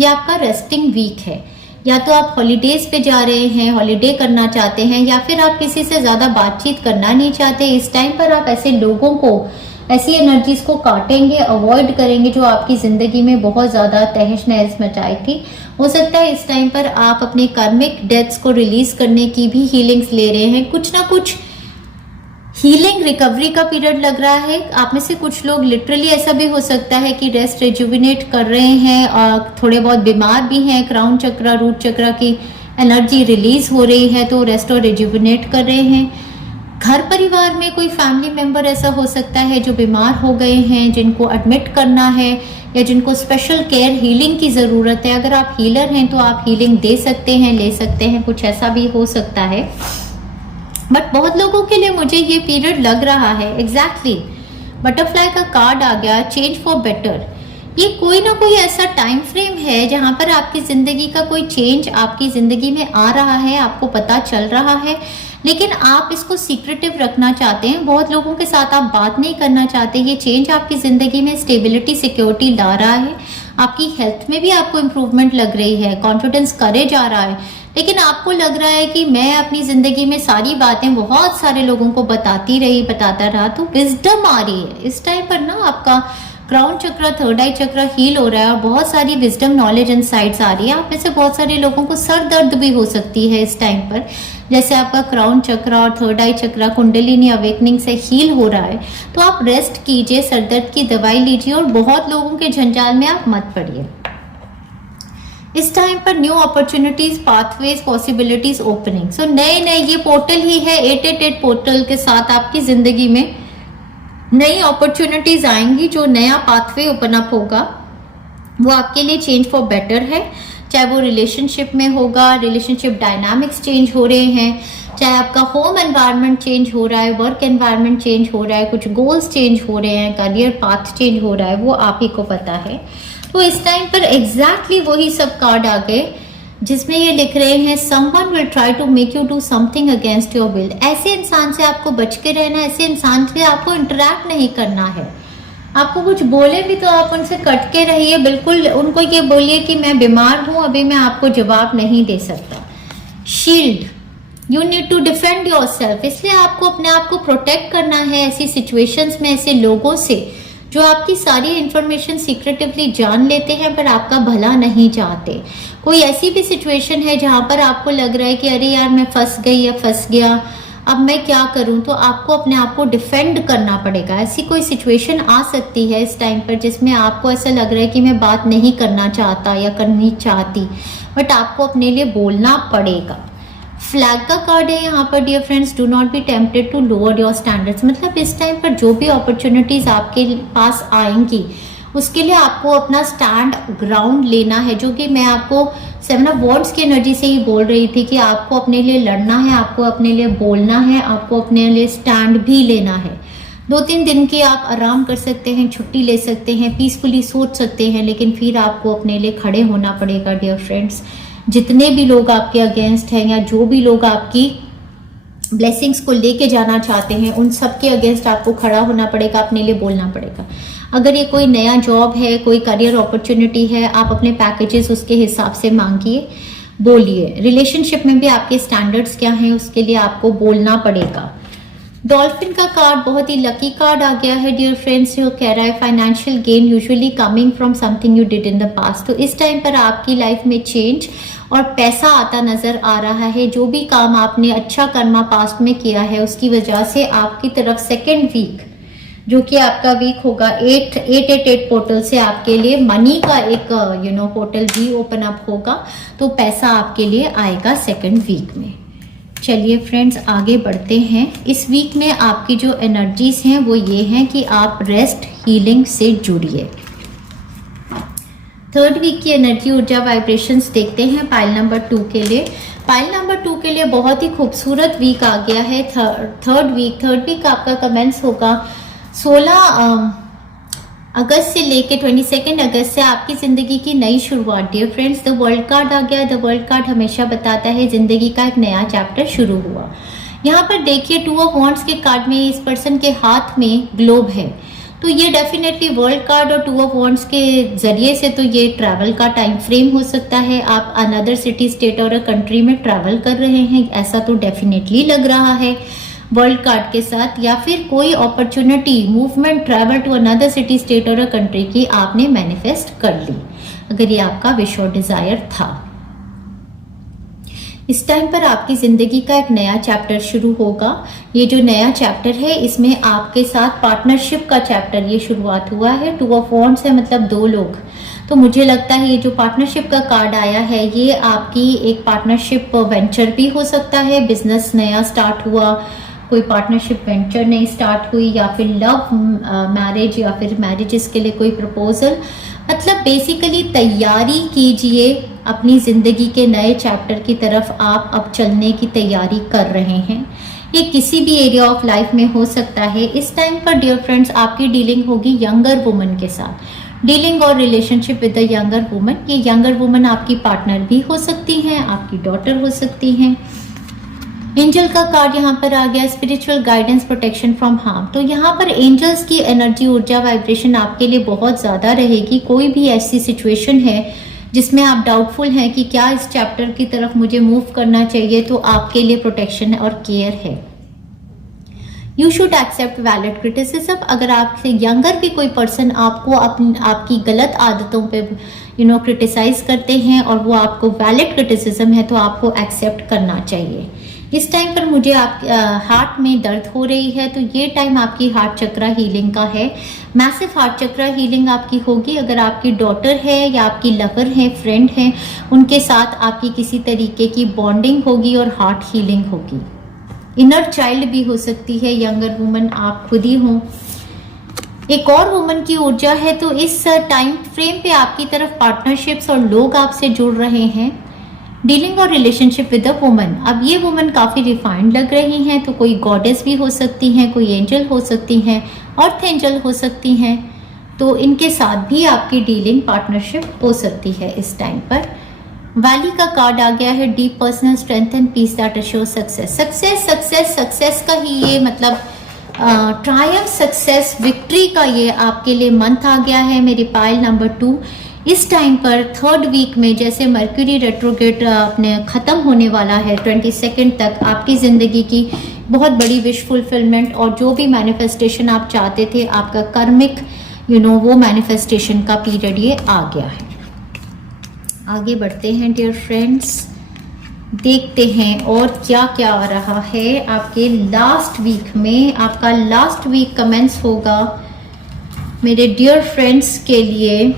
ये आपका रेस्टिंग वीक है, या तो आप हॉलीडेज पे जा रहे हैं, हॉलीडे करना चाहते हैं, या फिर आप किसी से ज्यादा बातचीत करना नहीं चाहते। इस टाइम पर आप ऐसे लोगों को, ऐसी एनर्जीज को काटेंगे, अवॉइड करेंगे जो आपकी जिंदगी में बहुत ज्यादा तहस नहस मचाई थी। हो सकता है इस टाइम पर आप अपने कार्मिक डेथ्स को रिलीज करने की भी हीलिंग्स ले रहे हैं। कुछ ना कुछ हीलिंग रिकवरी का पीरियड लग रहा है। आप में से कुछ लोग लिटरली ऐसा भी हो सकता है कि रेस्ट रिजुविनेट कर रहे हैं और थोड़े बहुत बीमार भी हैं। क्राउन चक्र, रूट चक्र की एनर्जी रिलीज हो रही है तो रेस्ट और रिजुविनेट कर रहे हैं। घर परिवार में कोई फैमिली मेंबर ऐसा हो सकता है जो बीमार हो गए हैं, जिनको एडमिट करना है या जिनको स्पेशल केयर हीलिंग की ज़रूरत है। अगर आप हीलर हैं तो आप हीलिंग दे सकते हैं, ले सकते हैं, कुछ ऐसा भी हो सकता है। बट बहुत लोगों के लिए मुझे ये पीरियड लग रहा है एग्जैक्टली बटरफ्लाई का कार्ड आ गया, चेंज फॉर बेटर। ये कोई ना कोई ऐसा टाइम फ्रेम है जहां पर आपकी जिंदगी का कोई चेंज आपकी जिंदगी में आ रहा है, आपको पता चल रहा है, लेकिन आप इसको सीक्रेटिव रखना चाहते हैं, बहुत लोगों के साथ आप बात नहीं करना चाहते। ये चेंज आपकी जिंदगी में स्टेबिलिटी, सिक्योरिटी ला रहा है, आपकी हेल्थ में भी आपको इंप्रूवमेंट लग रही है, कॉन्फिडेंस करेज आ रहा है, लेकिन आपको लग रहा है कि मैं अपनी जिंदगी में सारी बातें बहुत सारे लोगों को बताता रहा, तो विजडम आ रही है इस टाइम पर ना। आपका क्राउन चक्र, थर्ड आई चक्र हील हो रहा है और बहुत सारी विजडम, नॉलेज एंड साइट्स आ रही है। आप में से बहुत सारे लोगों को सर दर्द भी हो सकती है इस टाइम पर, जैसे आपका क्राउन चक्र और थर्ड आई चक्र कुंडलिनी अवेकनिंग से हील हो रहा है, तो आप रेस्ट कीजिए, सर दर्द की दवाई लीजिए और बहुत लोगों के जंजाल में आप मत पड़िए। इस टाइम पर new opportunities, pathways, possibilities opening. So नए ये पोर्टल ही है 888 पोर्टल के साथ आपकी जिंदगी में नई अपॉर्चुनिटीज आएंगी। जो नया पाथवे ओपन अप होगा वो आपके लिए चेंज फॉर बेटर है, चाहे वो रिलेशनशिप में होगा, रिलेशनशिप डायनामिक्स चेंज हो रहे हैं, चाहे आपका होम एनवायरनमेंट चेंज हो रहा है, वर्क एनवायरनमेंट चेंज हो रहा है, कुछ गोल्स चेंज हो रहे हैं, करियर पाथ चेंज हो रहा है, वो आप ही को पता है। तो इस टाइम पर एग्जैक्टली वही सब कार्ड आ गए जिसमें ये लिख रहे हैं someone will try to make you do something against your will. ऐसे इंसान से आपको बच के रहना, ऐसे इंसान से आपको इंटरेक्ट नहीं करना है। आपको कुछ बोले भी तो आप उनसे कट के रहिए, बिल्कुल उनको ये बोलिए कि मैं बीमार हूं, अभी मैं आपको जवाब नहीं दे सकता। Shield, you need to defend yourself, इसलिए आपको अपने आप को प्रोटेक्ट करना है ऐसी सिचुएशंस में, ऐसे लोगों से जो आपकी सारी इंफॉर्मेशन सीक्रेटिवली जान लेते हैं पर आपका भला नहीं चाहते। कोई ऐसी भी सिचुएशन है जहां पर आपको लग रहा है कि अरे यार मैं फंस गई या फंस गया, अब मैं क्या करूं, तो आपको अपने आप को डिफेंड करना पड़ेगा। ऐसी कोई सिचुएशन आ सकती है इस टाइम पर जिसमें आपको ऐसा लग रहा है कि मैं बात नहीं करना चाहता या करनी चाहती, बट आपको अपने लिए बोलना पड़ेगा। फ्लैग का कार्ड है यहाँ पर dear friends, do not be tempted to lower your standards. मतलब इस टाइम पर जो भी अपॉर्चुनिटीज आपके पास आएंगी उसके लिए आपको अपना स्टैंड ग्राउंड लेना है, जो कि मैं आपको 7 ऑफ वॉन्ड्स की एनर्जी से ही बोल रही थी कि आपको अपने लिए लड़ना है, आपको अपने लिए बोलना है, आपको अपने लिए स्टैंड भी लेना है। 2-3 दिन की आप आराम कर सकते हैं, छुट्टी ले सकते हैं, पीसफुली सोच सकते हैं, लेकिन फिर आपको अपने लिए खड़े होना पड़ेगा डियर फ्रेंड्स। जितने भी लोग आपके अगेंस्ट हैं या जो भी लोग आपकी ब्लेसिंग्स को लेके जाना चाहते हैं उन सब के अगेंस्ट आपको खड़ा होना पड़ेगा, अपने लिए बोलना पड़ेगा। अगर ये कोई नया जॉब है, कोई करियर अपॉर्चुनिटी है, आप अपने पैकेजेस उसके हिसाब से मांगिए, बोलिए। रिलेशनशिप में भी आपके स्टैंडर्ड्स क्या हैं उसके लिए आपको बोलना पड़ेगा। डॉल्फिन का कार्ड बहुत ही लकी कार्ड आ गया है डियर फ्रेंड्स, जो कह रहा है financial gain usually coming from something you did in the past. तो इस टाइम पर आपकी लाइफ में चेंज और पैसा आता नजर आ रहा है। जो भी काम आपने अच्छा कर्मा पास्ट में किया है उसकी वजह से आपकी तरफ सेकेंड वीक, जो कि आपका वीक होगा 888 पोर्टल से आपके लिए मनी का एक पोर्टल भी ओपन अप होगा, तो पैसा आपके लिए आएगा सेकेंड वीक में। चलिए फ्रेंड्स आगे बढ़ते हैं। इस वीक में आपकी जो एनर्जीज हैं वो ये हैं कि आप रेस्ट, हीलिंग से जुड़िए। थर्ड वीक की एनर्जी, ऊर्जा, वाइब्रेशंस देखते हैं पाइल नंबर 2 के लिए। पाइल नंबर 2 के लिए बहुत ही खूबसूरत वीक आ गया है थर्ड वीक आपका कमेंस होगा 16 अगस्त से लेके 22 अगस्त से आपकी जिंदगी की नई शुरुआत dear friends. The world card आ गया। द वर्ल्ड कार्ड हमेशा बताता है जिंदगी का एक नया चैप्टर शुरू हुआ। यहाँ पर देखिए 2 ऑफ वॉन्ड्स के कार्ड में इस पर्सन के हाथ में ग्लोब है, तो ये डेफिनेटली वर्ल्ड कार्ड और 2 ऑफ वॉन्ड्स के जरिए से तो ये ट्रैवल का टाइम फ्रेम हो सकता है। आप अनदर सिटी, स्टेट और कंट्री में ट्रैवल कर रहे हैं, ऐसा तो डेफिनेटली लग रहा है वर्ल्ड कार्ड के साथ, या फिर कोई opportunity, movement, travel to another city, state और कंट्री की आपने मैनिफेस्ट कर ली, अगर ये आपका विश और डिजायर था। इस टाइम पर आपकी जिंदगी का एक नया चैप्टर शुरू होगा। ये जो नया चैप्टर है इसमें आपके साथ पार्टनरशिप का चैप्टर ये शुरुआत हुआ है। 2 ऑफ वॉन्ड्स है, मतलब 2 लोग। तो मुझे लगता है ये जो पार्टनरशिप का कार्ड आया है ये आपकी एक पार्टनरशिप वेंचर भी हो सकता है। बिजनेस नया स्टार्ट हुआ, कोई पार्टनरशिप वेंचर नई स्टार्ट हुई, या फिर लव मैरिज, या फिर मैरिजेस के लिए कोई प्रपोजल। मतलब बेसिकली तैयारी कीजिए अपनी जिंदगी के नए चैप्टर की तरफ, आप अब चलने की तैयारी कर रहे हैं। ये किसी भी एरिया ऑफ लाइफ में हो सकता है। इस टाइम पर डियर फ्रेंड्स आपकी डीलिंग होगी यंगर वुमन के साथ। डीलिंग और relationship with the younger woman, ये यंगर वुमन आपकी पार्टनर भी हो सकती हैं, आपकी डॉटर हो सकती हैं। एंजल का कार्ड यहाँ पर आ गया, spiritual guidance, protection from harm. तो यहाँ पर एंजल्स की एनर्जी, ऊर्जा, वाइब्रेशन आपके लिए बहुत ज़्यादा रहेगी। कोई भी ऐसी सिचुएशन है जिसमें आप डाउटफुल हैं कि क्या इस चैप्टर की तरफ मुझे मूव करना चाहिए, तो आपके लिए प्रोटेक्शन और केयर है। You should accept valid criticism. अगर आपसे यंगर भी कोई पर्सन आपको आपकी गलत आदतों पे क्रिटिसाइज करते हैं और वो आपको वैलिड क्रिटिसिज्म है, तो आपको एक्सेप्ट करना चाहिए। इस टाइम पर मुझे आप हार्ट में दर्द हो रही है, तो ये टाइम आपकी हार्ट चक्रा हीलिंग का है। मैसिव हार्ट चक्रा हीलिंग आपकी होगी। अगर आपकी डॉटर है या आपकी लवर है, फ्रेंड है, उनके साथ आपकी किसी तरीके की बॉन्डिंग होगी और हार्ट हीलिंग होगी। इनर चाइल्ड भी हो सकती है, यंगर वुमन आप खुद ही हो, एक और वुमन की ऊर्जा है। तो इस टाइम फ्रेम पे आपकी तरफ पार्टनरशिप्स और लोग आपसे जुड़ रहे हैं। डीलिंग और रिलेशनशिप विद अ वुमन, अब ये वुमन काफ़ी रिफाइंड लग रही हैं, तो कोई गॉडेस भी हो सकती हैं, कोई एंजल हो सकती हैं, अर्थ एंजल हो सकती हैं, तो इनके साथ भी आपकी डीलिंग पार्टनरशिप हो सकती है इस टाइम पर। वैली का कार्ड आ गया है, deep personal strength and peace that assure success. Success का ही ये मतलब ट्रायम्फ, सक्सेस, विक्ट्री का ये आपके लिए मंथ आ गया है मेरी पाइल नंबर 2। इस टाइम पर थर्ड वीक में जैसे मर्क्यूरी रेट्रोग्रेड अपने ख़त्म होने वाला है 22 तक, आपकी ज़िंदगी की बहुत बड़ी विश फुलफिलमेंट और जो भी मैनिफेस्टेशन आप चाहते थे, आपका कर्मिक वो मैनिफेस्टेशन का पीरियड ये आ गया है। आगे बढ़ते हैं डियर फ्रेंड्स, देखते हैं और क्या क्या आ रहा है आपके लास्ट वीक में। आपका लास्ट वीक कमेंस होगा मेरे डियर फ्रेंड्स के लिए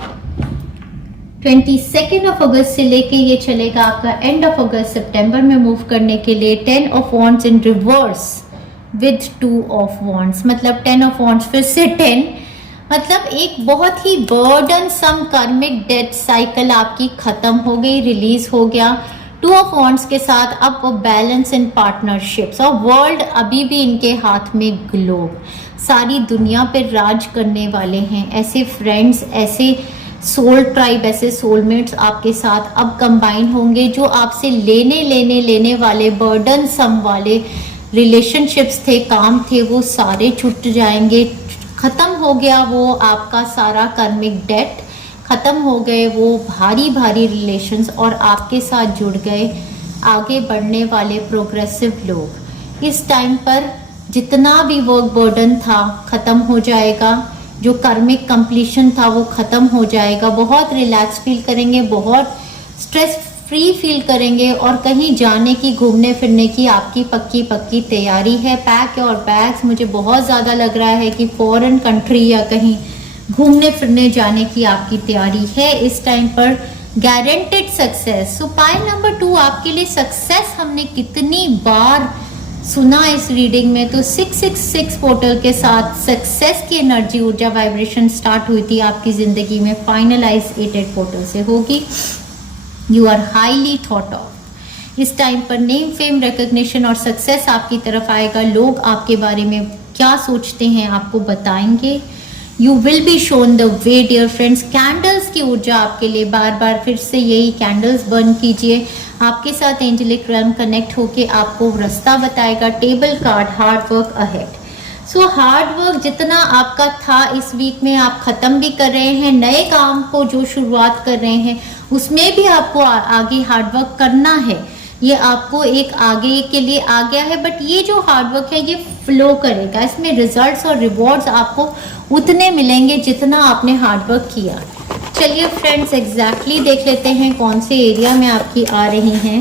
22 अगस्त से लेके ये चलेगा आपका एंड ऑफ अगस्त, सितंबर में मूव करने के लिए। 10 of wands in reverse with 2 of wands, मतलब 10 ऑफ वॉन्ड्स फिर से 10, मतलब एक बहुत ही बर्डन सम कार्मिक डेथ साइकिल आपकी खत्म हो गई, रिलीज हो गया। 2 ऑफ वॉन्ड्स के साथ अब वो बैलेंस इन पार्टनरशिप्स, और वर्ल्ड अभी भी इनके हाथ में, ग्लोब, सारी दुनिया पे राज करने वाले हैं। ऐसे फ्रेंड्स, ऐसे सोल ट्राइब, ऐसे सोलमेट्स आपके साथ अब कंबाइन होंगे जो आपसे लेने वाले बर्डन सम वाले रिलेशनशिप्स थे, काम थे, वो सारे छूट जाएंगे। ख़त्म हो गया वो आपका सारा कर्मिक डेट, ख़त्म हो गए वो भारी भारी रिलेशंस, और आपके साथ जुड़ गए आगे बढ़ने वाले प्रोग्रेसिव लोग। इस टाइम पर जितना भी वर्क बर्डन था ख़त्म हो जाएगा, जो कर्मिक कंप्लीशन था वो ख़त्म हो जाएगा। बहुत रिलैक्स फील करेंगे, बहुत स्ट्रेस फ्री फील करेंगे, और कहीं जाने की, घूमने फिरने की आपकी पक्की तैयारी है। पैक और बैग्स, मुझे बहुत ज़्यादा लग रहा है कि फॉरेन कंट्री या कहीं घूमने फिरने जाने की आपकी तैयारी है इस टाइम पर। गारंटेड सक्सेस, सो पाइल नंबर 2 आपके लिए सक्सेस हमने कितनी बार सुना इस रीडिंग में, तो 666 पोर्टल के साथ सक्सेस की एनर्जी, ऊर्जा, वाइब्रेशन स्टार्ट हुई थी आपकी ज़िंदगी में, फाइनलाइज 88 पोर्टल से होगी। You are highly thought of. इस टाइम पर नेम, फेम, रिकग्निशन और सक्सेस आपकी तरफ आएगा। लोग आपके बारे में क्या सोचते हैं आपको बताएंगे। You will be shown the way dear friends. Candles की ऊर्जा आपके लिए, बार बार फिर से यही कैंडल्स बर्न कीजिए, आपके साथ एंजेलिक रेल्म कनेक्ट होके आपको रास्ता बताएगा। Table card, hard work ahead. So hard work जितना आपका था इस वीक में आप ख़त्म भी कर रहे हैं, नए काम को जो शुरुआत कर रहे हैं उसमें भी आपको आगे हार्ड वर्क करना है। ये आपको एक आगे के लिए आ गया है, बट ये जो हार्ड वर्क है ये फ्लो करेगा, इसमें रिजल्ट्स और रिवॉर्ड्स आपको उतने मिलेंगे जितना आपने हार्ड वर्क किया। चलिए फ्रेंड्स, एग्जैक्टली देख लेते हैं कौन से एरिया में आपकी आ रही हैं।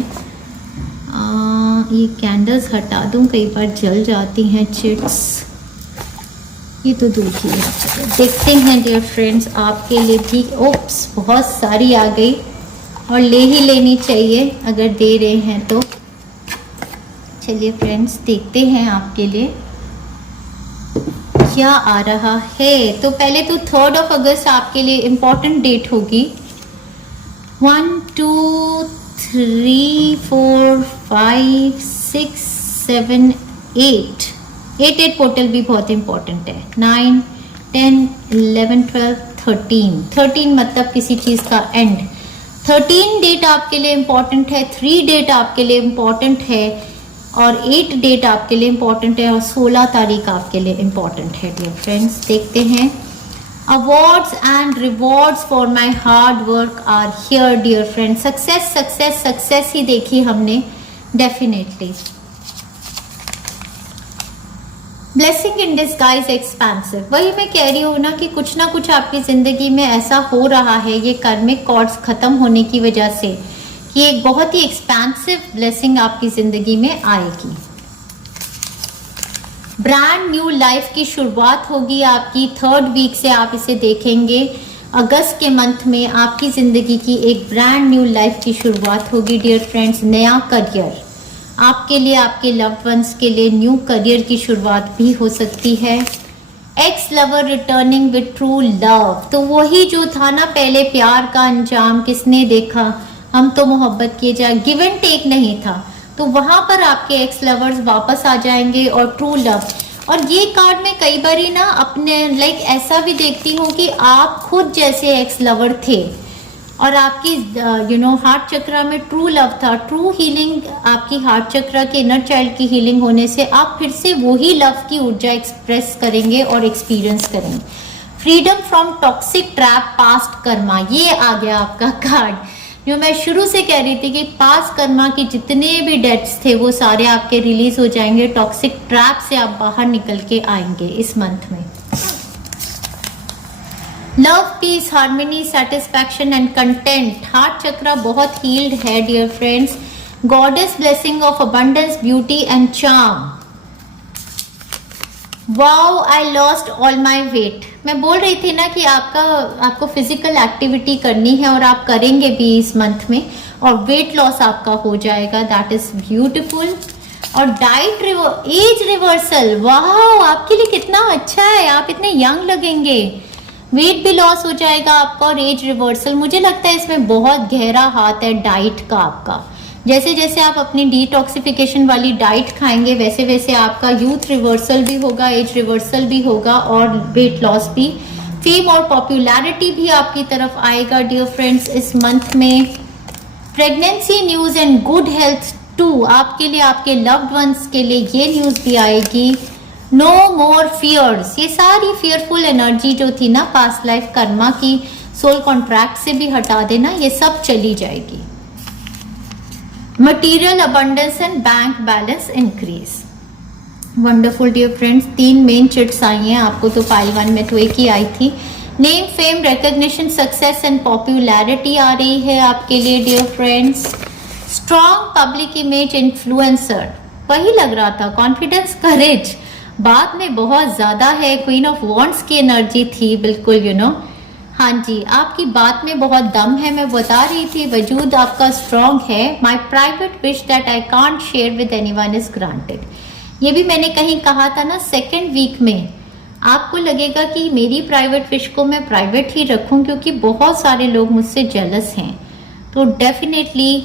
ये कैंडल्स हटा दूं, कई बार जल जाती हैं चिट्स, ये तो दूर की है। देखते हैं डियर फ्रेंड्स आपके लिए भी। ओप्स, बहुत सारी आ गई और ले ही लेनी चाहिए अगर दे रहे हैं तो। चलिए फ्रेंड्स, देखते हैं आपके लिए क्या आ रहा है। तो पहले तो 3 अगस्त आपके लिए इम्पॉर्टेंट डेट होगी। 1 2 3 4 5 6 7 8 पोर्टल भी बहुत इंपॉर्टेंट है। 9 10 11 12 13 मतलब किसी चीज़ का एंड। 13 डेट आपके लिए इम्पॉर्टेंट है, 3 डेट आपके लिए इम्पॉर्टेंट है और 8 डेट आपके लिए इम्पॉर्टेंट है और 16 तारीख आपके लिए इम्पॉर्टेंट है डियर फ्रेंड्स। देखते हैं, awards and rewards for my hard work are here dear friends. Success success success ही देखी हमने definitely. Blessing in disguise expensive, वही मैं कह रही हूँ ना कि कुछ ना कुछ आपकी जिंदगी में ऐसा हो रहा है ये कर्मिक कॉर्ड्स खत्म होने की वजह से कि एक बहुत ही एक्सपेंसिव ब्लेसिंग आपकी जिंदगी में आएगी। ब्रांड न्यू लाइफ की शुरुआत होगी आपकी 3rd वीक से, आप इसे देखेंगे अगस्त के मंथ में आपकी जिंदगी की एक ब्रांड न्यू लाइफ की शुरुआत होगी डियर फ्रेंड्स। नया करियर आपके लिए, आपके लव्ड वंस के लिए न्यू करियर की शुरुआत भी हो सकती है। X lover returning with true love, तो वही जो था ना पहले प्यार का अंजाम किसने देखा, हम तो मोहब्बत किए जाए, गिव एंड टेक नहीं था, तो वहां पर आपके एक्स लवर्स वापस आ जाएंगे और ट्रू लव। और ये कार्ड में कई बार ही ना अपने ऐसा भी देखती हूँ कि आप खुद जैसे एक्स लवर थे और आपकी हार्ट चक्रा में ट्रू लव था, ट्रू हीलिंग आपकी हार्ट चक्रा के इनर चाइल्ड की हीलिंग होने से आप फिर से वही लव की ऊर्जा एक्सप्रेस करेंगे और एक्सपीरियंस करेंगे। Freedom from toxic trap past Karma, ये आ गया आपका कार्ड जो मैं शुरू से कह रही थी कि पास्ट कर्मा के जितने भी डेट्स थे वो सारे आपके रिलीज हो जाएंगे। टॉक्सिक ट्रैप से आप बाहर निकल के आएंगे इस मंथ में। Love, peace, harmony, satisfaction and content, heart chakra बहुत हील्ड है dear friends. Goddess blessing of abundance, beauty and charm. Wow, I lost all my weight. मैं बोल रही थी ना कि आपको फिजिकल एक्टिविटी करनी है और आप करेंगे भी इस मंथ में और वेट लॉस आपका हो जाएगा, दैट इज ब्यूटिफुल। और डाइट एज रिवर्सल, वाह आपके लिए कितना अच्छा है, आप इतने यंग लगेंगे, वेट भी लॉस हो जाएगा आपका और एज रिवर्सल। मुझे लगता है इसमें बहुत गहरा हाथ है डाइट का आपका। जैसे जैसे आप अपनी डिटॉक्सिफिकेशन वाली डाइट खाएंगे वैसे वैसे आपका यूथ रिवर्सल भी होगा, एज रिवर्सल भी होगा और वेट लॉस भी। फेम और पॉपुलैरिटी भी आपकी तरफ आएगा डियर फ्रेंड्स इस मंथ में। Pregnancy news and good health too, आपके लिए, आपके लव्ड वंस के लिए ये न्यूज भी आएगी। नो मोर फियर्स, ये सारी फियरफुल एनर्जी जो थी ना पास्ट लाइफ कर्मा की, सोल कॉन्ट्रैक्ट से भी हटा देना, ये सब चली जाएगी। Material abundance and bank balance increase, wonderful dear friends. 3 main chits आई हैं आपको, तो पाइल 1 में तो एक ही आई थी। Name, fame, recognition, success and popularity आ रही है आपके लिए dear friends. Strong public image, influencer, वही लग रहा था, कॉन्फिडेंस, करेज बाद में बहुत ज्यादा है। क्वीन ऑफ वॉन्ड्स की एनर्जी थी बिल्कुल हाँ जी, आपकी बात में बहुत दम है, मैं बता रही थी, वजूद आपका स्ट्रॉन्ग है। My private wish that I can't share with anyone is granted, ये भी मैंने कहीं कहा था ना 2nd वीक में। आपको लगेगा कि मेरी प्राइवेट विश को मैं प्राइवेट ही रखूं क्योंकि बहुत सारे लोग मुझसे जेलस हैं, तो डेफिनेटली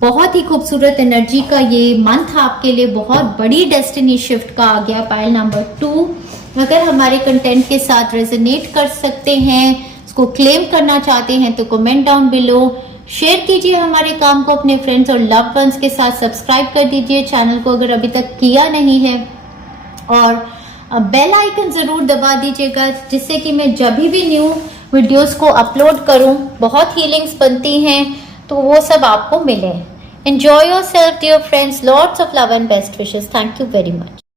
बहुत ही खूबसूरत एनर्जी का ये मंथ आपके लिए बहुत बड़ी डेस्टिनी शिफ्ट का आ गया। पाइल नंबर 2, अगर हमारे कंटेंट के साथ रेजोनेट कर सकते हैं, इसको क्लेम करना चाहते हैं तो कमेंट डाउन बिलो, शेयर कीजिए हमारे काम को अपने फ्रेंड्स और लव्ड वंस के साथ, सब्सक्राइब कर दीजिए चैनल को अगर अभी तक किया नहीं है और बेल आइकन जरूर दबा दीजिएगा जिससे कि मैं जब भी न्यू वीडियोस को अपलोड करूं, बहुत हीलिंग्स बनती हैं तो वो सब आपको मिले। Enjoy yourself dear friends, lots of love and best wishes. Thank you very much.